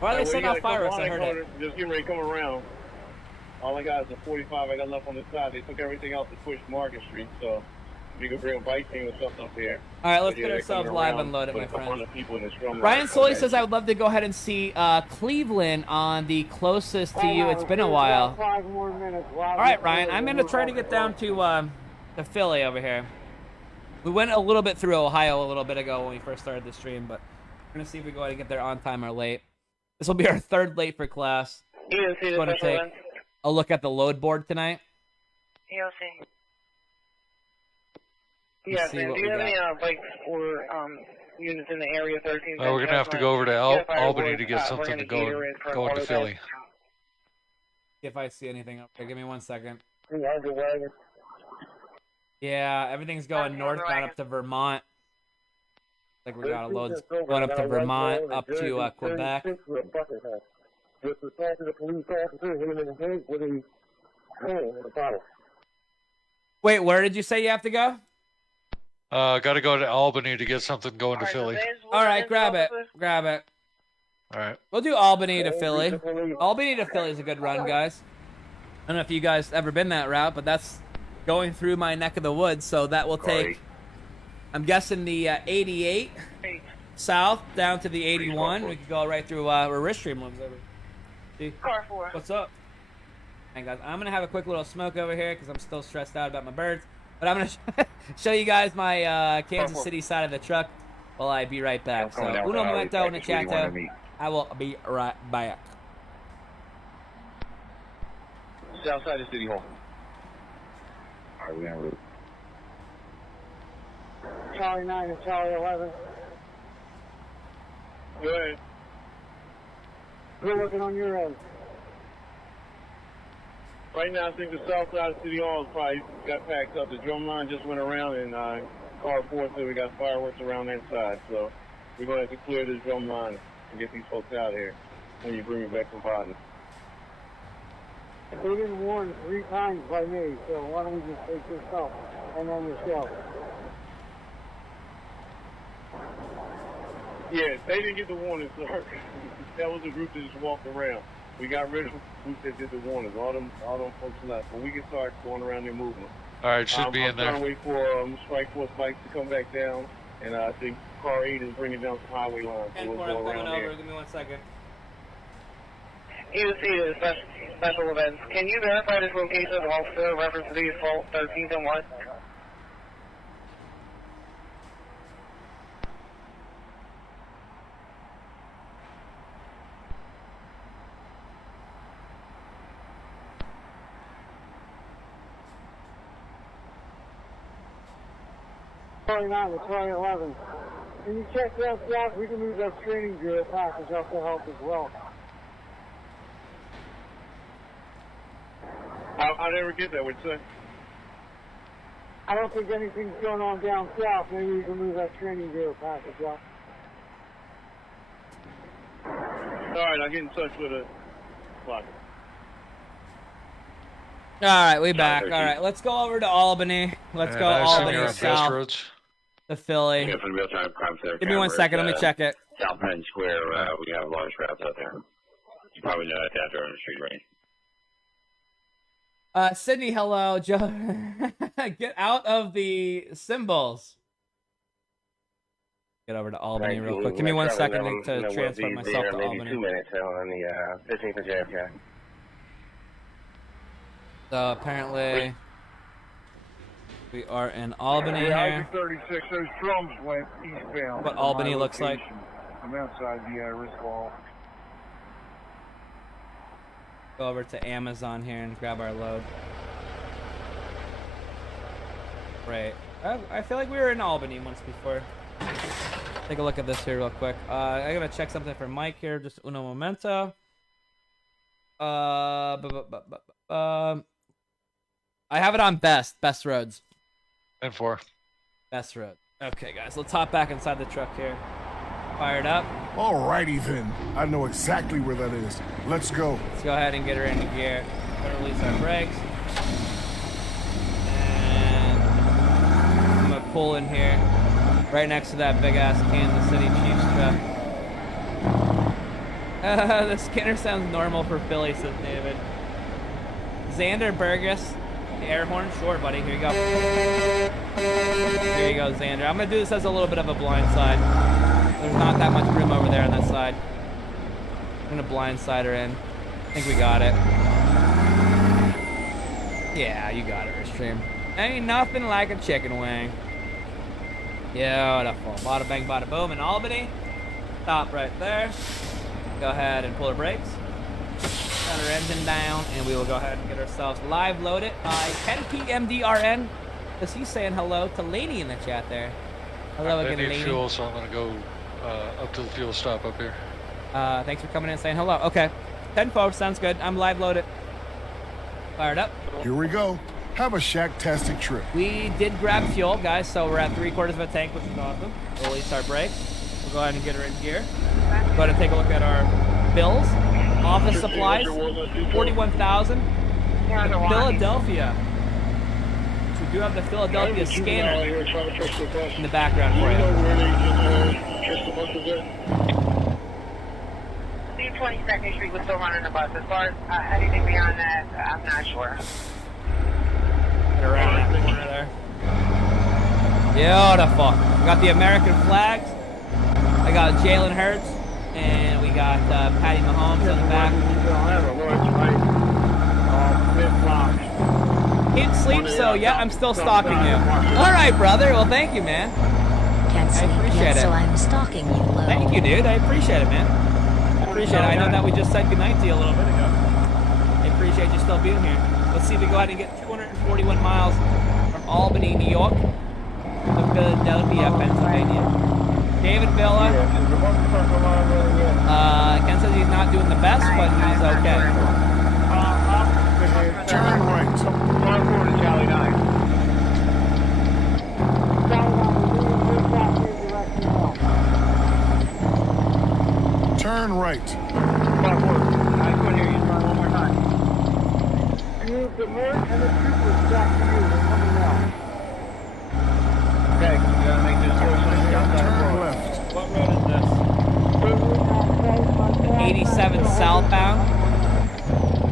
Why are they setting off fireworks? I heard it. Just getting ready to come around. All I got is a 45. I got enough on this side. They took everything out to push Market Street, so you can bring a bike team or something up here. All right, let's But get they're ourselves coming live around, unloaded, put my a couple friend. hundred people in this drum Ryan line. Soley says, I would love to go ahead and see Cleveland on the closest to you. It's been a while. 5 more minutes. All right, Ryan, I'm going to try to get down to Philly over here. We went a little bit through Ohio a little bit ago when we first started the stream, but we're going to see if we go ahead and get there on time or late. This will be our third late for class. EOC, Going to take a look at the load board tonight. EOC. Let's see man. what Do we you have got. any bikes or units in the area 13? We're going to have to go over to Albany to get something to go into Philly. See if I see anything up there. Give me 1 second. Yeah, everything's going northbound up to Vermont. Like we got a load going up to Vermont, up to Quebec. Wait, where did you say you have to go? Got to go to Albany to get something going to Philly. All right, grab it. Grab it. All right. We'll do Albany to Philly. Albany to Philly is a good run, guys. I don't know if you guys ever been that route, but that's going through my neck of the woods, so that will take, I'm guessing, the 88 south down to the 81. We could go right through where Ristream lives over. See? Car 4. What's up? Hey guys, I'm gonna have a quick little smoke over here because I'm still stressed out about my birds. But I'm gonna show you guys my Kansas City side of the truck while I be right back. So, uno momento in the chat. I will be right back. South side of City Hall. Alright, we're en route. Charlie 9 and Charlie 11. Go ahead. We're working on your end. Right now, I think the south side of City Hall probably got packed up. The drum line just went around, and car 4 said we got fireworks around that side. So we're going to have to clear this drum line and get these folks out here when you bring me back from Biden. They didn't warn 3 times by me, so why don't we just take yourself and then yourself? Yeah, they didn't get the warning, sir. That was a group that just walked around. We got rid of the group that did the warnings. All them folks left. But we can start going around there moving. All right, should be in there. I'm trying to wait for Strike Force bikes to come back down, and I think Car 8 is bringing down some highway lines. So we'll go around there. Give me 1 second. EOC special events. Can you verify this location of officer reference to these fault 13th and 1? Sorry, 9 to 2011. Can you check that out? We can move that training gear package up to help as well. I never get that, would you say? I don't think anything's going on down south. Maybe we can move that training gear package up. Alright, I'll get in touch with it. All right, we back. All right, let's go over to Albany. Let's go Albany south to Philly. Yeah, for the real-time crime center Give me 1 second. Let me check it. South Penn Square, we have large routes out there. You probably know that down there on the street, right? Sydney, hello. Joe, get out of the symbols. Get over to Albany real quick. Give me 1 second to transfer myself to Albany. 2 minutes on the 15th of JFK. So apparently we are in Albany here. 36, those drums went eastbound. What Albany looks like. I'm outside the risk wall. Go over to Amazon here and grab our load. Right. I feel like we were in Albany once before. Take a look at this here real quick. I gotta check something for Mike here. Just uno momento. I have it on best roads. And 4. Best road. Okay, guys, let's hop back inside the truck here. Fired up. Alrighty then. I know exactly where that is. Let's go. Let's go ahead and get her into gear. Gonna release our brakes. And I'm gonna pull in here, right next to that big ass Kansas City Chiefs truck. The Skinner sounds normal for Philly, says David. Xander Burgess. The air horn? Sure, buddy. Here you go. Here you go, Xander. I'm going to do this as a little bit of a blind side. There's not that much room over there on that side. I'm going to blind side her in. I think we got it. Yeah, you got it, Restream. Ain't nothing like a chicken wing. Beautiful. Bada bang, bada boom in Albany. Stop right there. Go ahead and pull our brakes. Got our engine down, and we will go ahead and get ourselves live loaded by 10 p.m. DRN. Because he's saying hello to Laney in the chat there. Hello again, Laney. I need fuel, so I'm going to go up to the fuel stop up here. Thanks for coming in and saying hello. Okay. 10-4, sounds good. I'm live loaded. Fired up. Here we go. Have a shack-tastic trip. We did grab fuel, guys, so we're at 3/4 of a tank, which is awesome. We'll release our brakes. We'll go ahead and get her in gear. Go ahead and take a look at our bills. Office supplies, 41,000. Philadelphia. We do have the Philadelphia scanner in the background for you. 22nd Street was still running the bus. As far as anything beyond that, I'm not sure. Get around that corner there. Beautiful. We got the American flags. I got Jalen Hurts. And we got Patty Mahomes in the back. Can't sleep, so yeah, I'm still stalking you. All right, brother. Well, thank you, man. Can't sleep yet, so I'm stalking you, Lo. Thank you, dude. I appreciate it, man. I appreciate it. I know that we just said goodnight to you a little bit ago. I appreciate you still being here. Let's see if we go ahead and get 241 miles from Albany, New York, to Philadelphia, Pennsylvania. David Villa. Ken says he's not doing the best, but he's okay. Turn right. Car 4 to Charlie 9. Turn right. Car 4. I couldn't hear you. Try one more time. Okay, you gotta make this choice on the outside Turn road. left. What road is this? 87 southbound.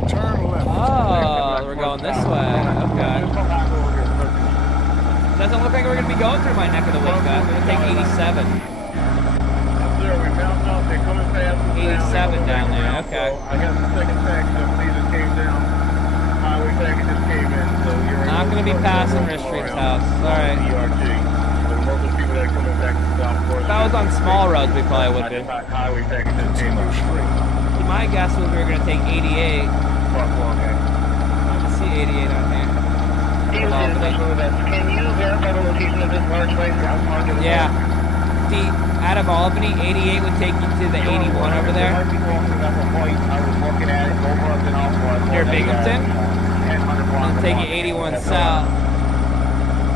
Turn left. Oh, we're going this way. Okay. Doesn't look like we're going to be going through my neck of the woods, guys. We're going to take 87. They're coming fast. 87 down there, okay. I got the second package. I believe it came down. Highway package just came in, so you're Not going to be passing Rich Street's house. Alright. Most of the people that are coming back to Southport. If that was on small roads, we probably would be. Highway package just came in. My guess was we were going to take 88. Okay. I see 88 on here. Can you verify the location of this large waste? Yeah. See, out of Albany, 88 would take you to the 81 over there. Near Binghamton. And take you 81 south.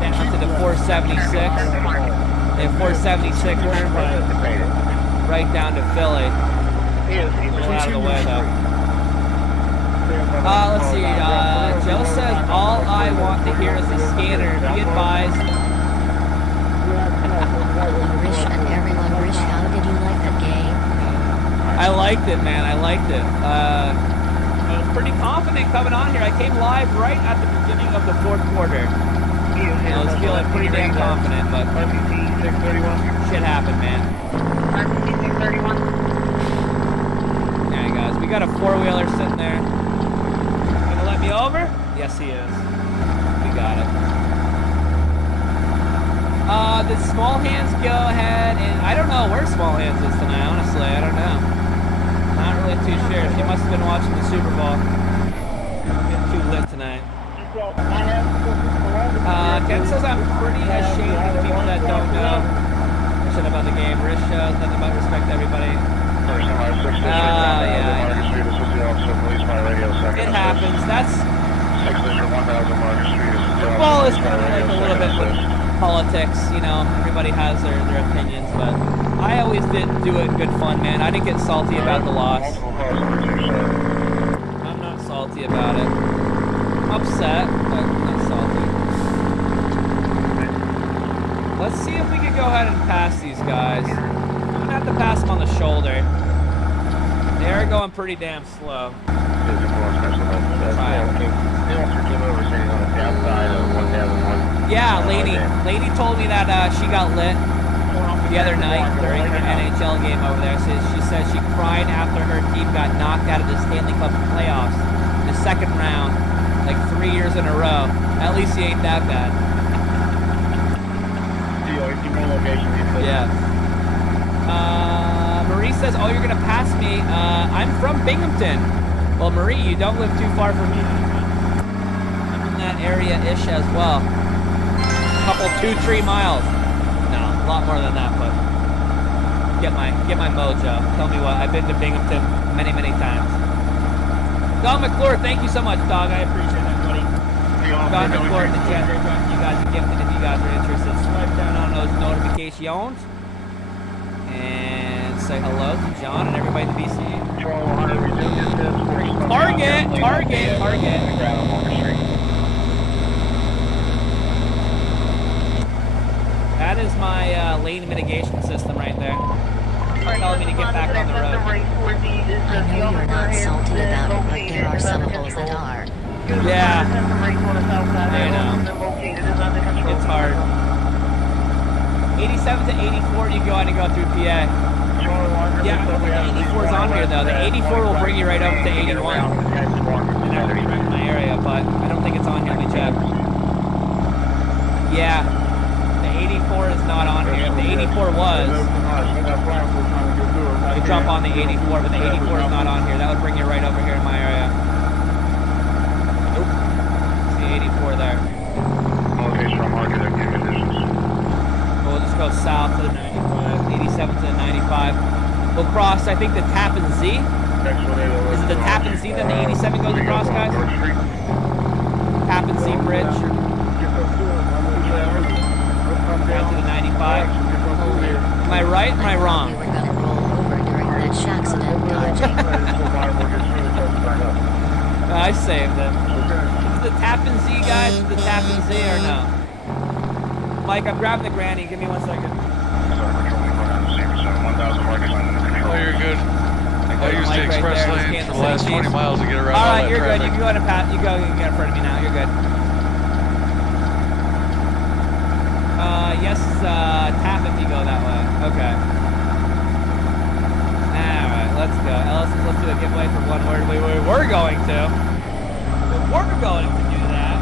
Down to the 476. And 476 right down to Philly. We're out of the way though. Let's see. Joe says all I want to hear is the scanner. Be advised. Rish and everyone, Rish, how did you like the game? I liked it, man. I liked it. I was pretty confident coming on here. I came live right at the beginning of the fourth quarter. I was feeling pretty damn confident, but shit happened, man. Yeah, guys, we got a four-wheeler sitting there. Gonna let me over? Yes, he is. We got it. Did Small Hands go ahead and I don't know where Small Hands is tonight, honestly. I don't know. Not really too sure. She must have been watching the Super Bowl. Getting too lit tonight. Ken says I'm pretty ashamed of the people that don't know shit about the game. Rich shows nothing but respect to everybody. Yeah. It happens. That's football is kind of like a little bit with politics, you know. Everybody has their opinions, but I always did do it in good fun, man. I didn't get salty about the loss. I'm not salty about it. I'm upset, but not salty. Let's see if we can go ahead and pass these guys. I'm gonna have to pass them on the shoulder. They are going pretty damn slow. Yeah, lady told me that she got lit the other night during her NHL game over there. She said she cried after her team got knocked out of the Stanley Cup playoffs in the second round, like 3 years in a row. At least he ain't that bad. Yeah. Marie says, oh, you're going to pass me. I'm from Binghamton. Well, Marie, you don't live too far from me. I'm in that area-ish as well. Couple 2-3 miles. No, a lot more than that, but get my mojo. Tell me what, I've been to Binghamton many times. Don McClure, thank you so much, dog. I appreciate that, buddy. Don McClure in the chat. You guys are gifted if you guys are interested. Swipe down on those notifications and say hello to John and everybody in the BC. Target. That is my lane mitigation system right there. Telling me to get back on the road. I know you're not salty about it, but there are some of those that are. Yeah. I know. It's hard. 87 to 84, you go ahead and go through PA. Yeah, I don't think the 84 is on here though. The 84 will bring you right over to 81. And that would be right in my area, but I don't think it's on here. Let me check. Yeah. The 84 is not on here. If the 84 was, you jump on the 84, but the 84 is not on here. That would bring you right over here in my area. Nope. See 84 there. We'll just go south to the 95. will cross, I think, the Tappan Z. Is it the Tappan Z then the 87 goes across, guys? Tappan Z Bridge. Down to the 95. Am I right or am I wrong? You were gonna roll over during that accident dodging. I saved it. Is it the Tappan Z, guys? Is it the Tappan Z or no? Mike, I'm grabbing the granny. Give me 1 second. Oh, you're good. I used the Mike right express there, lane Kansas for the last City 20 Chiefs. miles to get around All all right, that you're good. traffic. You can go ahead and pat. You go. You can get in front of me now. You're good. Yes, tap if you go that way. Okay. All right, let's go. Ellis, let's do a giveaway for one word. We were going to. We're going to do that.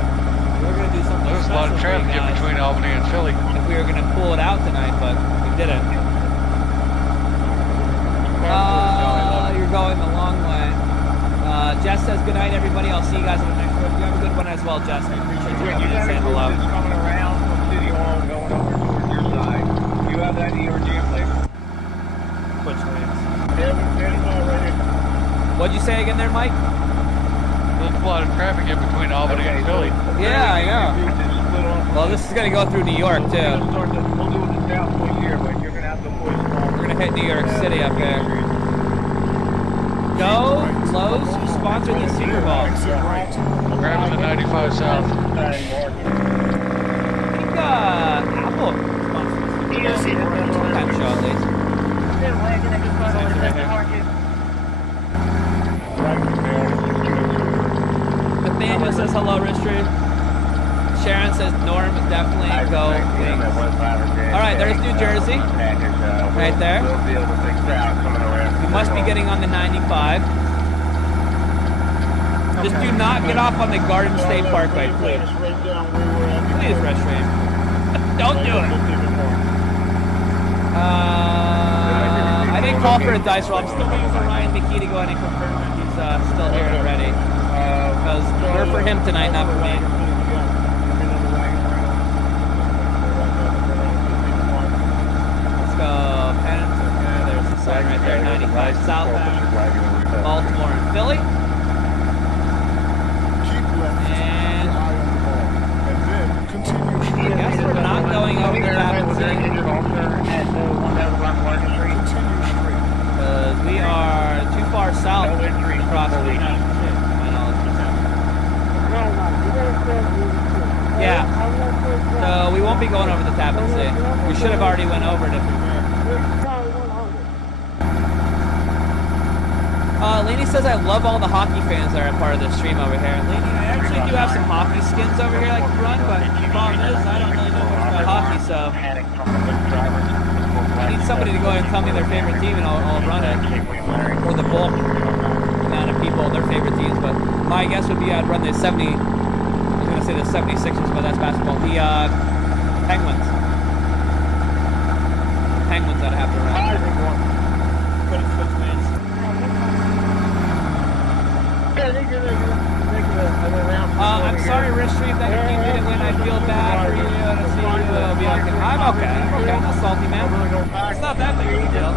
We're going to do something There's a lot of special for you traffic in guys. between Albany and Philly. If we were going to pull it out tonight, but we didn't. You're going the long way. Jess says good night, everybody. I'll see you guys on the next one. You have a good one as well, Jess. I appreciate you coming and saying hello. coming around from City Hall and going over towards your side. You have that in your jam plate? Which lanes? Ready. What'd you say again there, Mike? There's a lot of traffic in between Albany and Philly. Yeah, I know. Well, this is going to go through New York, too. We'll do it south one here, but you're going to have to push along. We're going to hit New York City up there. Go Lowe's, who sponsored the Super Bowl. Grabbing the 95 south. I think Apple sponsored the Super Bowl. Some kind of show, at least. Nathaniel says hello, Ristream. Sharon says Norm, definitely go Wings. All right, there's New Jersey. Right there. You must be getting on the 95. Just do not get off on the Garden State Parkway, please. Please, Ristream. Don't do it. I didn't call for a dice roll. I'm still waiting for Ryan McKee to go ahead and confirm that he's still here and ready. Because we're for him tonight, not for me. Let's go. Pennant. Okay, there's the sign right there. 95 southbound. Baltimore and Philly. And I guess we're not going over the Tappan Z. Because we are too far south across the Yeah. So we won't be going over the Tappan Z. We should have already went over it if we were. Lainey says I love all the hockey fans that are a part of the stream over here. Lainey, I actually do have some hockey skins over here I can run, but the problem is I don't really know much about hockey, so I need somebody to go ahead and tell me their favorite team and I'll run it. Or the bulk amount of people, their favorite teams, but my guess would be I'd run the 70, I was going to say the 76ers, but that's basketball. The Penguins. The Penguins I'd have to run. I'm sorry, Ristream, that your team didn't win. I feel bad for you, and I see you. It'll be okay. I'm okay. I'm okay. I'm not salty, man. It's not that big of a deal.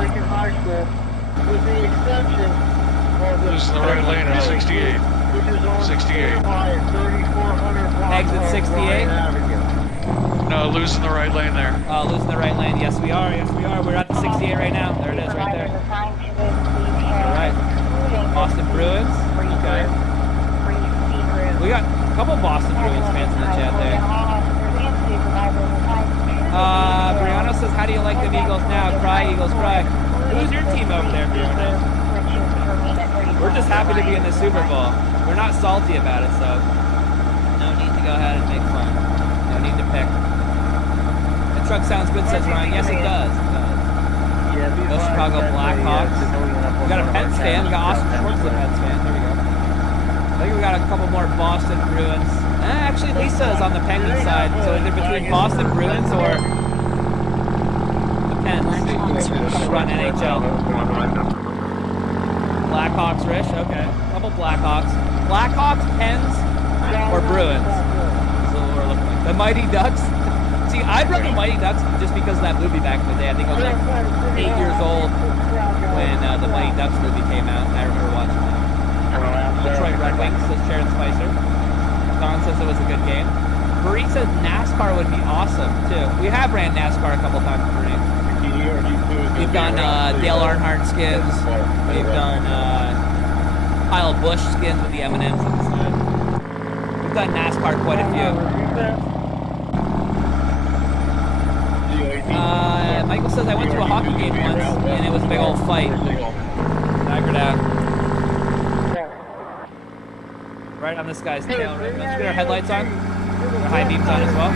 Losing the right lane at 68. 68. Exit 68. No, losing the right lane there. Losing the right lane. Yes, we are. Yes, we are. We're at the 68 right now. There it is, right there. All right. Boston Bruins. Okay. We got a couple Boston Bruins fans in the chat there. Brianna says, how do you like the Eagles now? Cry, Eagles, cry. Who's your team over there, Brianna? We're just happy to be in the Super Bowl. We're not salty about it, so no need to go ahead and make fun. No need to pick. The truck sounds good, says Ryan. Yes, it does. It does. Go Chicago Blackhawks. We got a Pens fan. We got Austin Schwartz, the Pens fan. There we go. I think we got a couple more Boston Bruins. Actually, Lisa is on the Penguin side, so either between Boston Bruins or the Pens run NHL. Blackhawks, Rich. Okay, couple Blackhawks. Blackhawks, Pens, or Bruins. That's what we're looking like. The Mighty Ducks. See, I'd run the Mighty Ducks just because of that movie back in the day. I think I was like 8 years old. when the Mighty Ducks movie came out, and I remember watching that. Detroit Red Wings, says Sharon Spicer. Don says it was a good game. Marie says NASCAR would be awesome, too. We have ran NASCAR a couple times, Marie. We've done Dale Earnhardt skins. We've done Kyle Busch skins with the M&Ms on the side. We've done NASCAR quite a few. Michael says I went to a hockey game once, and it was a big old fight. Tiger down. Right on this guy's tail right now. Let's get our headlights on. Our high beams on as well.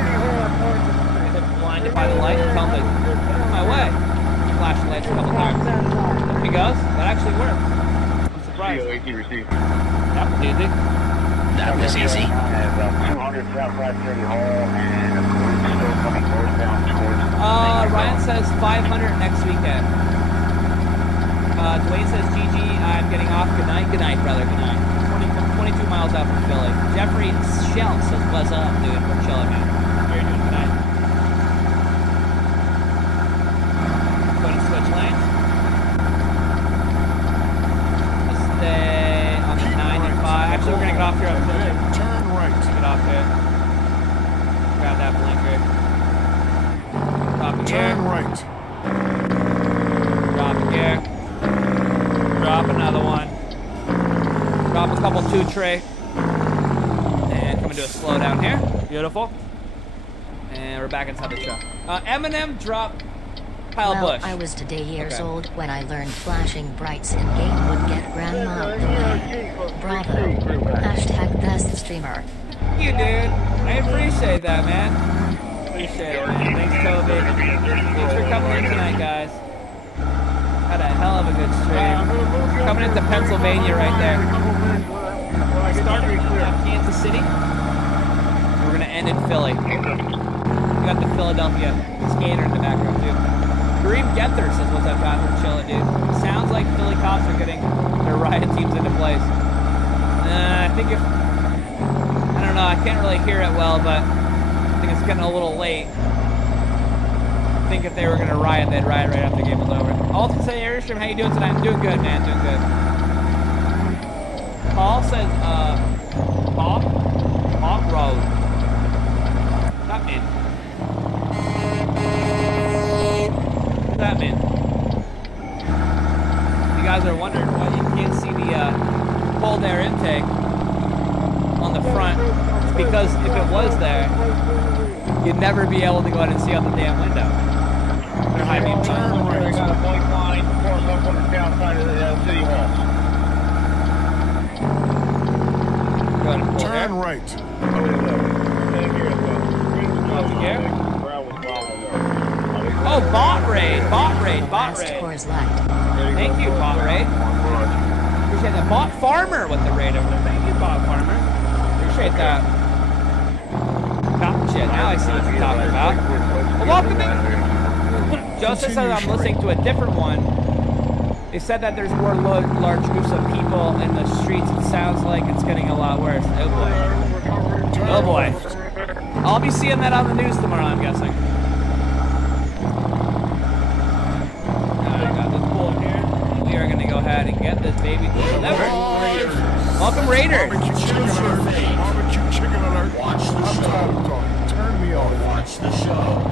Get blinded by the light and tell him to get out of my way. Flash the lights a couple times. There he goes. That actually worked. I'm surprised. That was easy. That was easy. 200 Southside City Hall, and a group still coming northbound towards. Ryan says 500 next weekend. Dwayne says GG, I'm getting off. Good night. Good night, brother. Good night. 22 miles out from Philly. Jeffrey Shell says, what's up, dude? We're chilling, man. How are you doing tonight? Going to switch lanes. Stay on the 95. Actually, we're going to get off here on Philly. Turn right. Get off here. Grab that blinker. Drop a gear. Turn right. Drop a gear. Drop another one. Drop a couple 2-tray. And come into a slow down here. Beautiful. And we're back inside the truck. Eminem drop Kyle Busch. I was today years old when I learned flashing brights in game would get grandma out the way. Bravo. Hashtag best streamer. Thank you, dude. I appreciate that, man. Appreciate it, man. Thanks, Toby. Thanks for coming in tonight, guys. Had a hell of a good stream. Coming into Pennsylvania right there. Starting in Kansas City. We're going to end in Philly. We got the Philadelphia skater in the background, too. Kareem Gether says, what's up, guys? We're chilling, dude. Sounds like Philly cops are getting their riot teams into place. I think if... I don't know. I can't really hear it well, but I think it's getting a little late. I think if they were going to riot, they'd riot right after the game was over. Alton say, Airstream, how you doing tonight? I'm doing good, man. Doing good. Paul says, Bob Road. What's that mean? What's that mean? You guys are wondering why you can't see the cold air intake on the front. It's because if it was there, you'd never be able to go out and see out the damn window. They're high beam time. We got a blank line, of course, up on the south side of the city walls. Go ahead and pull Turn here. right. Oh, bot raid. Last course left. Thank you, bot raid. Appreciate that. Bot farmer with the raid over there. Thank you, bot farmer. Appreciate that. Gotcha. Now I see what you're talking about. Well, welcome in. Joseph says I'm listening to a different one. They said that there's more large groups of people in the streets. It sounds like it's getting a lot worse. Oh boy. Oh boy. I'll be seeing that on the news tomorrow, I'm guessing. Alright, got this pull here. We are going to go ahead and get this baby delivered. Welcome, Raiders. Barbecue chicken alert. I'm tired of talking. Turn me off. Watch the show.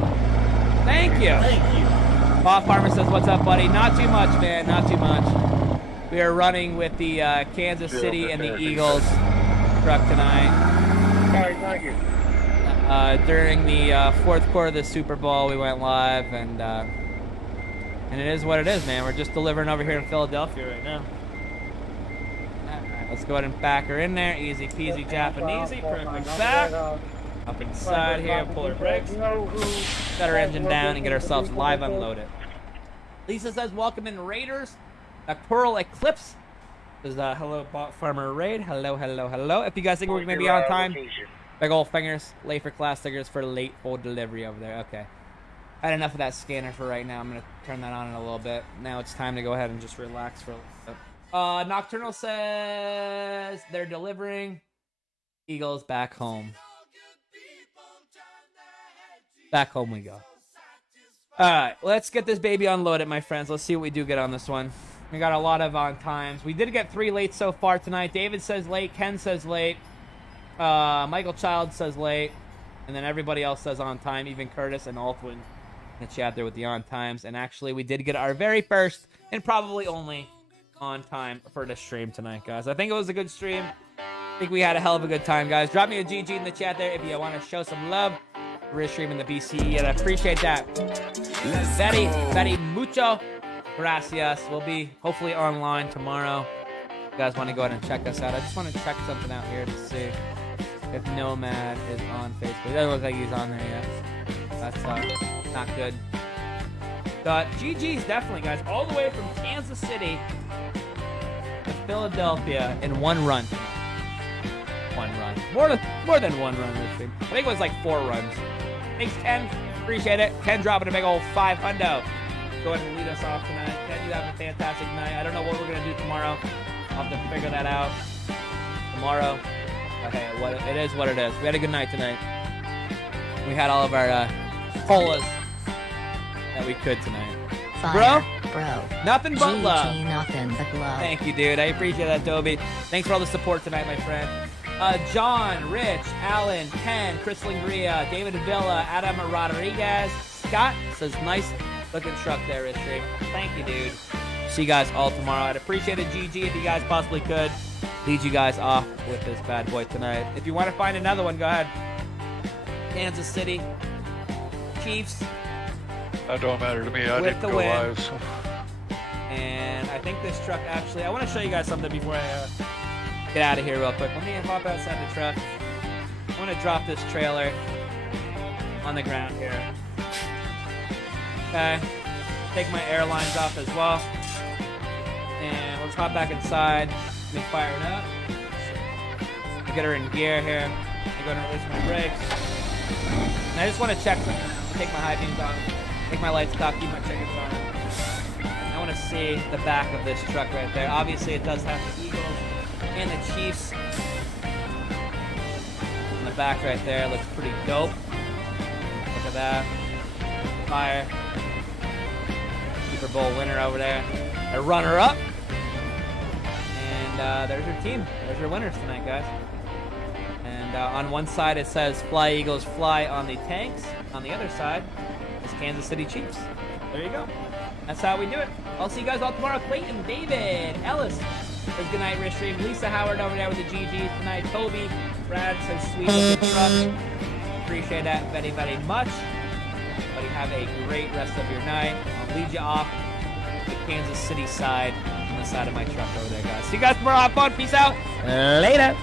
Thank you. Thank you. Bob Farmer says, what's up, buddy? Not too much, man. Not too much. We are running with the Kansas City and the Eagles truck tonight. All right, thank you. During the fourth quarter of the Super Bowl, we went live, and it is what it is, man. We're just delivering over here in Philadelphia right now. Alright, let's go ahead and back her in there. Easy peasy Japanesey. Perfect back. Up inside here, pull her brakes. Set our engine down and get ourselves live unloaded. Lisa says, welcome in, Raiders. Nocturnal Eclipse says, hello, Bot Farmer Raid. Hello, hello, hello. If you guys think we're going to be on time, big old fingers, late for class stickers for late full delivery over there. Okay. I had enough of that scanner for right now. I'm going to turn that on in a little bit. Now it's time to go ahead and just relax for a little bit. Nocturnal says they're delivering. Eagles back home. Back home we go. Alright, let's get this baby unloaded, my friends. Let's see what we do get on this one. We got a lot of on times. We did get 3 late so far tonight. David says late. Ken says late. Michael Child says late. And then everybody else says on time. Even Curtis and Altwin in the chat there with the on times. And actually, we did get our very first and probably only on time for the stream tonight, guys. I think it was a good stream. I think we had a hell of a good time, guys. Drop me a GG in the chat there if you want to show some love. We're streaming the BCE, and I appreciate that. Very, very mucho gracias. We'll be hopefully online tomorrow. If you guys want to go ahead and check us out. I just want to check something out here to see if Nomad is on Facebook. It doesn't look like he's on there yet. That's not good. But GG's definitely, guys, all the way from Kansas City to Philadelphia in one run. One run. More than one run this stream. I think it was like 4 runs. Thanks, Ken. Appreciate it. Ken dropping a big old 5 hundo. Go ahead and lead us off tonight. Ken, you have a fantastic night. I don't know what we're going to do tomorrow. I'll have to figure that out tomorrow. But hey, it is what it is. We had a good night tonight. We had all of our colas that we could tonight. Fire, bro. Nothing but love. Nothing but love. Thank you, dude. I appreciate that, Dobie. Thanks for all the support tonight, my friend. John, Rich, Alan, Ken, Chris Langria, David Villa, Adam Rodriguez, Scott says nice looking truck there, Rich. Thank you, dude. See you guys all tomorrow. I'd appreciate a GG if you guys possibly could. Lead you guys off with this bad boy tonight. If you want to find another one, go ahead. Kansas City Chiefs. That don't matter to me. I didn't go live. So. And I think this truck actually, I want to show you guys something before I get out of here real quick. Let me hop outside the truck. I want to drop this trailer on the ground here. Okay. Take my airlines off as well. And let's hop back inside. Let me fire it up. Get her in gear here. I'm going to release my brakes. And I just want to check something out. Take my high beams off. Take my lights off. Keep my chickens on. I want to see the back of this truck right there. Obviously, it does have the Eagles and the Chiefs. In the back right there, looks pretty dope. Look at that. Fire. Super Bowl winner over there. A runner-up. And there's your team. There's your winners tonight, guys. And on one side it says Fly Eagles Fly on the tanks. On the other side is Kansas City Chiefs. There you go. That's how we do it. I'll see you guys all tomorrow. Clayton, David, Ellis says goodnight, Rich Stream. Lisa Howard over there with the GGs tonight. Toby, Brad says sweet looking truck. Appreciate that very, very much. Buddy, have a great rest of your night. I'll lead you off the Kansas City side on the side of my truck over there, guys. See you guys tomorrow. Have fun. Peace out. Later.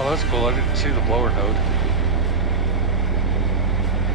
Oh, that's cool. I didn't see the blower node.